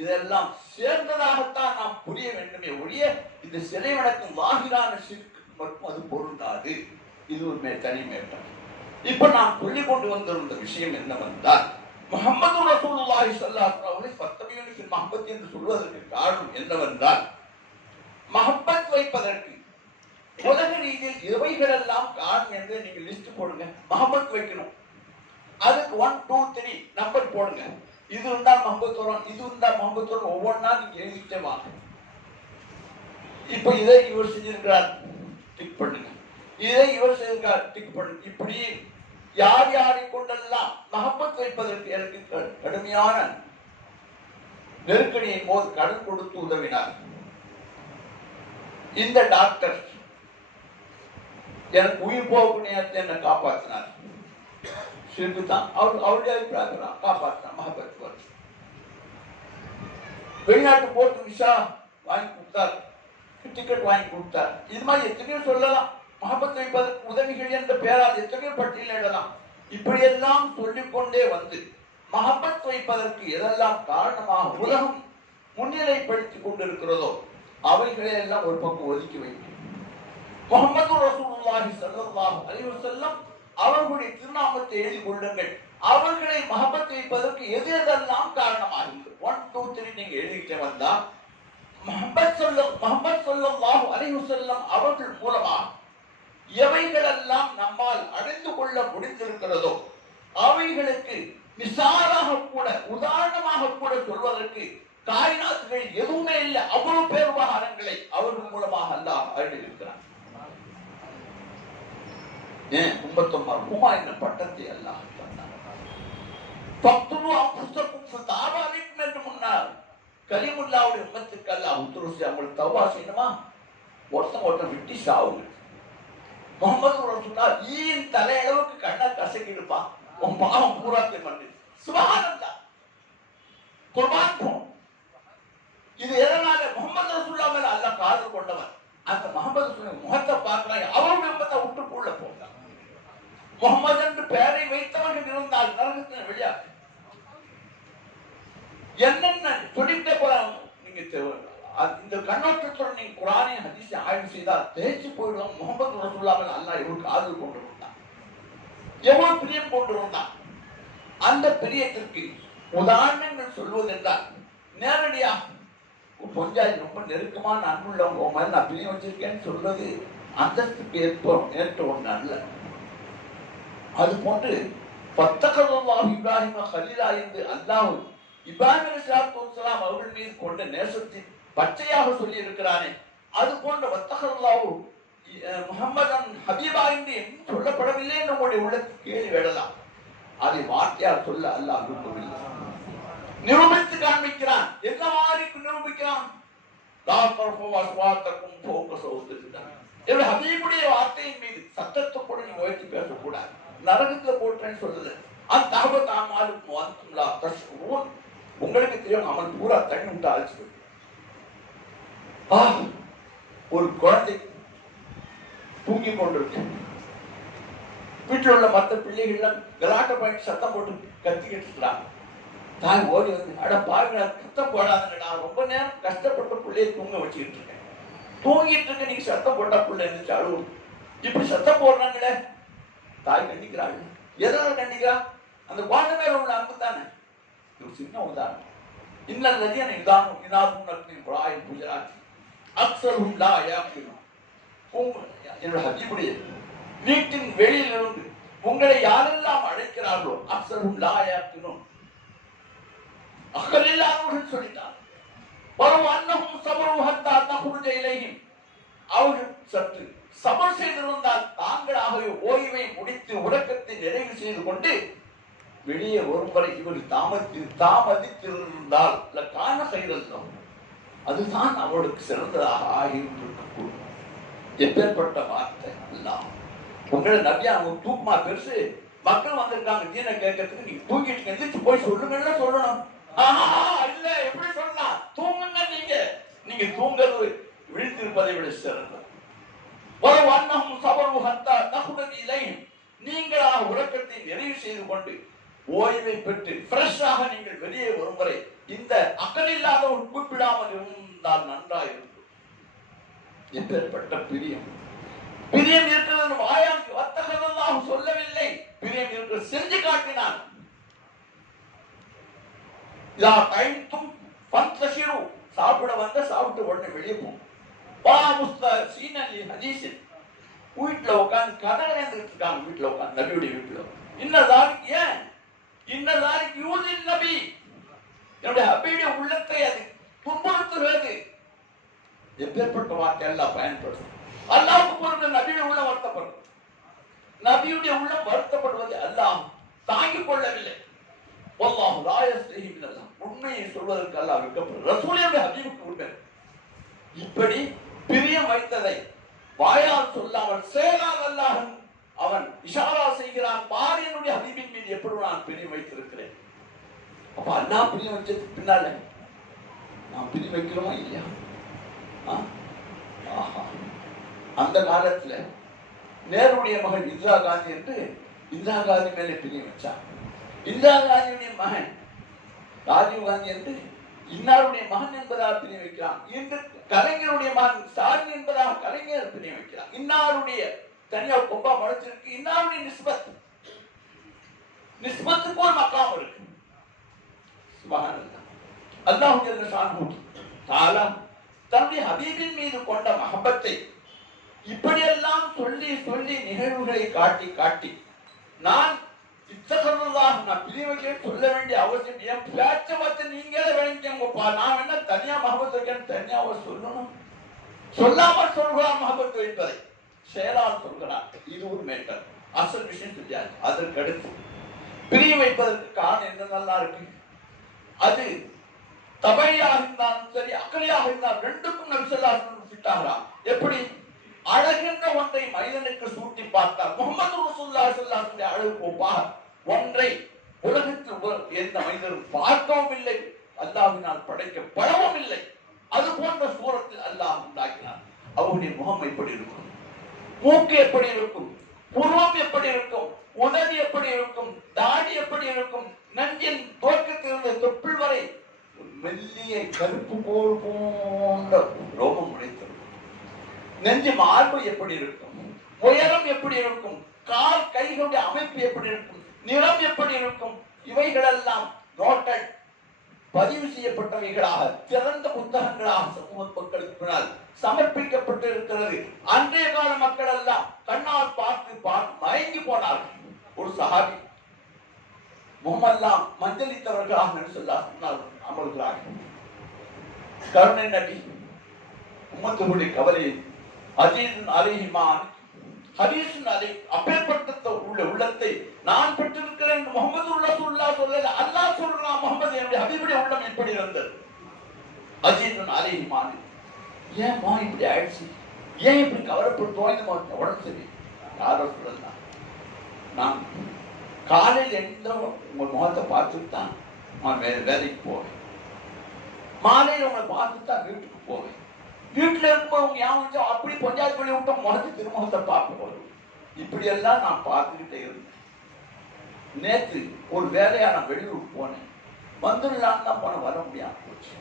இதெல்லாம் சேர்ந்ததாகத்தான் நாம் புரிய வேண்டுமே ஒழிய இந்த சிலை வணக்கம் வாகிரான ஷிர்க் மட்டும் அது பொருந்தாது. இது ஒரு தனி மேட்டம். இப்ப நாம் சொல்லிக் கொண்டு வந்திருந்த விஷயம் என்னவென்றால், முஹம்மது ரசூலுல்லாஹி ஸல்லல்லாஹு அலைஹி வஸல்லம் ஃபத்தபியூனி ஃபில் மஹப்பத் என்று சொல்வதற்கு காரணம் என்னவென்றால், மஹப்பத் வைப்பதற்கு உலக ரீதியில் எவைகளெல்லாம் காரணம் என்று நீங்க லிஸ்ட் போடுங்க. மஹப்பத் வைக்கணும், அதுக்கு 1 2 3 நம்பர் போடுங்க. இது இருந்தா மஹப்பத் வரும், இது இருந்தா மஹப்பத் வரும். ஒவ்வொன்றா நீங்க எழுதிட்டே வாங்க. இப்ப இதை இவர் செஞ்சிருக்கிறார், டிக் பண்ணுங்க. இதை இவர் செய்திருக்கார், டிக் பண்ணுங்க. இப்படி யார் யாரை கொண்டெல்லாம் மஹப்பத் வைப்பதற்கு எனக்கு கடுமையான நெருக்கடியின் போது கடன் கொடுத்து உதவினார். இந்த டாக்டர் எனக்கு உயிர் போகக்கூடிய என்னை காப்பாற்றினார். ஷிர்க் தான் அவருடைய அபிப்பிராயம். காப்பாற்றினார். மஹப்பத் வருது. வெளிநாட்டு போட்டு விசா வாங்கி கொடுத்தார், டிக்கெட் வாங்கி கொடுத்தார். இது மாதிரி எத்தனையோ சொல்லலாம். மஹப்பத் வைப்பதற்கு உதவிகள் என்ற பெயரால் எத்தனையோ பட்டியலிடலாம். இப்படியெல்லாம் சொல்லிக்கொண்டே வந்து மஹப்பத் வைப்பதற்கு எதெல்லாம் காரணமாக உலகம் முன்னிலைப்படுத்திக் கொண்டிருக்கிறதோ அவைகளை எல்லாம் ஒரு பக்கம் ஒதுக்கி வைக்கும். முஹம்மது ரசூலுல்லாஹி ஸல்லல்லாஹு அலைஹி வஸல்லம் அவர்களுடைய திருநாமத்தை எழுதி கொள்ளுங்கள். அவர்களை மஹப்பத் வைப்பதற்கு எது எதெல்லாம் காரணமாக 1 2 3 நீங்க எழுதிட்டே வந்தா முஹம்மது ஸல்லல்லாஹு அலைஹி வஸல்லம் அவர்கள் மூலமாக எவைகளெல்லாம் நம்மால் அடைந்து கொள்ள முடிந்திருக்கிறதோ அவைகளுக்கு மிசாலாக கூட உதாரணமாக கூட சொல்வதற்கு காயினாத்துகள் எதுவுமே இல்லை. அவ்வளவு பேருபகாரங்களை அவர்கள் மூலமாக அல்லாஹ் அருளியிருக்கிறார். ஏன் உம்மத்தும் மர்ஹூமா என்ற பட்டத்தை அல்லாஹ் தந்தார். ஃபக்துலு அன்ஃபுஸக்கும் ஃபதாபா அலைக்கும் என்று முன்னார் கலீமுல்லாஹ்வுடைய உம்மத்துக்கு அல்லாஹ் உத்தரவு அவங்களுக்கு தௌபா செய்யணுமா? ஒருத்தன் விட்டு சாவுங்க. முஹம்மது ரசூலுல்லாஹ் ஈன் தலையளவுக்கு கண்ணை கசக்கிடுப்பா, உன் பாவம் பூராத்தை பண்ணு. சுப்ஹானல்லாஹ். குர்பான் போ. இது எதனால? முஹம்மது ரசூலுல்லாஹ் மேல அல்லாஹ் காதல் கொண்டவன். அந்த முஹம்மது ரசூலுல்லாஹ் முகத்தை பார்க்கறாங்க, அவருடைய உம்மத்தை விட்டுக்குள்ள போங்க. முஹம்மது என்று பெயரை வைத்தவர்கள் இருந்தால் நரகத்தில் வெளியாக என்னென்ன சொல்லிட்டே போறாங்க. நீங்க இந்த கண்ணோட்டத்துடன் நீங்க குர்ஆனை ஹதீஸை ஆய்வு செய்தால் தேய்ச்சி போயிடும். முஹம்மது ரசூலுல்லாஹ் மேல அல்லாஹ் எவ்வளவு காதல் கொண்டு வந்தான், எவ்வளவு பிரியம் கொண்டு வந்தான். அந்த பிரியத்திற்கு உதாரணங்கள் சொல்வதென்றால் நேரடியாக பொஞ்சாதி ரொம்ப நெருக்கமான அன்புள்ளவங்க மாதிரி நான் பிரியம் வச்சிருக்கேன்னு சொல்றது அந்தஸ்துக்கு ஏற்ற ஒன்று அல்ல. அது போன்று பத்தகல்லாஹு இப்ராஹிம கலீலா என்று அல்லாஹ் இப்ராஹிம் அலைஹிஸ்ஸலாத்து வஸ்ஸலாம் அவர்கள் மீது கொண்ட நேசத்தை பச்சையாக சொல்லி இருக்கிறானே, அது போன்ற வத்தகல்லாஹு முஹம்மதன் ஹபீபா என்று சொல்லப்படவில்லை என்று உங்களுடைய உள்ளத்தில் கேள்வி எழலாம். அதை வார்த்தையால் சொல்ல அல்லாஹ் விரும்பவில்லை. நிரூபித்து காண்பிக்கிறான். என்ன மாதிரி நிரூபிக்கிறான்? ஹபீபுடைய வார்த்தையின் மீது சத்தத்தை கூட நீ உயர்த்தி பேசக்கூடாது. நரகத்துல போட்டேன்னு சொல்லுது. உங்களுக்கு தெரியும், அவன் பூரா தண்ணி விட்டு அழைச்சு ஒரு குழந்தை தூங்கி கொண்டிருக்கு. வீட்டில் உள்ள மற்ற பிள்ளைகள் கலாட்ட பாயிண்ட் சத்தம் போட்டு கத்திக்கிட்டு இருக்கிறாங்க. தாய் ஓடி வந்து, அட பாருங்க, சத்தம் போடாதுங்க, நான் ரொம்ப நேரம் கஷ்டப்பட்ட பிள்ளையை தூங்க வச்சுக்கிட்டு இருக்கேன். தூங்கிட்டு இருக்க நீங்க சத்தம் போட்டா பிள்ளை இருந்துச்சு அழுவும். இப்படி சத்தம் போடுறாங்களே. தாய் கண்டிக்கிறாள். எதனால கண்டிக்கிறா? அந்த குழந்தை மேல உள்ள அன்பு தானே. ஒரு சின்ன உதாரணம். இன்னும் ரஜியன் இதானும் இதானும் நக்னின் பிராயம் புஜராட்சி அக்ஸரும் லா யாக்கிரும். என்னோட ஹபீபுடைய வீட்டின் வெளியிலிருந்து உங்களை யாரெல்லாம் அழைக்கிறார்களோ அக்ஸரும் லா யாக்கிரும், அகல் இல்லாதவர்கள் சொல்லிட்டார். அவர்கள் சற்று சபர் செய்திருந்தால் தாங்களாகவே ஓய்வை முடித்து உறக்கத்தை நிறைவு செய்து கொண்டு வெளியே வரும் வரை இவர் தாமதித்திருந்தால் காண கைரல்லம், அதுதான் அவளுக்கு சிறந்ததாக ஆகியிருக்கக்கூடும். எப்பேற்பட்ட வார்த்தை எல்லாம். உங்களை நபியா அவங்க தூக்கமா பெருசு, மக்கள் வந்திருக்காங்க தீன கேட்கறதுக்கு, நீங்க தூங்கிட்டு எந்திரிச்சு போய் சொல்லுங்கன்னா சொல்லணும். இல்ல, எப்படி சொல்லலாம்? தூங்குங்க. நீங்க தூங்குறது விழித்திருப்பதை விட சிறந்தது. நீங்களாக உறக்கத்தை நிறைவு செய்து கொண்டு ஓய்வை பெற்று ஃப்ரெஷ்ஷாக நீங்கள் வெளியே வரும் வரை இந்த அக்கல் இல்லாதவர் கூப்பிடாமல் இருந்தால் நன்றாயிருக்கும். எப்பேற்பட்ட பிரியம்! பிரியம் இருக்கிறது வாயாக்கு வர்த்தகமாக சொல்லவில்லை, பிரியம் இருக்கிற செஞ்சு காட்டினான். சாப்பிட வந்த சாப்பிட்டு உடனே வெளியே போகும். வீட்டுல உட்காந்து கதை இருக்காங்க. வீட்டுல உட்காந்து நபியுடைய வீட்டுல இன்னதாருக்கு ஏன் இன்னதாருக்கு யூதின் நபி, என்னுடைய ஹபீடைய உள்ளத்தை அது துன்புறுத்துகிறது. எப்பேற்பட்ட வார்த்தை எல்லாம் பயன்படுது. அல்லாஹ்வுக்கு பொறுத்த நபியுடைய உள்ள வருத்தப்படும். நபியுடைய உள்ளம் வருத்தப்படுவது அல்லாஹ் தாங்கிக் கொள்ளவில்லை. உண்மையை சொல்வதற்கு அல்லாஹ் வெட்கப்படுகிறார். ரசூலுல்லாஹி ஹபீபுக்கு உண்மை. இப்படி பிரியம் வைத்ததை வாயால் சொல்லாமல் செயலால் அல்லாஹ் அவன் இஷாரா செய்கிறான். பார் என்னுடைய ஹபீபின் மீது எப்படி நான் பிரியம் வைத்திருக்கிறேன். அப்ப அல்லாஹ் பிரியம் வச்சதுக்கு பின்னால நாம் பிரியம் வைக்கிறோமா இல்லையா? அந்த காலத்துல நேருடைய மகன் இந்திரா காந்தி என்று இந்திரா காந்தி மேலே பிரியம் வச்சான். இந்திரா காந்தியுடைய மகன் ராஜீவ் காந்தி என்று இன்னாருடைய மகன் என்பதாக பிரியம் வைக்கிறான். இன்று கலைஞருடைய மகன் ஸ்டாலின் என்பதாக கலைஞர் பிரியம் வைக்கிறான். இன்னாருடைய தனியா கொம்பா முளைச்சிருக்கு, இன்னாருடைய நிஸ்பத்துக்கு ஒரு மக்காம் இருக்கு. சுப்ஹானல்லாஹ். அல்லாஹ் ஜல்ல ஷானுஹு தஆலா தன்னுடைய ஹபீபின் மீது கொண்ட மஹப்பத்தை இப்படியெல்லாம் சொல்லி சொல்லி நிகழ்வுகளை காட்டி காட்டி நான் சொல்ல வேண்டிய அவசியம் என் பேச்சை பார்த்து நீங்களே விளங்கிக்கோங்கப்பா. நான் என்ன தனியா மஹபத் வைக்கணும், தனியா சொல்லணும். சொல்லாமல் சொல்கிறான் மஹபத் வைப்பதை, செயலால் சொல்கிறான். இது ஒரு மேட்டர். அசல் விஷயம் தெரியாது. அதற்கு அடுத்து பிரிய வைப்பதற்கு காரணம் என்ன நல்லா இருக்கு. அது தபையாக இருந்தாலும் சரி, அக்கறையாக இருந்தாலும் ரெண்டுக்கும் நபி ஸல்லல்லாஹு அலைஹி வஸல்லம் ஃபிட் ஆகலாம். எப்படி? அழகின்ற ஒன்றை மனிதனுக்கு சூட்டி பார்த்தால் முஹம்மது ரசூலுல்லாஹி ஸல்லல்லாஹு அலைஹி வஸல்லம் அழகு ஒப்பாக ஒன்றை உலகத்தில் எந்த மனிதரும் பார்க்கவும் இல்லை, அல்லாஹ்வினால் படைக்கப்படவும் இல்லை. அது போன்ற சூரத்தில் அல்லாஹ் உண்டாக்கினார். அவருடைய முகம் எப்படி இருக்கும், மூக்கு எப்படி இருக்கும், புருவம் எப்படி இருக்கும், உதவி எப்படி இருக்கும், தாடி எப்படி இருக்கும், நஞ்சின் தோற்றத்திலிருந்து தொப்புள் வரை மெல்லிய கருப்பு கோல் போன்ற ரோமம் உடைத்திருக்கும். நெஞ்சு மார்பு எப்படி இருக்கும், உயரம் எப்படி இருக்கும், கால் கைகளுடைய அமைப்பு எப்படி இருக்கும், நிறம் எப்படி இருக்கும், இவைகளெல்லாம் நோட்டட் பதிவு செய்யப்பட்டவைகளாக திறந்த புத்தகங்களாக சமூக மக்களுக்கு பின்னால் சமர்ப்பிக்கப்பட்டு இருக்கிறது. அன்றைய கால மக்கள் எல்லாம் கண்ணால் பார்த்து மயங்கி போனார்கள். ஒரு சஹாபி முகமெல்லாம் மஞ்சளித்தவர்களாக நபிசல்லாஹ் அமர்கிறார்கள். கருணை நபி உம்மத்துடைய கவலையை அஜீதுன் அலைஹிமான் ஹரீசுன் அலை அப்பேற்பட்ட உள்ளத்தை நான் பெற்றிருக்கிறேன் முகமது ரசூலுல்லாஹ் சொல்லல, அல்லாஹ் சொல்றான் முகமது என்னுடைய ஹபீபுடைய உள்ளம் இப்படி இருந்தது. அஜீதுன் அலைஹிமான் ஏன் மா இப்படி ஆயிடுச்சு, ஏன் இப்படி கவலைப்படுத்தோம், இந்த உடம்பு சரி யாரோ சொல்லலாம். நான் காலையில் எந்த உங்க முகத்தை பார்த்துட்டு தான் நான் வேலைக்கு போவேன், மாலையில் உங்களை பார்த்துட்டு தான் வீட்டுக்கு போவேன். வீட்டில் இருக்கும்போது உங்க ஞாபகம் அப்படி பஞ்சாயத்து பண்ணி விட்ட முகத்தை திருமுகத்தை பார்க்கும்போது இப்படியெல்லாம் நான் பார்த்துக்கிட்டே இருந்தேன். நேற்று ஒரு வேலையா நான் வெளியூருக்கு போனேன், வந்துடலான்னு தான் போன வர முடியாம போச்சு.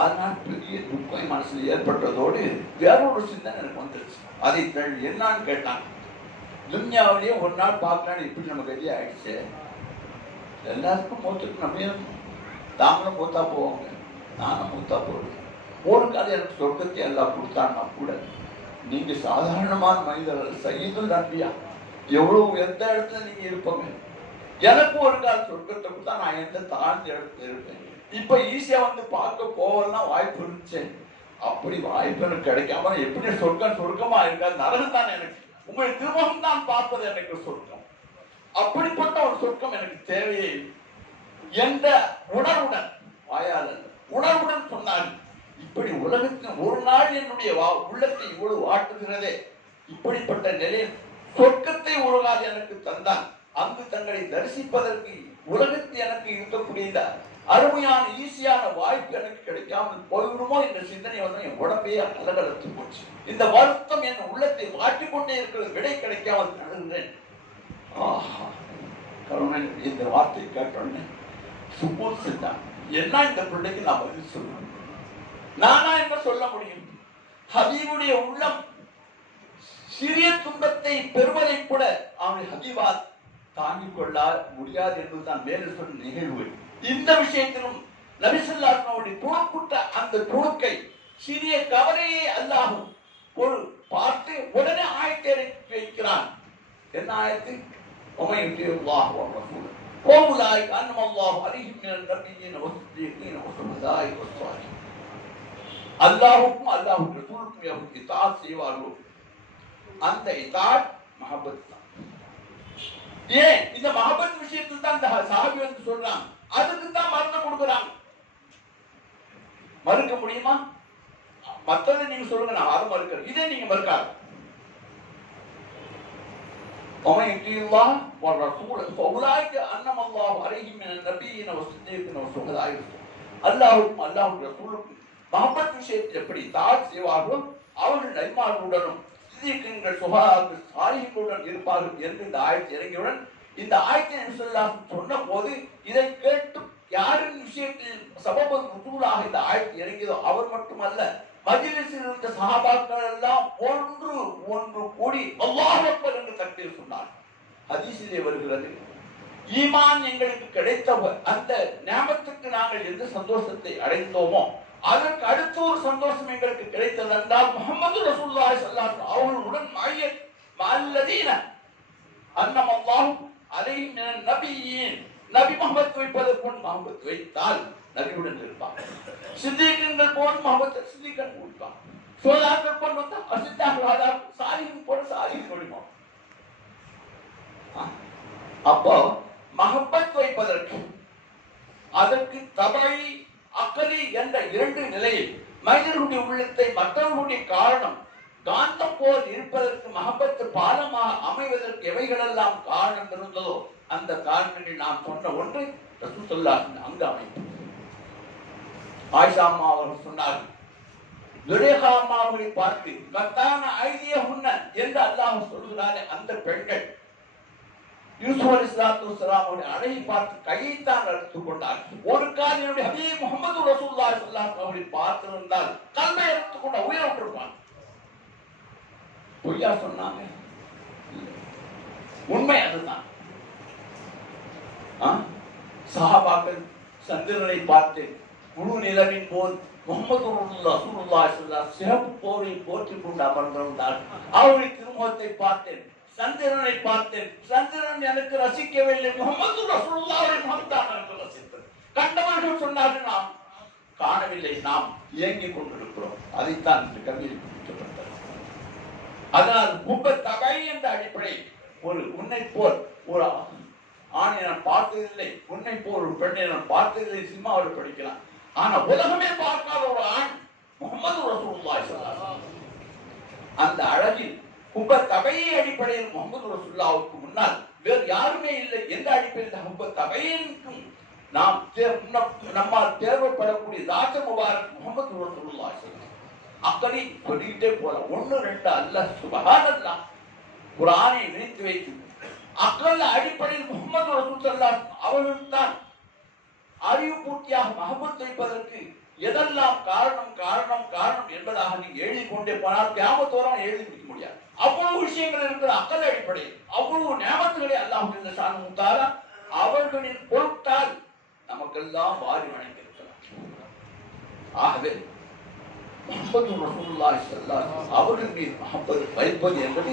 அதனால் பெரிய துக்கம் மனசுல ஏற்பட்டதோடு வேற ஒரு சிந்தனை எனக்கு வந்துருச்சு. அதை என்னன்னு கேட்டாங்க, துன்யாவிலேயே ஒரு நாள் பார்க்கலான்னு இப்படி நம்ம கதி ஆயிடுச்சு. எல்லாருக்கும் மூத்துக்கு நம்ம தாங்களும் மூத்தா போவாங்க, நானும் மூத்தா போடுவேன். ஒரு காலம் எனக்கு சொர்க்கத்தை எல்லாம் கொடுத்தான்னா கூட நீங்க சாதாரணமான மனிதர்கள் சையதுல் அன்பியா எவ்வளவு எந்த இடத்துல நீங்க இருப்பீங்க. எனக்கு ஒரு காலம் சொர்க்கத்தை கொடுத்தா நான் எந்த தாழ்ந்த இடத்துல இருப்பேன். இப்ப ஈஸியா வந்து பார்க்க போவெல்லாம் வாய்ப்பு இருந்துச்சு. அப்படி வாய்ப்பு எனக்கு கிடைக்காம எப்படி சொர்க்கமா இருக்காது, நரகம் தான் எனக்கு. உங்களுடைய திருமுகம் தான் பார்ப்பது எனக்கு சொர்க்கம். அப்படிப்பட்ட ஒரு சொர்க்கம் எனக்கு தேவையே என்ற உணர்வுடன், வாயால் உணர்வுடன் சொன்னார்கள். இப்படி உலகத்தின் ஒரு நாள் என்னுடைய உள்ளத்தை இவ்வளவு வாட்டுகிறதே, இப்படிப்பட்ட நிலையில் சொர்க்கத்தை உலகாது எனக்கு தந்தான். அங்கு தங்களை தரிசிப்பதற்கு உலகத்தில் எனக்கு இருக்கக்கூடிய அருமையான ஈஸியான வாய்ப்பு எனக்கு கிடைக்காமல் போய்விடுமோ என்ற சிந்தனை வந்து என் உடம்பே அலகலத்து போச்சு. இந்த வருத்தம் என் உள்ளத்தை வாட்டிக்கொண்டே இருக்கிறது, விடை கிடைக்காமல் நடுகிறேன். ஆஹா, கருணை இந்த வார்த்தை கேட்டோன்னே சுபூர் செஞ்சான். என்ன இந்த பிள்ளைக்கு நான் பதில் சொல்லுவேன், நானா என்ன சொல்ல முடியும்? ஹபீபுடைய உள்ளம் சிறிய துன்பத்தை பெறுவதை கூட அவனை ஹபீபா தாங்கிக் கொள்ள முடியாது என்பதுதான் மேலும் சொன்ன நிகழ்வு. இந்த விஷயத்திலும் நபி ஸல்லல்லாஹு அலைஹி வஸல்லம் துணுக்குட்ட அந்த துணுக்கை, சிறிய கவலையை அல்லாஹ் பார்த்து உடனே ஆயத்தை வைக்கிறான். என்ன ஆயத்து? உமையுல்லாஹ் வ ரசூல் வஉலாயிக அன்அல்லாஹு அலைஹிம் மினன் நபிய்யீன வஸ்ஸிதீகீன வஸுஹதாஇ வஸ்ஸாலிஹீன். அல்லாஹ்வுக்கும் அல்லாஹ் ரசூலுக்கும் எவர்கள் இத்தாஅத் செய்வார்களோ அந்த இத்தாஅத் மஹப்பத் தான். ஏன் இந்த மஹப்பத் விஷயத்தில் தான் இந்த சஹாபி வந்து சொல்றாங்க, அதுக்கு தான் மரண கொடுக்குறாங்க. மறுக்க முடியுமா? மற்றதை நீங்க சொல்லுங்க, நான் அதை மறுக்கிறேன். இதே நீங்க மறுக்காது. அல்லாஹ்வுக்கும் அல்லாஹ் ரசூலுக்கும் மஹப்பத் விஷயத்தில் எப்படி தாஅத் செய்வார்களோ அவர்கள் நபிமார்களுடனும் சித்திகீன்கள் சுஹதாக்கள் சாலிஹீன்களுடன் இருப்பார்கள் என்று இந்த ஆயத்து இறங்கியவுடன் இந்த ஆயத்தை நபி ஸல்லல்லாஹு அலைஹி வஸல்லம் சொன்ன போது இதை கேட்டு யாரின் விஷயத்தில் சபபுல் நுஸூலாக இந்த ஆயத்து இறங்கியதோ அவர் மட்டுமல்ல, மஜ்லிஸில் இருந்த சஹாபாக்கள் எல்லாம் ஒன்று கூடி அல்லாஹ் அக்பர் என்று தக்பீர் சொன்னார். ஹதீஸிலே வருகிறது, ஈமான் எங்களுக்கு கிடைத்த அந்த நியாமத்துக்கு நாங்கள் எந்த சந்தோஷத்தை அடைந்தோமோ அதற்கு அடுத்த ஒரு சந்தோஷம் எங்களுக்கு கிடைத்தது என்றால் முஹம்மது ரசூலுல்லாஹி ஸல்லல்லாஹு அலைஹி வஸல்லம் அவர்களுடன் மய்யத் மல்லதீன அன்னமல்லாஹு அலைஹிம் மினன் நபிய்யீன். நபி முஹம்மத் வைப்பதற்கு முன் முஹம்மத் வைத்தால் நபியுடன் இருப்பார். சித்திகீன்கள் போன் முஹம்மத் சித்திகன் இருப்பார். சுஹதாக்கள் போன் வந்தா அசித்தாக்கள் சாலிஹீன் போன் சாலிஹீன் முடியும். அப்போ மஹப்பத் வைப்பதற்கு அதற்கு தபை அக்கலி என்ற இரண்டு நிலையில் மனிதர்களுடைய உள்ளத்தை மற்றவர்களுடைய காரணம் காந்தம் போல் இருப்பதற்கு மஹப்பத்து பாலமாக அமைவதற்கு எவைகளெல்லாம் காரணம் இருந்ததோ அந்த காரணங்கள் நாம் சொன்ன ஒன்று ரசூல் ஸல்லல்லாஹு அலைஹி வஸல்லம் அங்கு அமைப்பு. ஆயிஷா அம்மா அவர்கள் சொன்னார்கள், துரைஹா அம்மா அவர்களை பார்த்து கத்தான ஐதியஹுன்ன என்று அல்லாஹ் சொல்கிறாரே அந்த பெண்கள் யூசுப் அலைஹிஸ்ஸலாத்து வஸ்ஸலாம் அவருடைய அழகை பார்த்து கையைத்தான் எடுத்துக் கொண்டார்கள். ஒரு கால் என்னுடைய ஹபீப் முஹம்மது ரசூலுல்லாஹி ஸல்லல்லாஹு அலைஹி வஸல்லம் அவரை பார்த்திருந்தால் கல்லை எடுத்துக் கொண்ட உயிரை விட்டிருப்பான். பொய்யா சொன்னாங்க, உண்மை அதுதான். சஹாபாக்கள் சந்திரனை பார்த்து முழு நிலவின் போல் முஹம்மது ரசூலுல்லாஹி ஸல்லல்லாஹு அலைஹி வஸல்லம் சிறப்பு போரை போற்றிக் கொண்டு அமர்ந்திருந்தார். அவருடைய திருமுகத்தை பார்த்தேன், சந்திரனை பார்த்தேன், சந்திரன் எனக்கு ரசிக்கவில்லை, முகமது ரசூலுல்லாஹ்வுடைய முகம் தான் எனக்கு ரசித்தது. கண்டவர்கள் சொன்னார்கள் நாம் காணவில்லை, நாம் இயங்கிக் கொண்டிருக்கிறோம். அதைத்தான் இந்த கவியில் குறிக்கப்பட்டது. அதனால் முப்பத்தகை என்ற அடிப்படையில் ஒரு உன்னை போல் ஒரு ஆணை நான் பார்த்ததில்லை, உன்னை போல் ஒரு பெண்ணை நான் பார்த்ததில்லை, சினிமாவில் படிக்கலாம். ஆனா உலகமே பார்க்காத ஒரு ஆண் முகமது ரசூலுல்லாஹி ஸல்லல்லாஹு அலைஹி வஸல்லம். அந்த அழகில் முப்பத்தகையை அடிப்படையில் முகமது ரசூலுல்லாஹ்வுக்கு முன்னால் வேறு யாருமே இல்லை என்ற அடிப்படையில் முப்பத்தகையிற்கும் நாம் நம்மால் தேர்வுப்படக்கூடிய ராஜ முபாரக் முகமது ரசூலுல்லாஹி ஸல்லல்லாஹு அலைஹி வஸல்லம். அக்கறை சொல்லிக்கிட்டே போலாம். 1 2 அல்ல, சுப்ஹானல்லாஹ். குர்ஆனை நினைத்து வைத்து அக்கல்ல அடிப்படையில் முகமது ரசூல் ஸல்லல்லாஹு அவர்கள் தான் அறிவு பூர்த்தியாக மஹபத் வைப்பதற்கு எதெல்லாம் காரணம் காரணம் காரணம் என்பதாக நீங்க எழுதி கொண்டே போனால் கியாமத்தோரம் எழுதி முடிக்க முடியாது. அவ்வளவு விஷயங்கள் இருக்கிற அக்கல் அடிப்படையில் அவ்வளவு நியமத்துகளை அல்லாஹ் ஜல்ல ஷானுஹு தஆலா அவர்களின் பொருட்டால் நமக்கெல்லாம் வாரி வழங்கியிருக்கிறார். ஆகவே முஹம்மது ரசூலுல்லாஹி ஸல்லல்லாஹு அலைஹி வஸல்லம் அவர்கள் மீது மஹப்பத் வைப்பது என்பது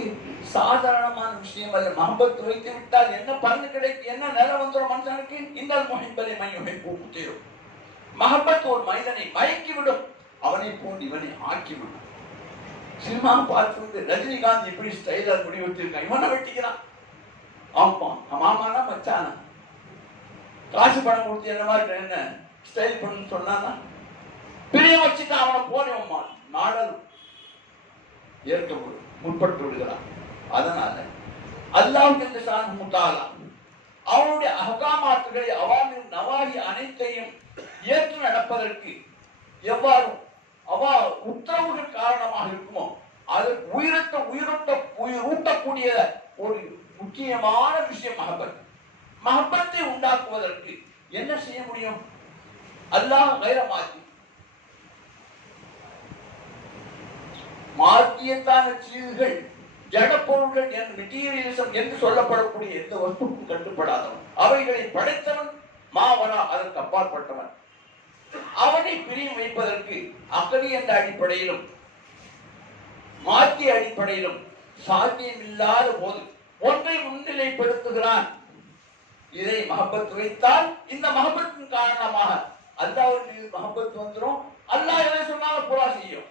சாதாரணமான விஷயம் அல்ல. மஹப்பத் வைத்து விட்டால் என்ன பலன் கிடைக்கும், என்ன நிலை வந்துடும் மனுஷனுக்கு? இன்னல் முஹிப்பலை மன் யுஹிப்பு முத்தீஉ. மஹப்பத் ஒரு மனிதனை மயக்கிவிடும், அவனை போன்று இவனை ஆக்கிவிடும். சினிமா பார்த்து ரஜினிகாந்த் இப்படி ஸ்டைலா முடி வச்சிருக்கான், இவனை வெட்டிக்கிறான். ஆமா மாமானா மச்சானா காசு பணம் கொடுத்து என்ன மாதிரி என்ன ஸ்டைல் பண்ணு சொன்னானா பிரிய வச்சுட்டு அவனை போன நாடல் ஏற்க முற்பட்டு விடுகிறான். அதனால அல்லாஹ் ஜல்ல ஷானுஹு தஆலா அவனுடைய அஹ்காமாத்துகளை அவாமிர் நவாஹி அனைத்தையும் ஏற்று நடப்பதற்கு எவ்வாறு உத்தரவுகள் காரணமாக இருக்குமோ அதற்கு உயிரூட்டக்கூடிய ஒரு முக்கியமான விஷயம் மஹப்பத். மஹப்பத்தை உண்டாக்குவதற்கு என்ன செய்ய முடியும்? அல்லாஹ் கைர மார்க்கியத்தான சீல்கள் ஜட பொருள்கள் என்று மெட்டீரியலிசம் என்று சொல்லப்படக்கூடிய எந்த வஸ்துக்கும் கட்டுப்படாதவன், அவைகளை படைத்தவன் மாவனா அதற்கு அப்பாற்பட்டவன். அவனை பிரியம் வைப்பதற்கு அக்கதி என்ற அடிப்படையிலும் மாற்றிய அடிப்படையிலும் சாத்தியமில்லாத போது ஒன்றை முன்னிலைப்படுத்துகிறான். இதை மஹப்பத் வைத்தால் இந்த மஹப்பத்தின் காரணமாக அல்லாஹ்வின் மீது மஹப்பத் வந்துடும். அல்லாஹ் எதை சொன்னாலும் புறா செய்யும்.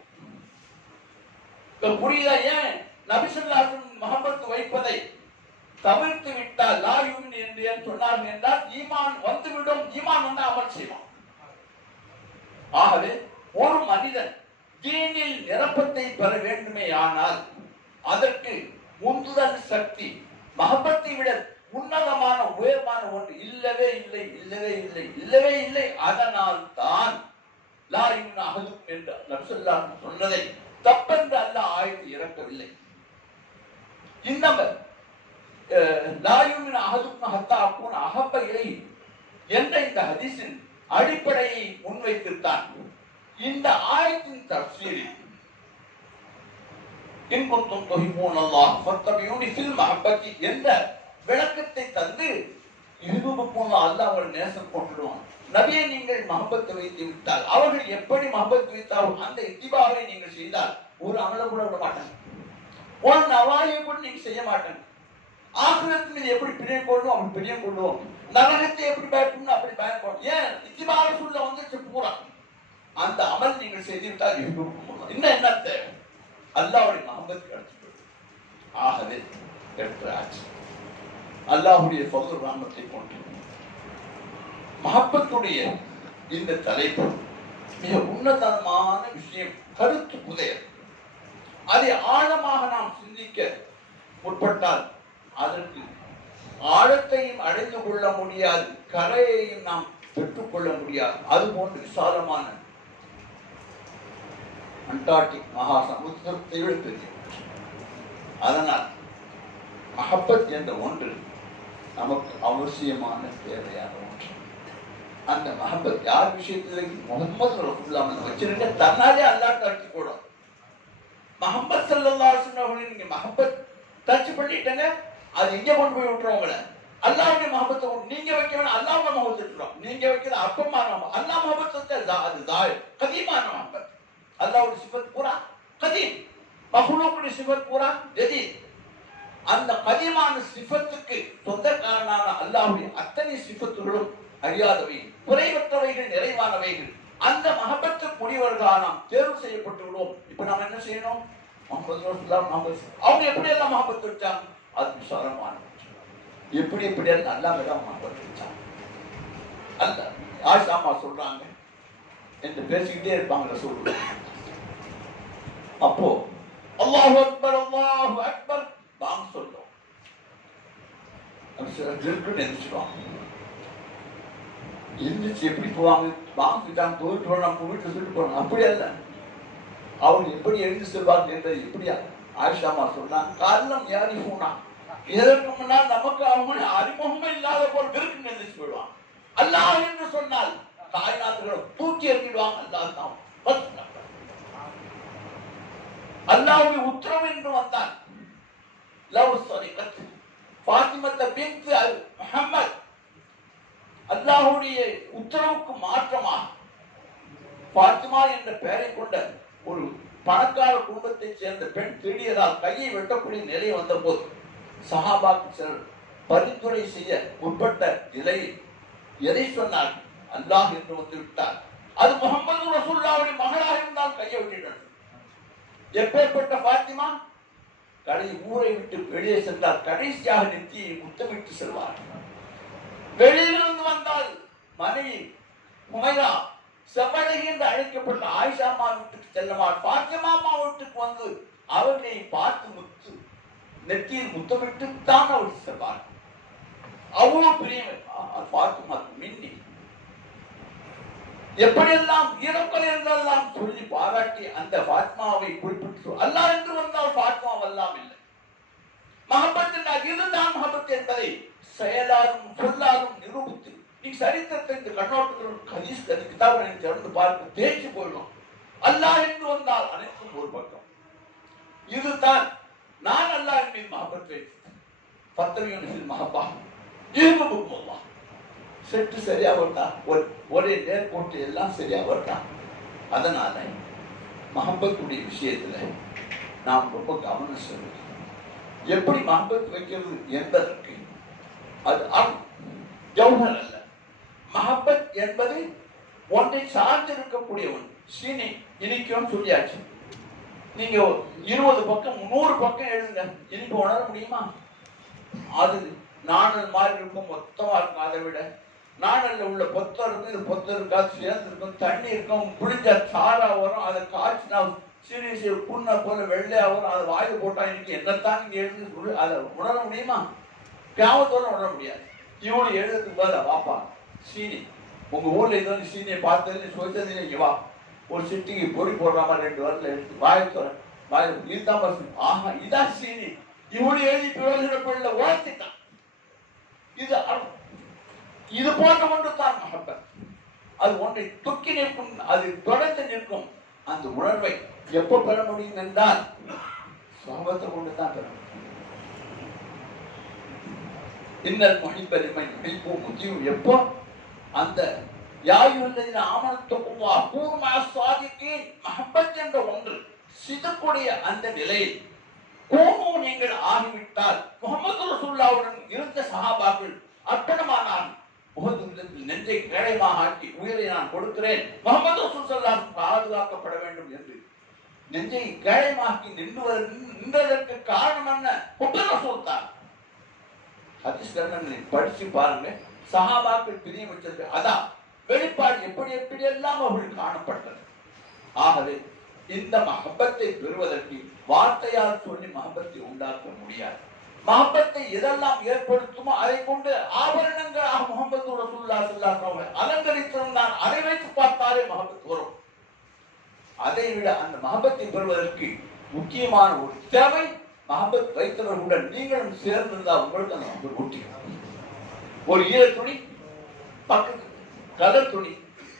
புரியுதா? ஏன் நபி ஸல்லல்லாஹு அலைஹி வஸல்லம் மஹப்பத் வைப்பதை தவிர்த்து விட்டால் லா யுமின் என்று ஏன் சொன்னார்கள் என்றால் ஈமான் வந்துவிடும். ஈமான் வந்து அமல் செய்வான். ஆகவே ஒரு மனிதன் தீனில் நிரப்பத்தை பெற வேண்டுமே ஆனால் அதற்கு முந்துதல் சக்தி மஹப்பத்தை விட உன்னதமான உயர்வான ஒன்று இல்லவே இல்லை, இல்லவே இல்லை, இல்லவே இல்லை. அதனால் தான் லா யுமின் அஹதுக்கும் என்று நபி ஸல்லல்லாஹு அலைஹி வஸல்லம் சொன்னதை தப்பென்று அல்லாஹ் ஆயத்தை இறக்கவில்லை. இந்த லா யுமின் அஹதுக்கும் ஹத்தா அக்கூன அஹப்ப இலைஹி என்ற இந்த ஹதீஸின் அடிப்படையை முன்வைத்துத்தான் இந்த ஆயத்தின் தஃசீரில் இன் குன்தும் துஹிப்பூனல்லாஹ் ஃபத்தபியூனி ஃபில் மஹப்பத்தி என்ற விளக்கத்தை தந்து யுஹிப்புக்கும் அல்லாஹ் அவர்கள் நேசம் கொண்டுடுவான். நபியை நீங்கள் மஹப்பத்தை வைத்து விட்டால் அவர்கள் எப்படி மஹப்பத் வைத்தாலும் அந்த இத்திபாவை நீங்கள் செய்தால் ஒரு அமல கூட விட மாட்டாங்க, ஒரு நவாயை கூட நீங்க செய்ய மாட்டாங்க. ஆகிரத்து மீது எப்படி பிரியம் கொள்ளும் அப்படி பிரியம் கொள்ளுவோம், நரகத்தை எப்படி பயப்படணும் அப்படி பயப்படும். ஏன் இத்திபாவை சொல்ல வந்துச்சு பூரா அந்த அமல் நீங்கள் செய்து விட்டால் இன்னும் என்ன தேவை? அல்லாஹ்வுடைய மஹப்பத் கிடைச்சு. ஆகவே எடுத்தாச்சு அல்லாஹ்வுடைய ஃபضل ரஹ்மத்தை கொண்டு மஹப்பத்துடைய இந்த தலைப்பு மிக உன்னதமான விஷயம், கருத்து புதையல். அதை ஆழமாக நாம் சிந்திக்க முற்பட்டால் அதற்கு ஆழத்தையும் அடைந்து கொள்ள முடியாது, கரையையும் நாம் பெற்றுக்கொள்ள முடியாது. அது போன்று விசாலமான அண்டார்டிக் மகா சமுத்திரத்தை விட பெரிய. அதனால் மஹப்பத் என்ற ஒன்று நமக்கு அவசியமான தேவையான ஒன்று. அந்த மஹப்பத் யார் விஷயத்தில் முஹம்மது ரசூலுல்லாஹ் வச்சிருக்க தன்னாலே அல்லாஹ் தடுத்து போடும். முஹம்மது ஸல்லல்லாஹு அலைஹி வஸல்லம் நீங்க மஹப்பத் டச் பண்ணிட்டங்க, அது எங்க கொண்டு போய் விட்டுறவங்கள அல்லாஹ்வுடைய மஹப்பத்தை நீங்க வைக்க வேணாம், அல்லாஹ்வுடைய மஹப்பத்தை விட்டுறோம். நீங்க வைக்கிறது அப்பமான அல்லாஹ் மஹப்பத்தை அது ஜாஹிர் கதீமான மஹப்பத். அல்லாஹ்வுடைய சிஃபத் பூரா கதீம், மஹ்லூக்குடைய சிஃபத் பூரா ஜதீத். அந்த கதிமான சிஃபத்துக்கு சொந்தக்காரனான அல்லாஹ்வுடைய அத்தனை சிஃபத்துகளும் அறியாதவை, குறைவற்றவைகள், நிறைவானவைகள். அந்த மஹப்பத்துக்கு உரியவர்களாக நாம் தேர்வு செய்யப்பட்டுள்ளோம். இப்ப நாம் என்ன செய்யணும்? அவங்க எப்படி எல்லாம் மஹப்பத் வச்சாங்க? அது விசாலமான எப்படி எல்லாம் அல்லாஹ் மஹப்பத் வச்சாங்க. அல்ல ஆஷாமா சொல்றாங்க என்று பேசிக்கிட்டே இருப்பாங்க சொல்லுவாங்க. அப்போ அல்லாஹு அக்பர் அல்லாஹு அக்பர் பாங் சொல்லும். எந்திரிச்சு எப்படி போவாங்க? பாங்கிட்டாங்க தோற்று போறோம், நம்ம வீட்டுல சொல்லிட்டு போறோம். அப்படி அல்ல, அவங்க எப்படி எழுந்து செல்வாங்க என்றது எப்படியா ஆயிஷாமா சொன்னாங்க. காரணம் யாரி போனா இதற்கு முன்னால் நமக்கு அவங்க அறிமுகமே இல்லாத போல் விருக்கு எந்திரிச்சு போயிடுவாங்க. அல்லாஹ் என்று சொன்னால் காயினாத்துகளை தூக்கி எறிஞ்சிடுவாங்க. அல்லாஹ் தான் அல்லாஹ்வுடைய உத்தரவு என்று வந்தால் ஃபாத்திமத்த பின்த் முஹம்மத் அல்லாஹ்வுடைய உத்தரவுக்கு மாற்றமாக ஃபாத்திமா என்ற பெயரை கொண்ட ஒரு பணக்கார குடும்பத்தைச் சேர்ந்த பெண் தேடியதால் கையை வெட்டக்கூடிய நிலை வந்த போது சஹாபாக்கள் சிலர் பரிந்துரை செய்ய முற்பட்ட நிலையில் எதை சொன்னார்? அல்லாஹ் என்று வந்து விட்டார். அது முஹம்மது ரசூலுல்லாஹ்வுடைய மகளாக இருந்தால் கையை விட்டுட்டார். எப்பேற்பட்ட ஃபாத்திமா ஊரை விட்டு வெளியே சென்றால் கடைசியாக நெத்தியை முத்தமிட்டு செல்வார். வெளியிலிருந்து வந்தால் மனைவி ஹுமைரா செவ்வழகி என்று அழைக்கப்பட்ட ஆயிஷா அம்மா வீட்டுக்கு செல்லமார். ஃபாத்திமா அம்மா வீட்டுக்கு வந்து அவர்களை பார்த்து நெத்தியில் முத்தமிட்டு தான் அவர் செல்வார். அவ்வளவு பிரியம் ஃபாத்திமா மின்னி எப்படியெல்லாம் ஈரக்கல் என்றெல்லாம் சொல்லி பாராட்டி அந்த ஃபாத்திமாவை குறிப்பிட்டு அல்லாஹ் என்று வந்தால் ஃபாத்திமா வல்லாம் இல்லை. மஹப்பத் என்றால் இதுதான் மஹப்பத் என்பதை செயலாலும் சொல்லாலும் நிரூபித்து நீ சரித்திரத்தை இந்த கண்ணோட்டத்தில் ஹதீஸ் கிதாபை திறந்து பார்த்து தேய்ச்சி போயிடும். அல்லாஹ் என்று வந்தால் அனைத்தும் ஒரு பக்கம். இதுதான் நான் அல்லாஹ் மீது மஹப்பத் வைத்தேன். பத்தவியின் மஹப்பா ஈர்ப்புக்குள்ளா செட்டு சரியா வருதா? ஒரே நேர் போட்டு எல்லாம் சரியா வருதா? அதனால மஹப்பத்துடைய விஷயத்துல நாம் ரொம்ப கவனம் செலுத்தணும். எப்படி மஹப்பத் வைக்கிறது என்பதற்கு அது ஜௌஹர் அல்ல. மஹப்பத் என்பது ஒன்றை சார்ந்து இருக்கக்கூடிய ஒன்று. சீனி இனிக்கும் சொல்லியாச்சு. நீங்க 20 பக்கம் 100 பக்கம் எழுதுங்க, இனிப்பு உணர முடியுமா? அது நாணல் மாதிரி இருக்கும், மொத்தமா இருக்கும். அதை விட நாணல்ல உள்ள பொத்தம் இருக்கும், இது பொத்தம் இருக்காது, சேர்ந்து இருக்கும், தண்ணி இருக்கும், புளிஞ்ச சாரா வரும். அதை காய்ச்சினா சிறிய புண்ணை போல வெள்ளையா வரும். அதை வாயில் போட்டா இன்னைக்கு என்னத்தான் நீங்க எழுந்து அதை உணர முடியுமா? கிராமத்தோட உணர முடியாது. இவனு எழுதுறதுக்கு போது வாப்பா சீனி உங்க ஊர்ல இது வந்து சீனியை பார்த்தது சொல்றது இங்க வா, ஒரு சிட்டிக்கு பொடி போடுற மாதிரி 2 வரல எடுத்து வாயத்தோட வாய் இதுதான் பசு. ஆஹா இதான் சீனி. இவனு எழுதி பிரயோஜனப்படல, உழைச்சிட்டான். இது போன்ற ஒன்று தான் மஹப்பத். அது ஒன்றை தொக்கி நிற்கும், அது தொடர்ந்து நிற்கும். அந்த உணர்வை எப்ப பெற முடியும் என்றால் சுவாபத்தை கொண்டு தான் பெற முடியும். இன்னல் முஹிப்பலிமை முஹிப்பு முத்தியும் எப்போ அந்த யாயுல்லதீன ஆமனத்துக்குல்லா கூர்மா சாதிக்கீன் மஹப்பத் என்ற ஒன்று சிதக்கூடிய அந்த நிலையில் கோமோ நீங்கள் ஆகிவிட்டால் முஹம்மது ரசூலுல்லாஹ்வுடன் இருந்த சஹாபாக்கள் அர்ப்பணமானான். உஹதுல் நெஞ்சை கேடயமாக ஆக்கி உயிரை நான் கொடுக்கிறேன், முஹம்மது ரசூல் ஸல்லல்லாஹு அலைஹி வஸல்லம் பாதுகாக்கப்பட வேண்டும் என்று நெஞ்சை கேடயமாக்கி நின்றதற்கு காரணம் என்ன? ஹுப்ப ரசூல் தான். ஹதீஸ் கிரந்தங்களை படிச்சு பாருங்க. சஹாபாக்கள் பிரியம் வச்சது அதான் வெளிப்பாடு எப்படி எல்லாம் அவர்கள் காணப்பட்டது. ஆகவே இந்த மஹப்பத்தை பெறுவதற்கு வார்த்தையால் சொல்லி மஹப்பத்தை உண்டாக்க முடியாது. மஹப்பத்தை எதெல்லாம் ஏற்படுத்துமோ அதை கொண்டு ஆபரணங்களாக முஹம்மது ரசூலுல்லாஹி ஸல்லல்லாஹு அலைஹி வஸல்லம் அலங்கரித்திருந்தான். அதை வைத்து பார்த்தாலே மஹப்பத் வரும். அதை விட அந்த மஹப்பத்தை பெறுவதற்கு முக்கியமான ஒரு தேவை, மஹப்பத் வைத்தவர்களுடன் நீங்களும் சேர்ந்திருந்தால் உங்களுக்கு அந்த மஹப்பத் ஒட்டிக்கும். ஒரு ஈர துணி பக்கத்து கலர் துணி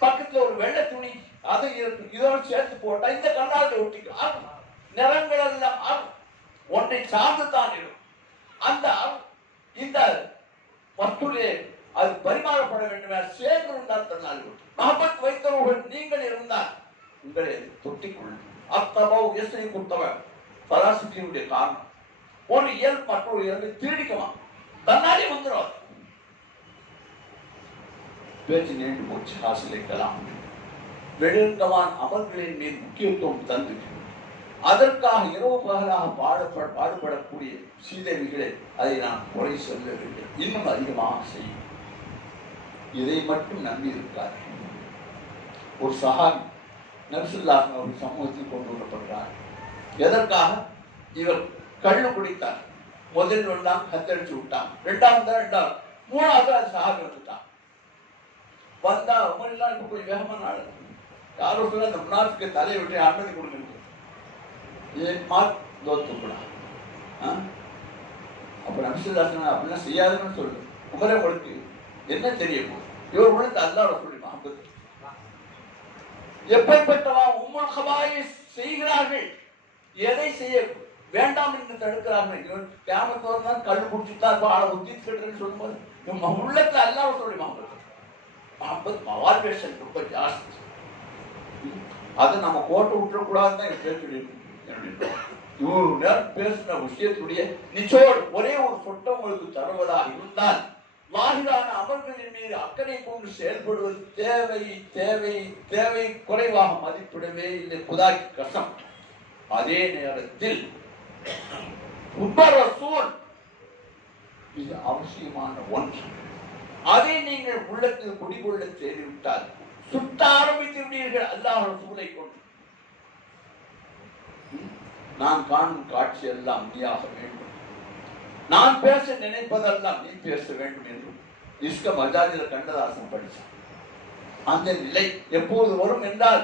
பக்கத்துல ஒரு வெள்ளை துணி அதை இதோடு சேர்த்து போட்டா இந்த கண்ணாடி ஒட்டிக்கும். நிறங்கள் எல்லாம் ஒன்றை சார்ந்துதான் இருக்கும். அந்த இந்த வஸ்துலே அது பரிமாறப்பட வேண்டும். சேர்ந்து இருந்தால் தன்னால் மஹப்பத் வைத்தவர்கள் நீங்கள் இருந்தால் உங்களை தொட்டிக்கொள்ளும். அத்தபவ் எஸ்ரை கொடுத்தவர் பராசக்தியுடைய காரணம் ஒரு இயல்பு மற்றொரு இயல்பை திருடிக்குமா, தன்னாலே வந்துடும். பேச்சு நீண்டு போச்சு. ஆசிரியக்கலாம் வெளிரங்கமான அமல்களின் மீது முக்கியத்துவம் தந்து அதற்காக இரவு பகலாக பாடுபடக்கூடிய சீதேவிகளே, அதை நான் குறை சொல்லவில்லை, இன்னும் அதிகமாக செய்யும். இதை மட்டும் நம்பி இருக்கார். ஒரு சஹாபி நபிசுல்லாஹ் அவர்கள் சமூகத்தில் கொண்டு வரப்படுறார். எதற்காக? இவர் கள்ளு குடித்தார். முதல் வந்தான், கத்தடிச்சு விட்டான். ரெண்டாவது, மூணாவது அது சஹாபி வந்துட்டான். வந்தா உமரெல்லாம் இப்ப கொஞ்சம் வேகமா நாடு யாரும் சொல்ல அந்த முன்னாஃபிக்கு தலையை விட்டு அனுமதி கொடுங்க. அப்ப நபிசுல்லாஹ் அப்படிலாம் செய்யாதுன்னு சொல்லு. உமரே உங்களுக்கு என்ன தெரியும்? இவர் உனக்கு அல்லாஹ் ரசூலுல்லாஹி மஹப்பத் எப்படிப்பட்டவா உம்முல் ஹபாயிஸ் செய்கிறார்கள், எதை செய்ய வேண்டாம் என்று தடுக்கிறார்கள். கியாமத் வரதான் கல்லு குடிச்சுதான் ஆளை உத்திட்டு சொல்லும்போது உள்ளத்துல அல்லாஹ் ரசூலுல்லாஹி மஹப்பத் மவால்வேஷன் ரொம்ப ஜாஸ்தி. அதை நம்ம கோட்டை விட்டுறக்கூடாதுன்னு தான் பேச்சு. இவ்வளவு நேரம் பேசின விஷயத்துடைய நிச்சோடு ஒரே ஒரு சொட்டம் உங்களுக்கு தருவதாக இருந்தால் வாகிலான அமல்களின் மீது அக்கறை கொண்டு செயல்படுவது தேவை தேவை தேவை குறைவாக மதிப்பிடவே இல்லை. குதாக்கி கசம். அதே நேரத்தில் இது அவசியமான ஒன்று. அதை நீங்கள் உள்ளத்தில் குடிகொள்ள செய்துவிட்டால் சுட்ட ஆரம்பித்து விடுவீர்கள் அல்லாஹ் ரசூலை கொண்டு. நான் காணும் காட்சி எல்லாம் நீயாக வேண்டும், நான் பேச நினைப்பதெல்லாம் நீ பேச வேண்டும் என்று இஸ்க மஜாஜில கண்ணதாசன் படிச்சான். அந்த நிலை எப்போது வரும் என்றால்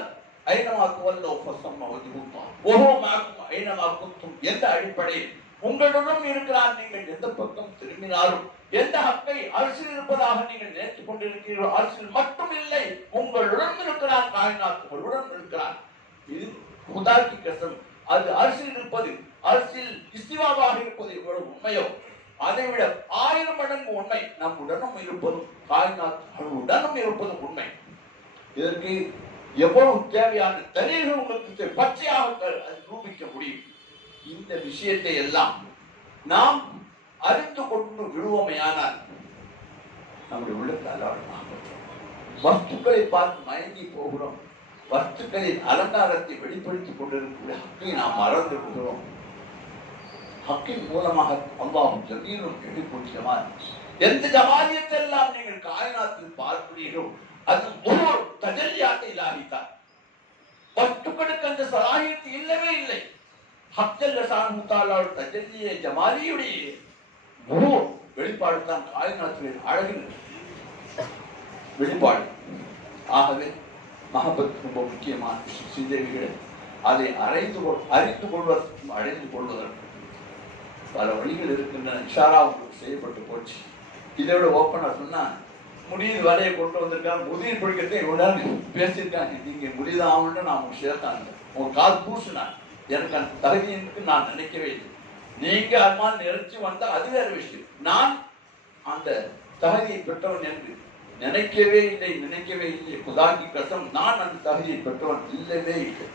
எந்த அடிப்படையில் உங்களுடன் இருக்கிறார், நீங்கள் எந்த பக்கம் திரும்பினாலும் எந்த ஹக்கை அரசியல் இருப்பதாக நீங்கள் நினைத்துக் கொண்டிருக்கிறீர்களோ அரசியல் மட்டும் இல்லை, உங்களுடன் இருக்கிறார், காயினாத் உங்களுடன் இருக்கிறார். இது குதாக்கி கசம். அது அரசியல் இருப்பது, அரசியல் இஸ்திவாவாக இருப்பது எவ்வளவு உண்மையோ அதை விட 1000 மடங்கு உண்மை நம்முடனும் இருப்பதும் காயினாத்துடனும் இருப்பதும் உண்மை. இதற்கு எவ்வளவு தேவையான தரீர்கள் உங்களுக்கு பச்சையாக நிரூபிக்க முடியும். இந்த விஷயத்தை எல்லாம் நாம் அறிந்து கொண்டு விடுவோமையானால் நம்முடைய உள்ளத்தில் வஸ்துக்களை பார்த்து மயங்கி போகிறோம். வஸ்துக்களின் அலங்காரத்தை வெளிப்படுத்திக் கொண்டிருக்கிற ஹக்கை நாம் மறந்து விடுகிறோம். ஹக்கின் மூலமாக அல்லாஹ் ஜமீலும் வெளிப்படுத்தியவான். எந்த ஜமாலியத்தை எல்லாம் நீங்கள் காயினாத்தில் பார்க்கிறீர்களோ அது ஒரு தஜல்லியாத்தை இலாஹித்தான். வஸ்துக்களுக்கு அந்த சலாஹியத்து இல்லவே இல்லை. ஹக்கல் லசானு தஆலாவுடைய தஜல்லிய ஜமாலியுடைய ஒரு வெளிப்பாடு தான் காயினாத்தின் அழகின் வெளிப்பாடு. ஆகவே மஹப்பத் ரொம்ப முக்கியமான சிந்தனைகள். அதை அறிந்து கொள்வதற்கு பல வழிகள் இருக்கின்றன. இஷாரா உங்களுக்கு செய்யப்பட்டு போச்சு. இதை விட ஓப்பனா சொன்னா முடியுது வலையை கொண்டு வந்திருக்காங்க. முதிர் பிடிக்கிறதே இவ்வளவு பேசியிருக்காங்க. நீங்க முடிதான் ஆகணும்னு நான் உங்களுக்கு சேர்த்தாங்க. உங்க கால் பூசினான். எனக்கு அந்த தகுதிக்கு நான் நினைக்கவே இல்லை. நீங்க அம்மா நினைச்சு வந்தா அது வேற விஷயம். நான் அந்த தகுதியை பெற்றவன் என்று நினைக்கவே இல்லை. குதாக்கி கசம். நான் அந்த தகுதியை பெற்றவன் இல்லவே இல்லை.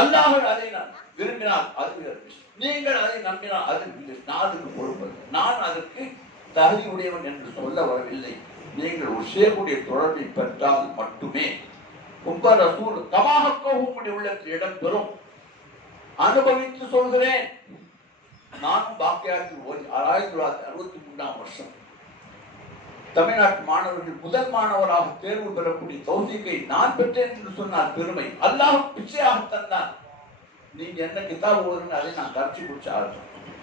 அல்லாஹ் அதை நான் விரும்பினால் அது வேறு விஷயம். நீங்கள் அதை நம்பினால் அது நாதுக்கு பொறுப்பது. நான் அதற்கு தகுதி உடையவன் என்று சொல்ல வரவில்லை. நீங்கள் ஒரு ஷேகுடைய தொடர்பை பெற்றால் மட்டுமே ரசூல் கமாஹக்கவுடைய உள்ளத்தில் இடம் பெறும். அனுபவித்து சொல்கிறேன். நானும் பாக்கியாத்தில் 1963ஆம் வருஷம் தமிழ்நாட்டு மாணவர்கள் முதல் மாணவராக தேர்வு பெறக்கூடிய தௌஃபீக்கை நான் பெற்றேன் என்று சொன்னார். பெருமை அல்லாஹ் பிச்சையாக தந்தான். நீங்க என்ன கிதாப் ஓதுங்க அதை நான் கட்சி பிடிச்ச ஆரம்பிச்சேன்.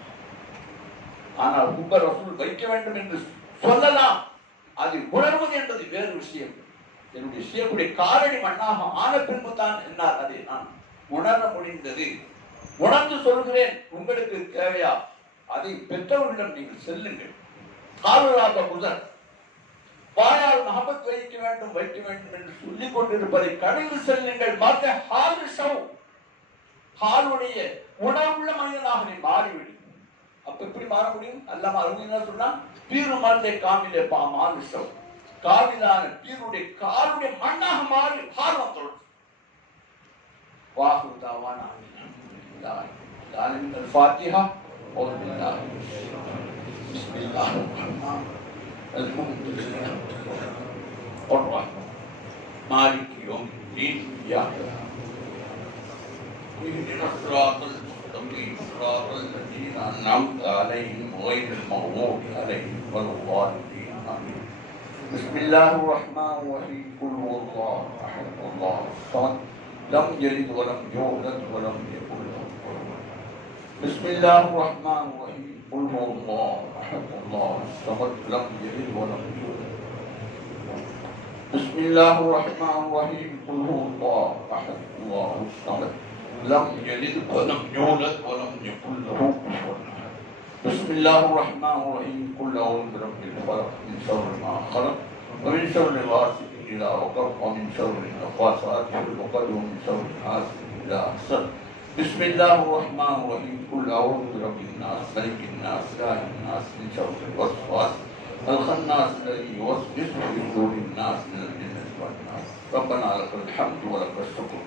ஆனால் உங்கள் ரசூல் வைக்க வேண்டும் என்று சொல்லலாம். அதை உணர்வது என்பது வேறு விஷயம். என்னுடைய ஷேக்குடைய காலடி மண்ணாக ஆன பின்பு தான் என்னால் அதை நான் உணர முடிந்தது. உணர்ந்து சொல்கிறேன். உங்களுக்கு தேவையா அதை பெற்றவர்களிடம் நீங்கள் செல்லுங்கள். காலராக முதல் வாயால் மஹபத் வைக்க வேண்டும் என்று சொல்லிக் கொண்டிருப்பதை கடந்து செல்லுங்கள். ஹாலுடைய உணர்வுள்ள மனிதனாக நீ மாறிவிடு. அப்ப எப்படி மாற முடியும்? அல்லாம அருமையா சொன்னா பீரு மருந்தை காமிலே பா மாறுஷம். காமிலான பீருடைய காலுடைய மண்ணாக மாறி ஹால் வந்துடும். வாஹு தாவானா الفاتحة أعوذ بالله بسم الله الرحمن الحمد لله الرحمن مالك يوم الدين إياك اهدنا الصراط المستقيم صراط الذين أنعمت عليهم غير المغضوب عليهم ولا الضالين آمين بسم الله الرحمن الرحيم قل هو الله أحد الله الصمد لم يلد ولم يولد ولم يكن له كفوا أحد بسم الله الرحمن الرحيم قل هو الله أحد الله الصمد لم يلد ولم يولد بسم الله الرحمن الرحيم قل هو الله أحد الله الصمد لم يلد ولم يولد ولم يكن له كفوا أحد بسم الله الرحمن الرحيم قل أعوذ برب الفلق من شر ما خلق ومن شر غاسق إذا وقب ومن شر النفاثات في العقد ومن شر حاسد إذا حسد بسم الله الرحمن الرحيم قل أعوذ برب الناس ملك الناس إله الناس من شر الوسواس الخناس الذي يوسوس في صدور الناس من الجنة والناس ربنا لك الحمد ولك الشكر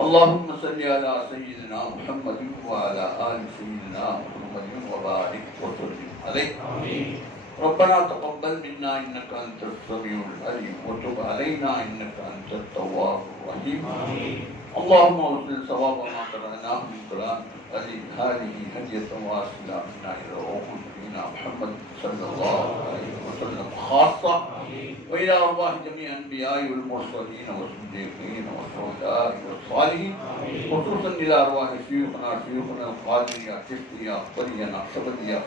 اللهم صل على سيدنا محمد وعلى آل سيدنا محمد وبارك وسلم عليه آمين ربنا تقبل منا إنك أنت السميع العليم وتب علينا إنك أنت التواب الرحيم آمين اللهم أوصل ثواب ما قرأناه من قرآن العظيم هذه هدية واصلة منا إلى روح نبينا محمد صلى الله عليه وسلم خاصة وإلى أرواح جميع الأنبياء والمرسلين والصديقين والشهداء والصالحين خصوصا إلى أرواح شيوخنا القادرية الشيخية القرية النقشبندية